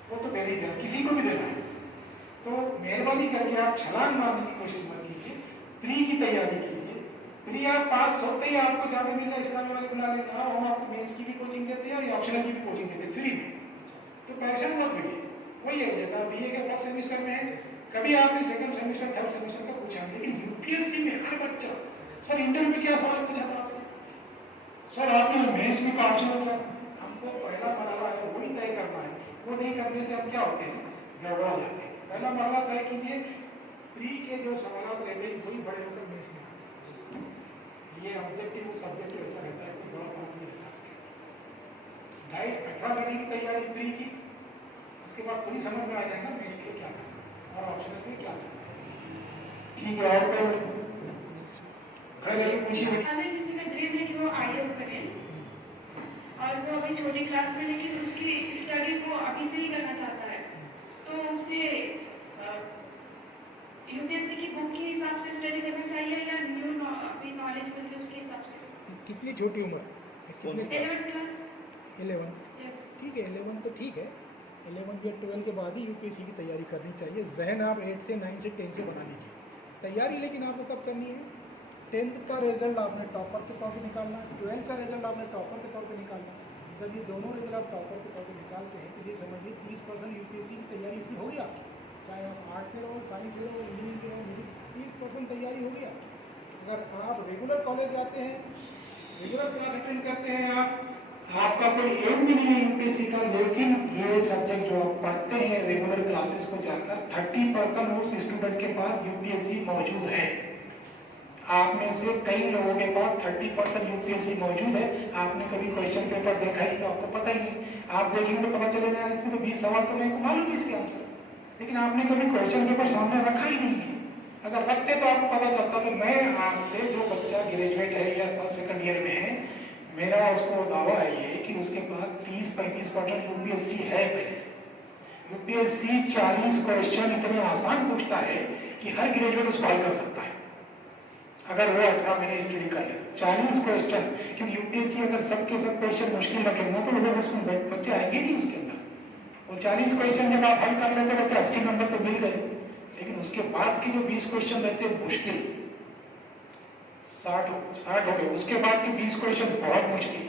वो तो देना ही देना, किसी को भी देना है। तो मेहरबानी करके आप छलांग मारने की कोशिश मत कीजिए, प्री की तैयारी कीजिए। प्री आप पास होते ही आपको जाने मिलना, इस्लामी वाले बुला लेते हैं, हम आपको मेंस की भी कोचिंग देते हैं और ऑप्शनल की भी कोचिंग देते हैं फ्री में। तो परेशान मत होइए, वही है जैसा बीए के फर्स्ट सेमेस्टर में है, कभी आपने सेकंड सेमेस्टर थर्ड सेमेस्टर का पूछा। लेकिन यूपीएससी में हर बच्चा, सर इंटर में क्या सवाल पूछा था आपसे, सर आपने मेंस में का ऑप्शन किया, हमको पहला मरहला है वही तय करना है। वो नहीं करने से अब क्या होते हैं, गड़बड़ा जाते हैं। पहला मरला तय कीजिए, प्री के जो सवाल रहते हैं वही बड़े होकर मेंस में आते हैं। ये ऑब्जेक्टिव सब्जेक्ट ऐसा रहता है कि बड़ा फर्क नहीं रहता। डाइट 18 महीने की तैयारी प्री की, उसके बाद पूरी समझ में आ जाएगा मेंस के क्या करना और ऑप्शन में क्या करना। ठीक है, और पूछिए। अगर किसी का ड्रीम है कि वो आईएएस बने और वो अभी छोटी क्लास में, लेकिन उसकी स्टडी वो अभी से ही करना चाहता है, तो उसे यूपीएससी की बुक के हिसाब से स्टडी करना चाहिए या न्यू अभी नॉलेज मिल रही उसके हिसाब से? कितनी छोटी उम्र? 11th class. 11? यस। ठीक है, 11 तो ठीक है। 11 या 12 के बाद ही यूपीएससी की तैयारी करनी चाहिए। जहन आप 8 से 9 से 10 से बना लीजिए तैयारी, लेकिन आपको कब करनी है? 10th का रिजल्ट आपने टॉपर के तौर पे निकालना, 12th का रिजल्ट आपने टॉपर के तौर पे निकालना। जब ये दोनों रिजल्ट आप टॉपर के तौर पे निकालते हैं तो ये समझिए 30% यूपीएससी की तैयारी इसमें होगी आपकी। चाहे आप आर्ट से रहो, साइंस से रहो, इंजीनियरिंग से रहो, 30% तैयारी होगी आपकी। अगर आप रेगुलर कॉलेज जाते हैं, रेगुलर क्लास अटेंड करते हैं, आपका कोई एम भी नहीं है यूपीएससी का, लेकिन ये सब्जेक्ट जो आप पढ़ते हैं रेगुलर क्लासेस को जाकर, 30% उस स्टूडेंट के पास यूपीएससी मौजूद है। आप में से कई लोगों के पास 30% यूपीएससी मौजूद है। आपने कभी क्वेश्चन पेपर देखा ही तो आपको पता ही नहीं। आप देखेंगे तो पता चलेगा इसमें तो 20 सवाल तो मेरे को मालूम है इसके आंसर, लेकिन आपने कभी क्वेश्चन पेपर सामने रखा ही नहीं है। अगर रखते तो आपको पता चलता कि मैं आपसे, जो बच्चा ग्रेजुएट है या फर्स्ट सेकंड ईयर में है, मेरा उसको दावा है ये कि उसके पास 30-35% यूपीएससी है पहले से। यूपीएससी 40 क्वेश्चन इतने आसान पूछता है कि हर ग्रेजुएट उसको हल कर सकता है अगर वो 18 महीने स्टडी कर ले। 40 क्वेश्चन, क्योंकि यूपीएससी अगर सबके सब क्वेश्चन मुश्किल रखेगा तो लोग उसमें बच्चे आएंगे नहीं उसके अंदर। वो 40 क्वेश्चन जब आप हल कर लेते हैं तो 80 नंबर तो मिल गए, लेकिन उसके बाद के जो 20 क्वेश्चन रहते हैं मुश्किल, 60 हो गए। उसके बाद के 20 क्वेश्चन बहुत मुश्किल,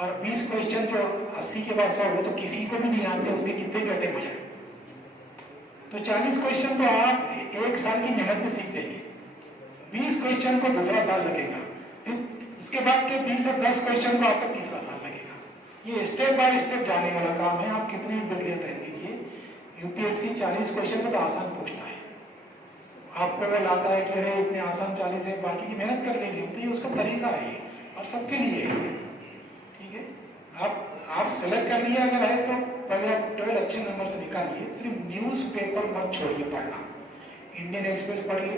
और 20 क्वेश्चन जो 80 के बाद 100 वो तो किसी को भी नहीं आते, उसके कितने भी अटेम्प्ट हो जाए। तो 40 क्वेश्चन तो आप 1 साल की मेहनत में सीख देंगे, 20 क्वेश्चन को दूसरा साल लगेगा, फिर उसके बाद के 20 और 10 क्वेश्चन को आपका तीसरा साल लगेगा। ये स्टेप बाय स्टेप जाने वाला काम है। आप कितनी ब्रिलियंट रह दीजिए, यूपीएससी 40 क्वेश्चन को तो आसान पूछता है। आपको वो लाता है कि अरे इतने आसान 40 है, बाकी की मेहनत कर लेंगे, तो ये उसका तरीका है ये, और सबके लिए है। ठीक है, आप सेलेक्ट कर लिए अगर है तो पहले आप 12 अच्छे नंबर से निकालिए। सिर्फ न्यूज पेपर मत छोड़िए पढ़ना। इंडियन एक्सप्रेस पढ़िए,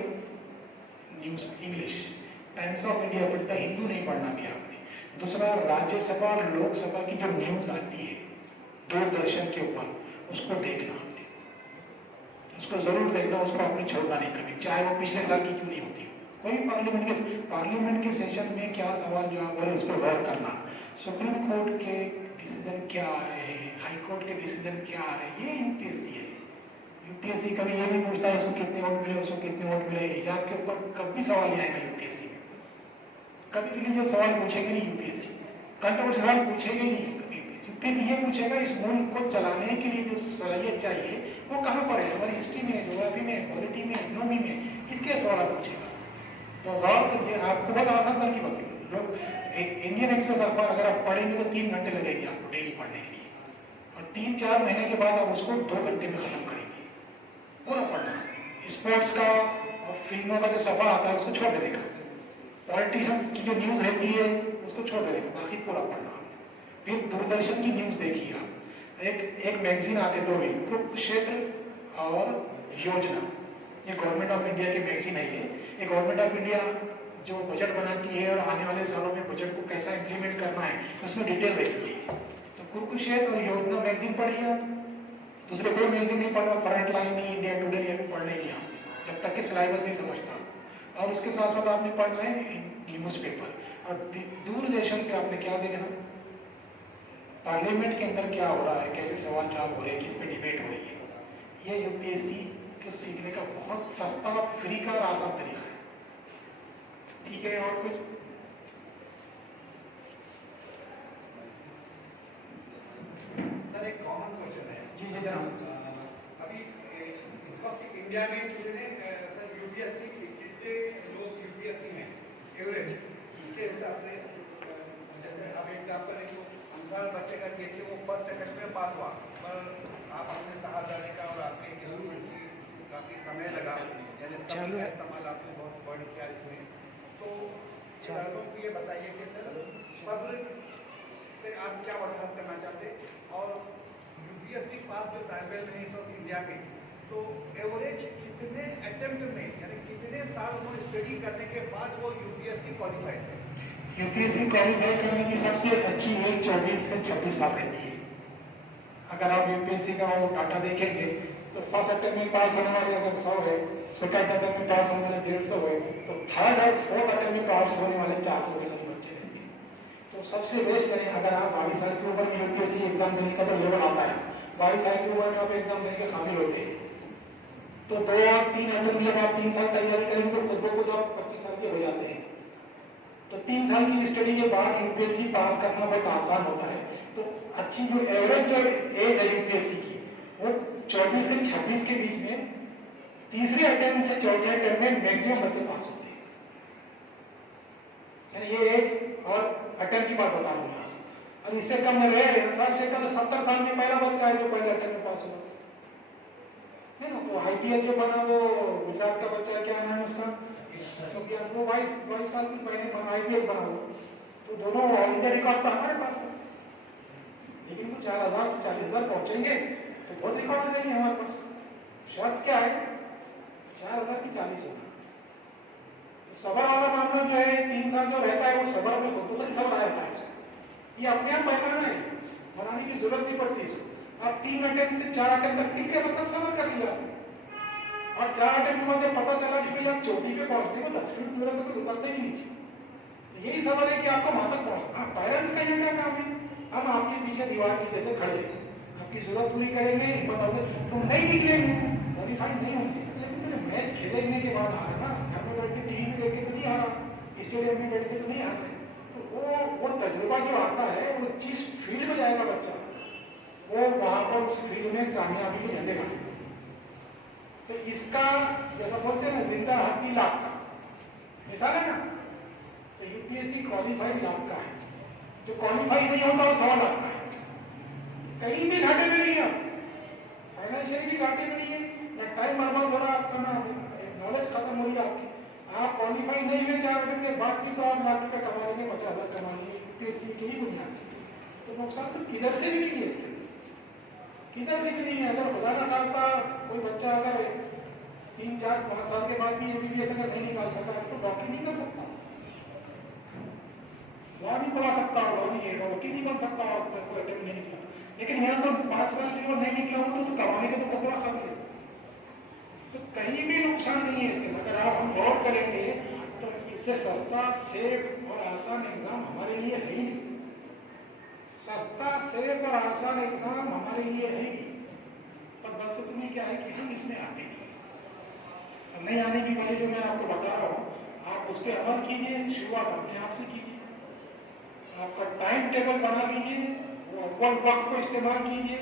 news English, times of India पढ़ता, हिंदू नहीं पढ़ना भी आपने। दूसरा, राज्यसभा और लोकसभा की जो न्यूज आती है दूरदर्शन के ऊपर, उसको देखना आपने, उसको जरूर देखना, उसको आपने छोड़ना नहीं कभी, चाहे वो पिछले साल की क्यों नहीं होती। कोई पार्लियामेंट के सेशन में क्या सवाल जवाब हो रहे उस पर गौर करना। सुप्रीम कोर्ट के डिसीजन क्या आ रहे हैं, हाई कोर्ट के डिसीजन क्या आ रहे हैं, ये यूपीएससी है। यूपीएससी कभी ये नहीं पूछता है इसको कितने वोट मिले, उसको कितने वोट मिले। हिजाब के ऊपर कभी सवाल नहीं आएगा यूपीएससी में, कभी रिलीजियस सवाल पूछेगा नहीं यूपीएससी, कंट्रोवर्शियल सवाल पूछेगा ही नहीं कभी। यूपीएससी ये पूछेगा इस मुल्क को चलाने के लिए जो सलाहियत चाहिए वो कहाँ पर है, हमारी हिस्ट्री में, ज्योग्राफी में, पॉलिटी में, इकोनॉमी में, इसके सवाल पूछेगा। तो गौर करिए, आपको बहुत आसान तरीके बता लोग। इंडियन एक्सप्रेस अखबार अगर आप पढ़ेंगे तो 3 घंटे लगेंगे आपको डेली पढ़ने के लिए, और 3-4 महीने के बाद आप उसको 2 घंटे में खत्म करेंगे पूरा पढ़ना। स्पोर्ट्स का और फिल्मों का जो सफर आता है उसको छोड़ देगा, पॉलिटिशियंस की जो न्यूज रहती है उसको छोड़ देगा, बाकी पूरा पढ़ना। फिर दूरदर्शन की न्यूज देखिए आप, एक मैगजीन आते 2 में, कुरुक्षेत्र और योजना, ये गवर्नमेंट ऑफ इंडिया की मैगजीन है। ये गवर्नमेंट ऑफ इंडिया जो बजट बनाती है और आने वाले सालों में बजट को कैसा इम्प्लीमेंट करना है उसमें डिटेल रहती है। तो कुरुक्षेत्र और योजना मैगजीन पढ़िए आप, दूसरे कोई मैगजीन नहीं पढ़ना, फ्रंट लाइन नहीं, इंडिया टुडे ये भी पढ़ने नहीं आप जब तक कि सिलेबस नहीं समझता। और उसके साथ साथ आपने पढ़ना है न्यूज पेपर, और दूरदर्शन पे आपने क्या देखना, पार्लियामेंट के अंदर क्या हो रहा है, कैसे सवाल जवाब हो रहे हैं, किस पे डिबेट हो रही है। ये यूपीएससी को सीखने का बहुत सस्ता, फ्री का और आसान तरीका है। ठीक है, और कुछ? सर एक कॉमन क्वेश्चन है। जी जी जनाब। अभी इस वक्त इंडिया में कितने सर यूपीएससी कितने लोग यूपीएससी में एवरेज उसके हिसाब से, जैसे आप एग्जाम्पल मिसाल बच्चे का केस वो फर्स्ट अटेम्प्ट में पास हुआ, पर आप अपने साहब जाने का और आपके इंस्ट्रूमेंट की काफ़ी समय लगा, यानी समय का इस्तेमाल आपने बहुत बॉडी किया इसमें। तो छात्रों को ये बताइए कि सर सब्र से आप क्या वजाहत करना चाहते, और यूपीएससी पास जो तालिब इल्म हैं सब इंडिया के, तो एवरेज कितने अटेम्प्ट में यानी कितने साल उन्होंने स्टडी करने के बाद वो यूपीएससी क्वालिफाइड है? यूपीएससी क्वालिफाई करने की सबसे अच्छी एज 24 से 26 साल रहती है। अगर आप यूपीएससी का वो डाटा देखेंगे तो फर्स्ट अटेम्प्ट में पास होने वाले अगर 100 है, सेकंड अटेम्प्ट में पास होने वाले 150 है, तो थर्ड और फोर्थ अटेम्प्ट में पास होने वाले 400 के करीब बच्चे रहते हैं। तो सबसे बेस्ट करें, अगर आप 22 साल की उम्र में यूपीएससी एग्जाम देने का तो लेवल आता है, 22 साल की उम्र में आप एग्जाम देने के काबिल होते हैं, तो 2 और 3 अटेम्प्ट में आप 3 साल तैयारी करेंगे तो खुद को आप 25 साल के हो जाते हैं। तो 3 साल की स्टडी के बाद यूपीएससी पास करना बहुत आसान होता है। तो अच्छी जो एवरेज जो एज है यूपीएससी की वो 24 से 26 के बीच में, तीसरे अटेम्प्ट से चौथे अटेम्प्ट में मैक्सिमम बच्चे पास होते हैं। ये एज और अटेम्प्ट की बात बता दूंगा, और इससे कम में रहे 60 से कम 70 साल में पहला बच्चा है जो पहले अटेम्प्ट में पास हुआ है ना। तो आईपीएल जो बना वो गुजरात का बच्चा है, क्या नाम है उसका, क्योंकि वो 22 साल की पहले आईपीएल बना हुआ, तो दोनों ऑल इंडिया रिकॉर्ड तो हमारे पास है, लेकिन वो 4000 से 40,000 पहुंचेंगे तो बहुत रिकॉर्ड आ जाएंगे हमारे पास। शर्त क्या है, 4000 की 40 होना। सबर वाला मामला जो है 3 साल जो रहता है वो सबर में खुद ही सबर आ जाता है, ये अपने आप बनाना है, बनाने की जरूरत नहीं पड़ती इसको। आप 3 अटेम्प्ट से 4 अटेम्प्ट तक ठीक है, मतलब सबर कर लिया, और 4 अटेम्प्ट में जब पता चला कि भाई आप चोटी पे पहुंचने को 10 मिनट दूर तक उतरते ही नीचे। यही सवाल है कि आपको वहां तक पहुंचना। पेरेंट्स का ये क्या काम है, हम आपके पीछे दीवार की जैसे खड़े हैं, आपकी जरूरत पूरी करेंगे, बताओगे तुम नहीं निकलेंगे, क्वालिफाई नहीं होंगे, लेकिन तुमने मैच खेलने के बाद आ रहा ना, घर में बैठ के टीवी में देख के तो नहीं आ रहा, स्टेडियम में बैठ के तो नहीं आ रहे। तो वो तजुर्बा जो आता है, वो जिस फील्ड में जाएगा बच्चा, वो वहां पर उस फील्ड में कामयाबी के झंडे गाड़ेगा। तो इसका जैसा बोलते हैं ना, जिंदा हाथी लाभ का मिसाल है ना। तो यूपीएससी क्वालिफाइड लाभ का है, जो क्वालिफाई नहीं होता वो 1.25 लाख का है। कहीं भी घाटे में नहीं है, फाइनेंशियली भी घाटे में नहीं है, ना टाइम बर्बाद हो रहा है आपका, ना नॉलेज खत्म हो रही है आपकी। आप क्वालिफाई नहीं हुए 4 घंटे के बाद की तो आप लाख रुपये कमा लेंगे, 50,000 कमा लेंगे यूपीएससी के ही बुनियाद। तो नुकसान तो किधर से भी नहीं है, इसके किधर से भी नहीं है। अगर खुदा ना खास्ता कोई बच्चा अगर 3, 4, 5 साल के बाद भी एमबीबीएस अगर नहीं निकाल सकता तो डॉक्टर नहीं कर सकता, लॉ नहीं पढ़ा सकता, लॉ नहीं है, वकील नहीं बन सकता, और कोई अटेम्प्ट नहीं निकला। लेकिन यहाँ तो 5 साल की उम्र नहीं निकला हो तो कमाने का तो बहुत बड़ा काबिल है। तो कहीं भी नुकसान नहीं है इसके। अगर आप हम गौर करेंगे तो इससे सस्ता, सेफ और आसान एग्जाम हमारे लिए है ही नहीं। सस्ता, सेफ और आसान एग्जाम हमारे लिए है ही, पर बदकिस्मती क्या है कि हम इसमें आते नहीं। नहीं आने की वजह जो मैं आपको बता रहा हूँ, आप उस पर अमल कीजिए, शुरुआत अपने आप से कीजिए, आपका टाइम टेबल बना लीजिए, वो अव्वल वक्त को इस्तेमाल कीजिए।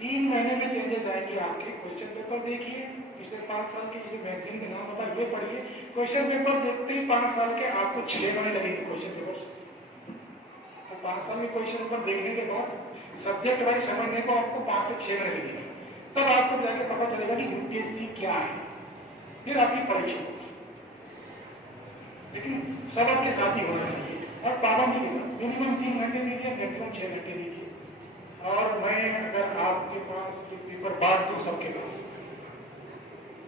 3 महीने में चेंजेस आएंगे आपके। क्वेश्चन पेपर देखिए, पिछले 5 साल के ये मैगजीन के नाम होता है ये पढ़िए। क्वेश्चन पेपर देखते ही 5 साल के आपको 6 महीने लगेंगे क्वेश्चन पेपर से। तो 5 साल के क्वेश्चन पेपर देखने के बाद सब्जेक्ट वाइज समझने को आपको 5 से 6 महीने लगेंगे, तब आपको जाके पता चलेगा कि यूपीएससी क्या है, फिर आपकी परीक्षा। लेकिन सबक के साथ ही होना चाहिए और पाबंदी के साथ। मिनिमम 3 घंटे दीजिए, मैक्सिमम 6 घंटे दीजिए। और मैं अगर आपके पास जो पेपर बांट दूं सबके पास,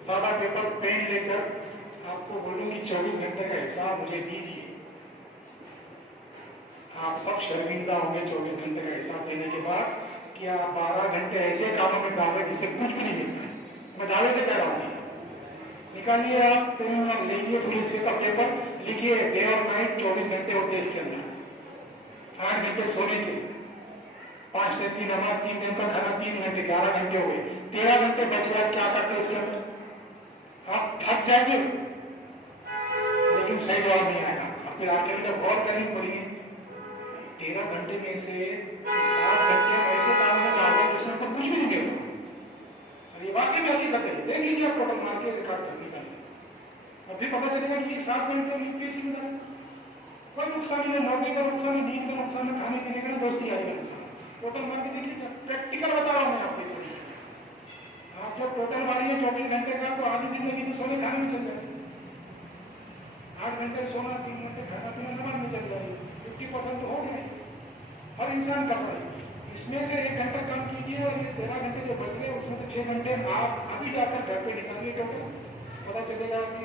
सादा पेपर पेन लेकर आपको बोलूं कि 24 घंटे का हिसाब मुझे दीजिए, आप सब शर्मिंदा होंगे 24 घंटे का हिसाब देने के बाद कि आप 12 घंटे ऐसे कामों में डाल रहे जिससे कुछ भी नहीं मिलता है। मैं दावे से कह रहा हूँ, निकालिए आप पेन और लीजिए, पूरी से का पेपर लिखिए। डे और नाइट 24 घंटे होते हैं इसके अंदर। 8 घंटे सोने के, 5 टाइम की नमाज, 3 टाइम का खाना, 3 घंटे, 11 घंटे हो गए। 13 घंटे बच गया, क्या करते इसके अंदर? आप थक जाएंगे, लेकिन सही जवाब नहीं आएगा। फिर आखिर जब गौर करनी पड़ेगी, 13 घंटे में से 7 घंटे ऐसे काम में डाल रहे जिसमें तो कुछ भी नहीं देता। ये वाकई में हकीकत है, देख लीजिए आप टोटल मार के रिकॉर्ड करने का, और फिर पता चलेगा कि ये 7 घंटे यूपीएससी में कोई नुकसान नहीं, नौकरी का नुकसान, नींद का नुकसान, खाने पीने का, दोस्ती यारी का नुकसान। टोटल मार के देखिए, प्रैक्टिकल बता रहा हूँ मैं आपको सभी। आप जो टोटल मारिए 24 घंटे का, तो आधी जिंदगी तो सोने खाने में चल जाएगी। 8 घंटे सोना, 3 घंटे खाना पीना, नमाज में चल जाएगी। 50% तो हो गया हर इंसान कर रहा है। इसमें से 1 घंटा कम कीजिए और ये 13 घंटे जो बच गए उसमें तो 6 घंटे आप अभी जाकर घर पे निकालिए, क्योंकि पता चलेगा कि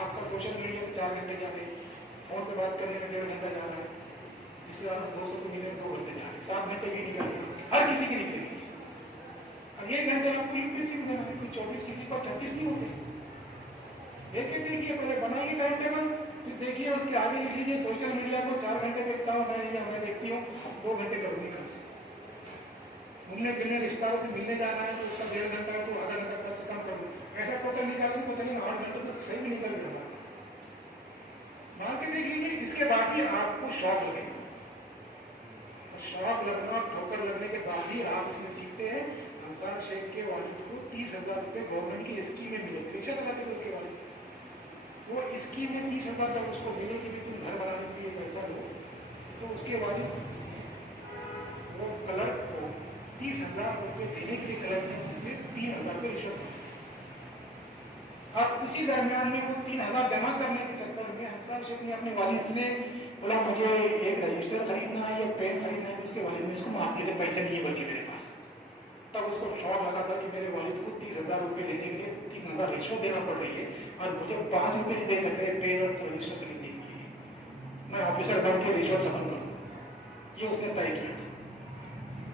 आपका सोशल मीडिया में 4 घंटे जा रहे, फोन पे बात करने में 1.5 घंटा जा रहा है, इससे ज्यादा दोस्तों को मिलने में 2 घंटे जा रहे, 7 घंटे की निकालिए, हर किसी की निकलेगी। अब 1 घंटे आपको इंक्रीज भी देना है, 24 किसी पर 36 नहीं होते। एक देखिए, पहले बनाइए टाइम टेबल, फिर देखिए उसके आगे लिख लीजिए सोशल मीडिया को 4 घंटे देखता हूँ मैं देखती हूँ, 2 घंटे करूँगी कम से। घूमने फिरने रिश्तेदारों से मिलने जाना है तो उसका 1.5 घंटा तो आधा घंटा कम से कम कर दो। ऐसा टोटल निकालूंगी तो चलिए 8 घंटे तो सही भी निकल जाएगा। मान के देख लीजिए, इसके बाद ही आपको शौक लगेगा। शौक लगना, ठोकर लगने के बाद ही आप इसमें सीखते हैं। अंसार शेख के वालिद को 30,000 रुपये गवर्नमेंट की स्कीम में मिले, रिक्शा चलाते थे उसके वालिद। वो स्कीम में 30,000 जब उसको मिले कि भी तुम घर बनाने के लिए पैसा लो, तो उसके वालिद वो क्लर्क को 30,000 रुपये देने के लिए क्लर्क ने उनसे 3,000 रुपये रिश्वत। और उसी दरमियान में वो 3,000 जमा करने के चक्कर में अंसार शेख ने अपने वालिद से बोला, मुझे एक रजिस्टर खरीदना है या पेन खरीदना है। उसके वालिद ने उसको माफ किए, पैसे नहीं है बल्कि मेरे पास। तब उसको शौक लगा था कि मेरे वालिद को 30,000 रुपये देने के लिए 3,000 रिश्वत देना पड़ रही है और मुझे 5 रुपये नहीं दे सकते पेन और रजिस्टर खरीदने के लिए, मैं ऑफिसर बन के रिश्वत खत्म करूँ। ये उसने तय किया था।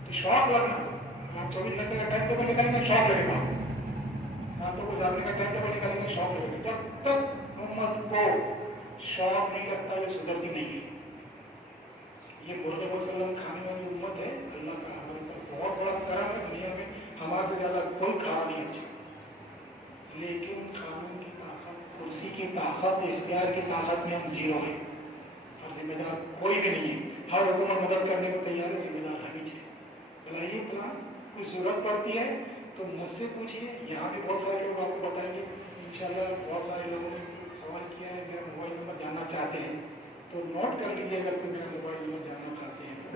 तो शौक लगना, आप 24 घंटे का टाइम टेबल निकालेंगे, शौक लगेगा। आप तो गुजारने का टाइम टेबल निकालेंगे, शौक लगेगा। जब तक उम्मत को शौक नहीं लगता, ये सुधरती नहीं है। ये मुर्गे वसल्लम खाने वाली उम्मत है। अल्लाह का हमारे ऊपर बहुत बड़ा करम है। दुनिया में हमारे से ज्यादा कोई खाना नहीं अच्छा, लेकिन खाने की ताकत, कुर्सी की ताकत, इख्तियार की ताकत में हम जीरो है। और जिम्मेदार कोई भी नहीं है। हर हुकूमत मदद करने को तैयार है, जिम्मेदार हमी चाहिए। बनाइए प्लान, कुछ जरूरत पड़ती है तो मुझसे पूछिए। यहाँ भी बहुत सारे लोग आपको बताएंगे इंशाल्लाह। बहुत सारे लोगों ने सवाल किया है, मेरा मोबाइल नंबर जानना चाहते हैं तो नोट कर लीजिए, अगर कोई मेरा मोबाइल नंबर जानना चाहते हैं तो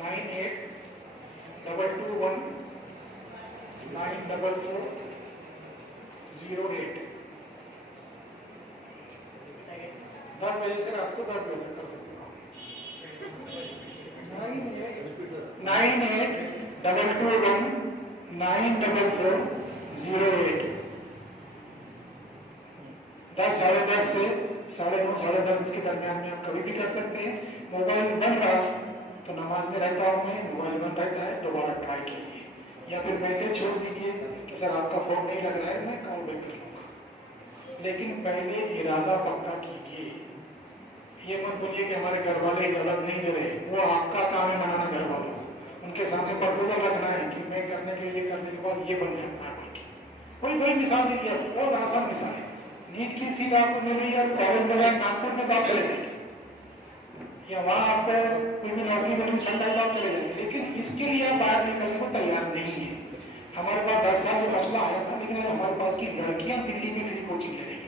9822194408। 10 बजे से रात को 10 बजे तक कर सकते हो। 9822194408। 10 साढ़े 10 से 9:30 साढ़े 10 के दरमियान में आप कभी भी कर सकते हैं। मोबाइल बंद रहा तो नमाज में रहता हूँ मैं, मोबाइल बंद रहता है, दोबारा ट्राई कीजिए या फिर मैसेज छोड़ दीजिए कि सर आपका फोन नहीं लग रहा है, मैं कॉल बैक कर लूँगा। लेकिन पहले इरादा पक्का कीजिए। ये मत बोलिए कि हमारे घर वाले गलत नहीं दे रहे, वो आपका काम है मनाना घर वालों को। उनके सामने प्रपोजल रखना है कि मैं करने के लिए, करने के बाद ये बन सकता है। कोई मिसाल दीजिए, बहुत आसान मिसाल है। नीट की सीट आपको मिल रही है, कॉलेज मिल रहा है नागपुर में, तो आप चले जाएंगे, या वहाँ आपको कोई भी नौकरी मिली संडाई आप चले जाएंगे। लेकिन इसके लिए आप बाहर निकलने को तैयार नहीं है। हमारे पास 10 साल का मसला आया था, लेकिन हमारे पास की लड़कियां दिल्ली में फ्री कोचिंग ले रही है।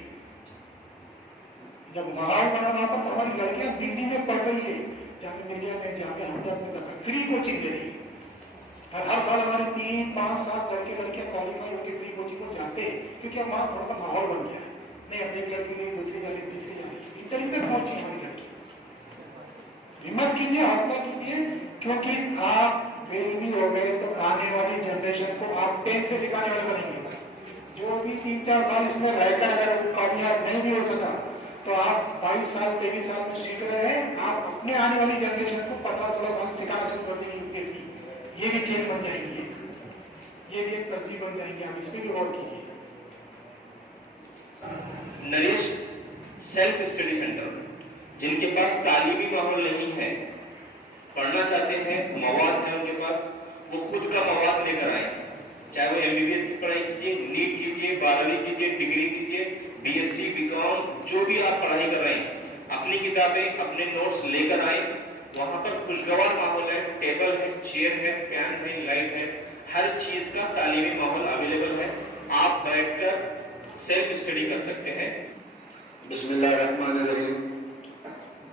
जब माहौल बना वहां पर हमारी लड़कियां दिल्ली में पढ़ रही है, जाके मीडिया में, जाके हमदर्द में फ्री कोचिंग ले रही है। हर साल हमारे 3, 5, 7 लड़कियां क्वालिफाई होकर फ्री कोचिंग को जाते हैं, क्योंकि अब वहां थोड़ा सा माहौल बन गया है। नहीं, अपनी एक लड़की गई, दूसरी जा रही, तीसरी जा रही, इतनी तक पहुंची हमारी लड़की। हिम्मत कीजिए, हौसला कीजिए, क्योंकि आप फेल भी हो गए तो आने वाली जनरेशन को आप 10 से सिखाने वाले बनेंगे। जो भी 3-4 साल इसमें रहकर अगर कामयाब नहीं भी हो सका, तो आप 22 साल 23 साल में सीख रहे हैं, आप अपने आने वाली जनरेशन को 15-16 साल सिखाना शुरू कर देंगे। यूपीएससी ये भी चेंज बन जाएंगी, ये भी एक तस्वीर बन जाएंगी। आप इस पर भी गौर कीजिए। नरेश सेल्फ स्टडी सेंटर, जिनके पास तालीमी माहौल नहीं है, पढ़ना चाहते हैं, मवाद है उनके पास, वो खुद का मवाद लेकर आए। चाहे वो एमबीबीएस की पढ़ाई कीजिए, नीट कीजिए, 12वीं कीजिए, डिग्री कीजिए, बीएससी, बीकॉम, जो भी आप पढ़ाई कर रहे हैं, अपनी किताबें, अपने नोट्स लेकर आए। वहां पर खुशगवार माहौल है, टेबल है, चेयर है, फैन है, लाइट है, हर चीज का तालीमी माहौल अवेलेबल है। आप बैठकर सेल्फ स्टडी कर सकते हैं। बिस्मिल्लाहिर्रहमानिर्रहीम।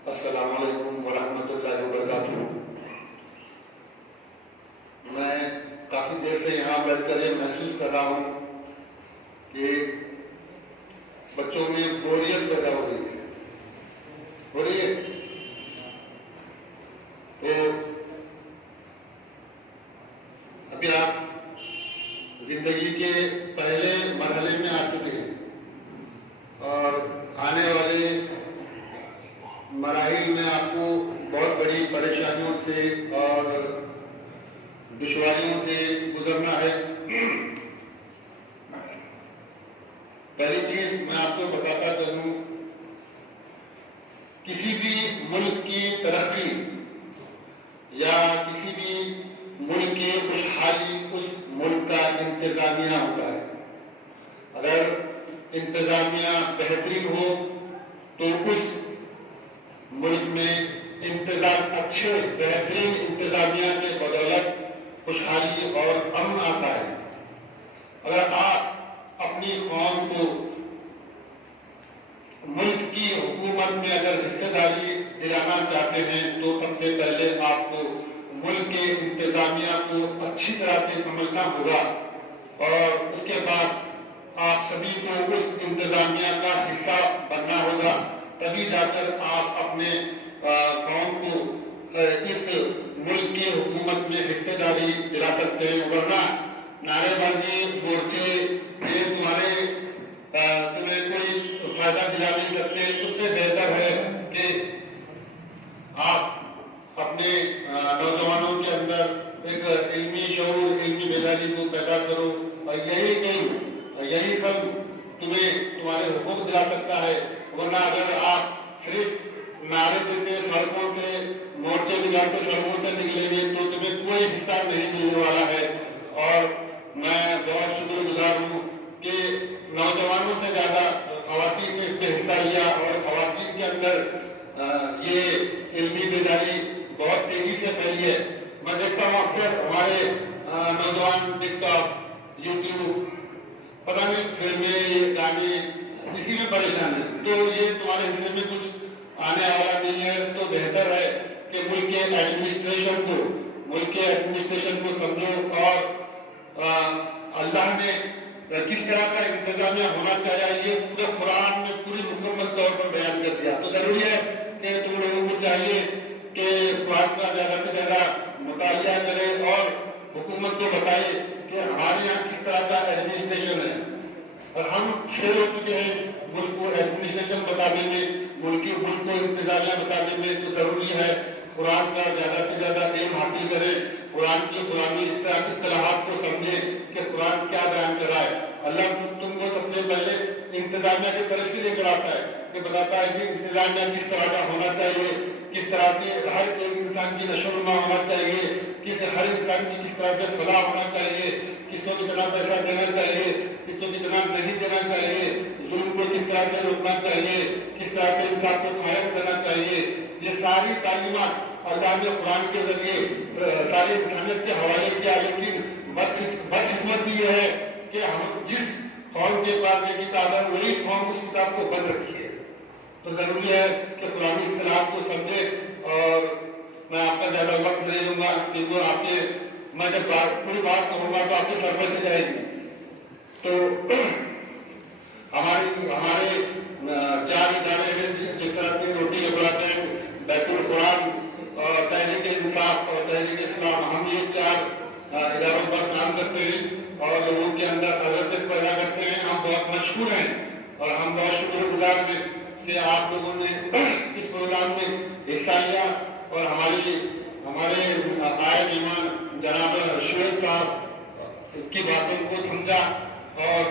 अस्सलामु अलैकुम वरहमतुल्लाहि वबरकातुहू। मैं काफ़ी देर से यहाँ बैठकर ये महसूस कर रहा हूँ कि बच्चों में बोरियत पैदा हो रही है। तो अभी आप जिंदगी के पहले मरहले में आ चुके हैं और आने वाले मराहिल में आपको बहुत बड़ी परेशानियों से और दुश्वारियों से गुजरना है। पहली चीज मैं आपको बताता चलूं, किसी भी मुल्क की तरक्की या किसी भी मुल्क की खुशहाली उस मुल्क का इंतजामिया होता है। अगर इंतजामिया बेहतरीन हो तो उस मुल्क में इंतजाम अच्छे बेहतरीन इंतजामिया के बदौलत खुशहाली और अमन आता है। अगर आप अपनी कौम को मुल्क की हुकूमत में अगर हिस्सेदारी दिलाना चाहते हैं तो सबसे पहले आपको मुल्क के इंतजामिया को अच्छी तरह से समझना होगा और उसके बाद आप सभी को उस इंतजामिया का हिस्सा बनना होगा। तभी जाकर आप अपने कौम को इस मुल्क की हुकूमत में हिस्सेदारी दिला सकते हैं। वरना नारेबाजी मोर्चे ये तुम्हें कोई फायदा दिला नहीं सकते। उससे बेहतर है कि आप अपने नौजवानों के अंदर एक इल्मी शऊर इल्मी बेदारी को पैदा करो और यही फल तुम्हें तुम्हारे हुकूक दिला सकता है। वरना अगर आप सिर्फ नारे देते सड़कों से मोर्चे निकालते सड़कों से निकलेंगे तो तुम्हें कोई हिस्सा नहीं मिलने वाला है। और मैं बहुत शुक्रगुजार हूँ कि नौजवानों से ज्यादा खवातीन ने इसमें हिस्सा लिया और खवातीन के अंदर ये इल्मी बेदारी बहुत तेजी से फैली है। मैं देखता हूँ अक्सर हमारे नौजवान टिकटॉक यूट्यूब पता नहीं फिल्में गाने इसी में परेशान है। तो ये तुम्हारे हिस्से में कुछ आने वाला नहीं है। तो बेहतर है कि मुल्क के एडमिनिस्ट्रेशन को समझो और अल्लाह ने किस तरह का इंतजामिया होना चाहिए ये पूरे कुरान में पूरी मुकम्मल तौर पर बयान कर दिया। तो जरूरी है कि तुम लोगों को चाहिए कि कुरान का ज्यादा से ज्यादा मुतालिया करें और हुकूमत को बताए कि हमारे यहाँ किस तरह का एडमिनिस्ट्रेशन है। और हम फेल हो चुके हैं मुल्क को एडमिनिस्ट्रेशन बताने में, मुल्क को इंतजामिया बताने में। तो जरूरी है कुरान का ज्यादा से ज्यादा इल्म हासिल करें, कुरान की कुरानी इस्तिलाहात को समझे कि कुरान क्या बयान कर रहा है। अल्लाह तुमको सबसे पहले इंतजामिया की तरफ ही लेकर आता है कि बताता है कि इंतजामिया किस तरह का होना चाहिए, किस तरह से हर एक इंसान की नशोनुमा होना चाहिए, हर इंसान की किस तरह से फलाह होना चाहिए, किसको कितना पैसा देना चाहिए, किसको कितना नहीं देना चाहिए, जुल्म को किस तरह से रोकना चाहिए, किस तरह से इंसान को कायम करना चाहिए। ये सारी तालीमात अल्लाह ने कुरान के जरिए सारी इंसानियत के हवाले किया। लेकिन बदकिस्मत ये है कि हम जिस कौम के पास ये किताब है वही कौम उस किताब को बंद रखी है। तो जरूरी है कि कुरानी इस्तिलाहात को समझे। और मैं आपका ज्यादा वक्त नहीं लूंगा क्योंकि मैं जब पूरी बात कहूंगा तो आपके सर पर से जाएगी। तो हमारे 4 इदारे हैं जिस तरह से रोटी के बैतुल कुरान और तहरीक इंसाफ और तहरीक इस्लाम, हम ये 4 इदारों पर काम करते हैं और लोगों के अंदर अवेयरनेस पैदा करते हैं। हम बहुत मशहूर हैं और हम बहुत शुक्रगुजार हैं कि आप लोगों ने इस प्रोग्राम में हिस्सा लिया और हमारे आए मेहमान जनाब शुएब साहब की बातों को समझा। और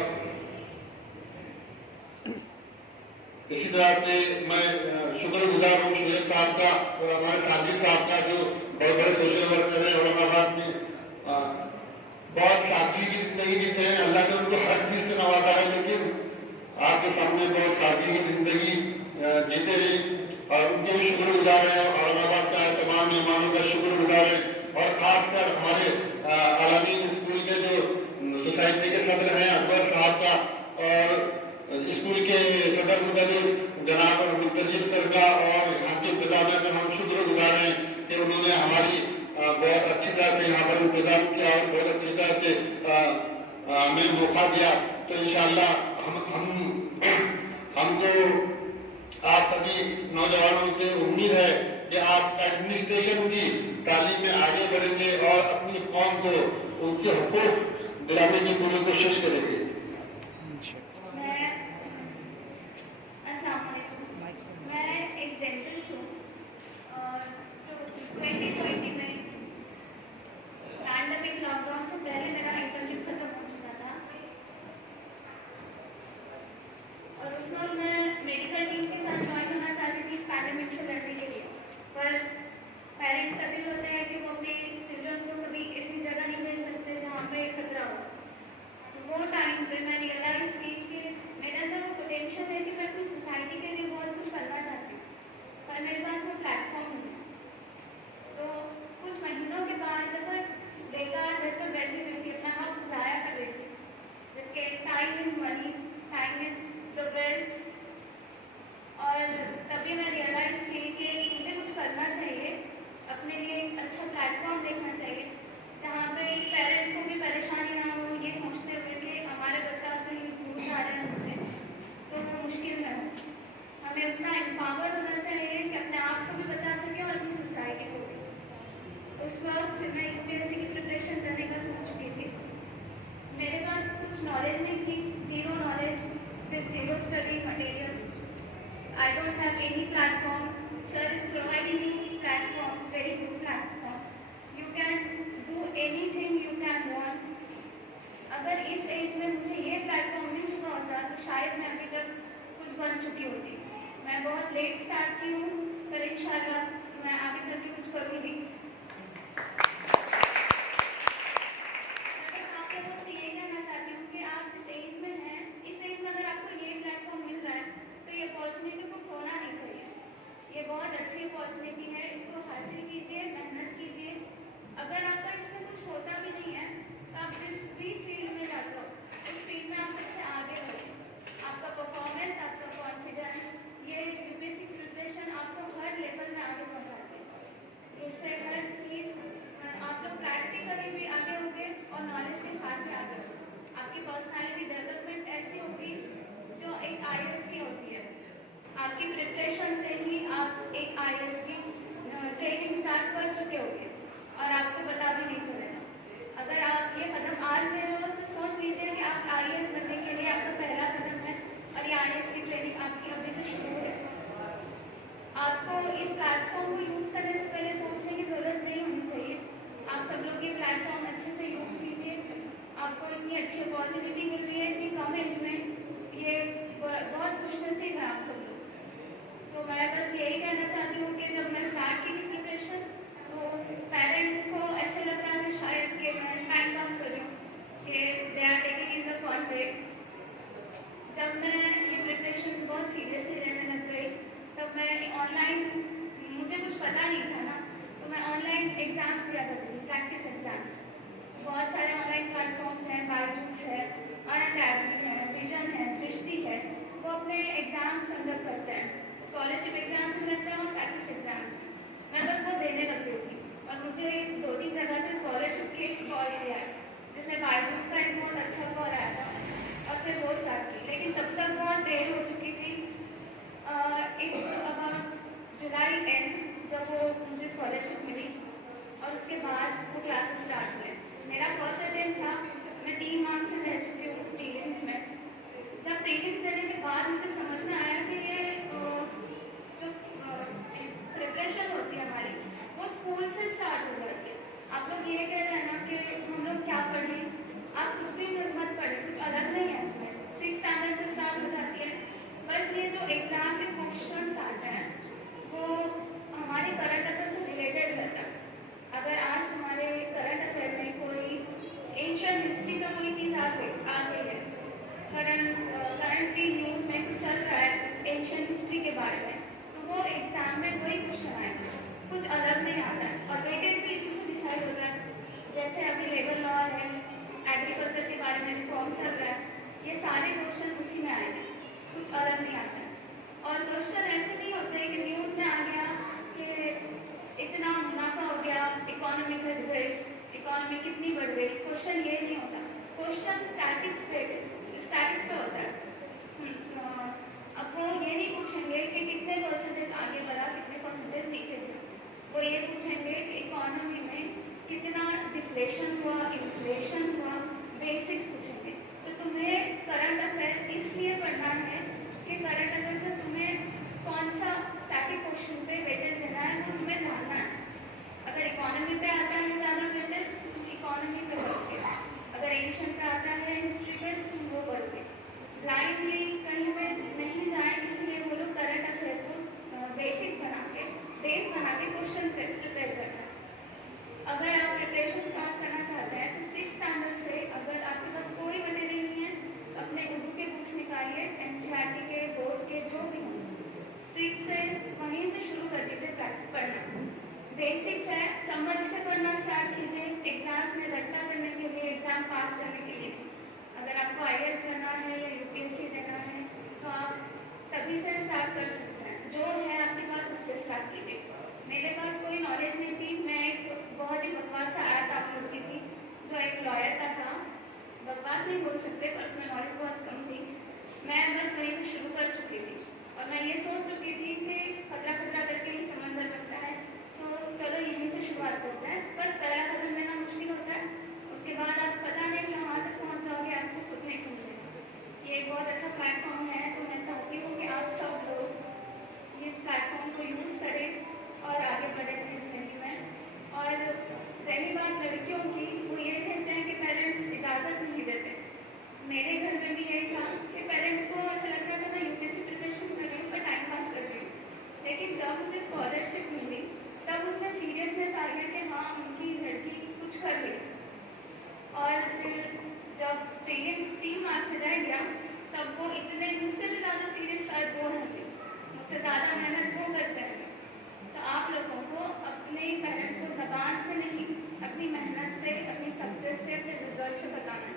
इसी तरह से मैं शुक्रगुजार हूँ शुएब साहब का और हमारे साजिद साहब का जो बहुत बड़े सोशल वर्कर हैं औरंगाबाद में, बहुत सादगी की जिंदगी जीते हैं। अल्लाह ने उनको हर चीज से नवाजा है लेकिन आपके सामने बहुत सादगी की जिंदगी जीते हैं और उनके भी शुक्रगुजार हैं। औरंगाबाद से आए तमाम मेहमानों का शुक्रगुजार है और खासकर हमारे आलमीन स्कूल के जो सोसाइटी के सदर हैं अकबर साहब का और स्कूल के सदर मुदर्रिस में मौका दिया, तो इंशाअल्लाह हमको आप सभी नौजवानों से उम्मीद है कि आप एडमिनिस्ट्रेशन की तालीम में आगे बढ़ेंगे और अपनी कौम को उनके हुकूक दिलाने की पूरी कोशिश करेंगे। मैं एक डेंटिस्ट हूँ और 2020 में पैंडेमिक लॉकडाउन से पहले मेरा इंटर्नशिप खत्म हो चुका था और उसमें मैं मेडिकल टीम के साथ ज्वाइन होना चाहती थी पैंडेमिक से लड़ने के लिए, पर पेरेंट्स का दिल होता है कि वो अपने चिल्ड्रन को कभी ऐसी जगह नहीं भेज सकते जहाँ पे खतरा हो। तो वो टाइम पे मैं रियलाइज की कि मेरे अंदर वो पोटेंशियल है कि मैं अपनी सोसाइटी के लिए बहुत कुछ करना चाहती हूँ, पर मेरे पास वो प्लेटफॉर्म नहीं है। तो कुछ महीनों के बाद जब मैं बेकार घर पर बैठी हुई थी, अपना वक्त ज़ाया कर रही थी, जबकि time is money, time is the wealth, और तभी मैं रियलाइज की कि मुझे कुछ करना चाहिए, अपने लिए एक अच्छा प्लेटफॉर्म देखना चाहिए जहाँ पे पेरेंट्स को भी परेशानी ना हो ये सोचते हुए कि हमारे बच्चा से दूर जा रहे हैं हमसे, तो वो मुश्किल में हो। हमें अपना एम्पावर होना चाहिए कि अपने आप को भी बचा सके और अपनी सोसाइटी को भी। उस वक्त फिर मैं यूपीएससी की प्रिपरेशन करने का सोच रही थी। मेरे पास कुछ नॉलेज नहीं थी, zero knowledge with zero study material. I don't have any platform. Sir is providing me platform, very good platform. You can do anything you can want. अगर इस एज में मुझे ये प्लेटफॉर्म मिल चुका होता तो शायद मैं अभी तक कुछ बन चुकी होती। मैं बहुत लेट स्टार्ट की हूँ, पर इंशाल्लाह मैं आगे चल के कुछ करूँगी। आप लोगों से ये कहना चाहती हूँ कि आप जिस एज में हैं, इस एज में अगर आपको ये प्लेटफॉर्म मिल रहा है तो ये अपॉर्चुनिटी को खोना नहीं चाहिए। ये बहुत अच्छी अपॉर्चुनिटी है, इसको हासिल कीजिए, मेहनत कीजिए। अगर आपका इसमें कुछ होता भी नहीं है तो आप जिस भी फील्ड में जाते हो उस फील्ड में आप सबसे आगे बढ़िए। आपका परफॉर्मेंस, आपका कॉन्फिडेंस, ये यूपीएससी प्रिपरेशन आपको हर लेवल में आगे पहुँचाती है। इससे हर चीज़ आप लोग प्रैक्टिकली भी आगे होंगे और नॉलेज के साथ भी आगे होंगे। आपकी पर्सनैलिटी डेवलपमेंट ऐसी होगी जो एक आईएएस की होती है। आपकी प्रिपरेशन से ही आप एक आईएएस की ट्रेनिंग स्टार्ट कर चुके होंगे और आपको पता भी नहीं चलेगा। अगर आप ये कदम आज ले रहे हो तो सोच लीजिए कि आप आईएएस बनने के लिए आपका पहला कदम है और ये आईएएस की ट्रेनिंग आपकी अभी से शुरू है। आपको इस प्लेटफॉर्म को यूज़ करने से पहले सोचने की ज़रूरत नहीं होनी चाहिए। आप सब लोग ये प्लेटफॉर्म अच्छे से यूज़ कीजिए। आपको इतनी अच्छी अपॉर्चुनिटी मिल रही है इतनी कम एज में, ये बहुत खुशनसीब है आप सब लोग। तो मैं बस यही कहना चाहती हूँ कि जब मैं स्टार्ट की थी प्रिपरेशन तो पेरेंट्स को ऐसे लग रहा था शायद कि मैं टाइम पास कर रही हूँ, कि they are taking in the fun way. जब मैं ये प्रिपरेशन बहुत सीरियसली लेने लग गई तब मैं ऑनलाइन, मुझे कुछ पता नहीं था ना, तो मैं ऑनलाइन एग्ज़ाम्स दिया करती थी, प्रैक्टिस एग्ज़ाम्स। बहुत सारे ऑनलाइन प्लेटफॉर्म्स हैं, बायजूस है, अनअकैडमी है, विजन है, दृष्टि है, वो अपने एग्ज़ाम्स कंडक्ट करते हैं। स्कॉलरशिप एग्ज़ाम भी करते हैं और प्रैक्टिस एग्ज़ाम। मैं बस वो देने लग गई थी और मुझे 2-3 जगह से स्कॉलरशिप के कॉल किया है, जिसमें बायजूस का एक बहुत अच्छा कॉल आया था और फिर वो स्टार्ट की। लेकिन तब तक बहुत देर हो चुकी थी। जुलाई एंड जब वो मुझे स्कॉलरशिप मिली और उसके बाद वो क्लासेस स्टार्ट हुए। मेरा फर्स्ट अटेम्प्ट था, मैं 3 मार्क्स से रह चुकी हूँ प्रीलिम्स में। जब प्रीलिम्स देने के बाद मुझे समझ में आया कि ये जो प्रिपरेशन होती है हमारी वो स्कूल से स्टार्ट हो जाती है। आप लोग ये कह रहे हैं ना कि हम लोग क्या पढ़ें, आप कुछ भी मत पढ़ें, कुछ अलग नहीं है इसमें। 6th स्टैंडर्ड से स्टार्ट हो जाती है। बस ये जो एग्ज़ाम के क्वेश्चन आते हैं वो हमारे करंट अफेयर से रिलेटेड रहता है। अगर आज हमारे करंट अफेयर में कोई एंशियंट हिस्ट्री का कोई चीज़ आ गई है, करंटली न्यूज़ में कुछ चल रहा है एंशियंट हिस्ट्री के बारे में, तो वो एग्ज़ाम में वही क्वेश्चन आएगा, कुछ अलग कितना डिफ्लेशन हुआ, इन्फ्लेशन हुआ, बेसिक्स पूछेंगे। तो तुम्हें करंट अफेयर इसलिए पढ़ना है कि करंट अफेयर से तुम्हें कौन सा स्टैटिक क्वेश्चन पे वेटेज देना है वो तुम्हें जानना है। अगर इकोनॉमी पे आता है ज़्यादा वेटेज तुम इकोनॉमी पे पढ़ोगे, अगर एशियन पे आता है हिस्ट्री पे तुम वो पढ़ोगे। ब्लाइंडली कहीं पे नहीं जाए, इसलिए वो लोग करंट अफेयर को बेसिक बना के, बेस बना के क्वेश्चन प्रिपेयर करता है। अगर आप प्रिपरेशन स्टार्ट करना चाहते हैं तो 6th स्टैंडर्ड से, अगर आपके पास कोई मटेरियल नहीं है तो अपने उर्दू के बुक्स निकालिए, एनसीईआरटी के, बोर्ड के, जो भी हो, 6 से वहीं से शुरू कर दीजिए पढ़ना। बेसिक्स है, समझ के पढ़ना स्टार्ट कीजिए। एग्जाम्स में रट्टा करने के लिए, एग्जाम पास करने के लिए, अगर आपको IAS करना है या UPSC देना है तो आप तभी से स्टार्ट कर सकते हैं। जो है आपके पास उससे स्टार्ट कीजिए। मेरे पास कोई नॉलेज नहीं थी, मैं एक बहुत ही बकवास सा ऐप डाउनलोड की थी जो एक लॉयर का था। बकवास नहीं बोल सकते पर उसमें नॉलेज बहुत कम थी। मैं बस वहीं से शुरू कर चुकी थी और मैं ये सोच चुकी थी कि खतरा खतरा करके ही समंदर बनता है, तो चलो यहीं से शुरुआत करते हैं। बस पहला कदम देना मुश्किल होता है, उसके बाद आप पता नहीं कहाँ तक पहुँच जाओगे, आपको खुद नहीं समझेगा। ये एक बहुत अच्छा प्लेटफॉर्म है, तो मैं चाहती हूँ कि आप सब लोग इस प्लेटफॉर्म को यूज़ करें और आगे बढ़े अपनी ज़िंदगी में। और रही बात लड़कियों की, वो ये कहते हैं कि पेरेंट्स इजाज़त नहीं देते। मेरे घर में भी यही था कि पेरेंट्स को ऐसा लगता था मैं UPSC प्रिपरेशन कर रही हूँ पर टाइम पास कर रही हूँ, लेकिन जब मुझे स्कॉलरशिप मिली तब उनमें सीरियसनेस आ गया कि हाँ उनकी लड़की कुछ कर रही है। और फिर जब प्रीलिम्स 3 मार्क्स से रह गया तब वो इतने, मुझसे भी ज़्यादा सीरियस शायद वो हैं, मुझसे ज़्यादा मेहनत वो करते हैं। तो आप लोगों को अपने पेरेंट्स को ज़बान से नहीं, अपनी मेहनत से, अपनी सक्सेस से, अपने रिजल्ट से बताना है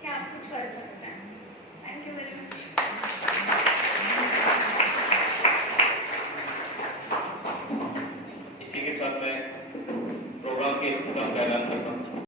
कि आप कुछ कर सकते हैं। Thank you very much. इसी के साथ मैं प्रोग्राम के इख्तिताम का ऐलान करता हूँ।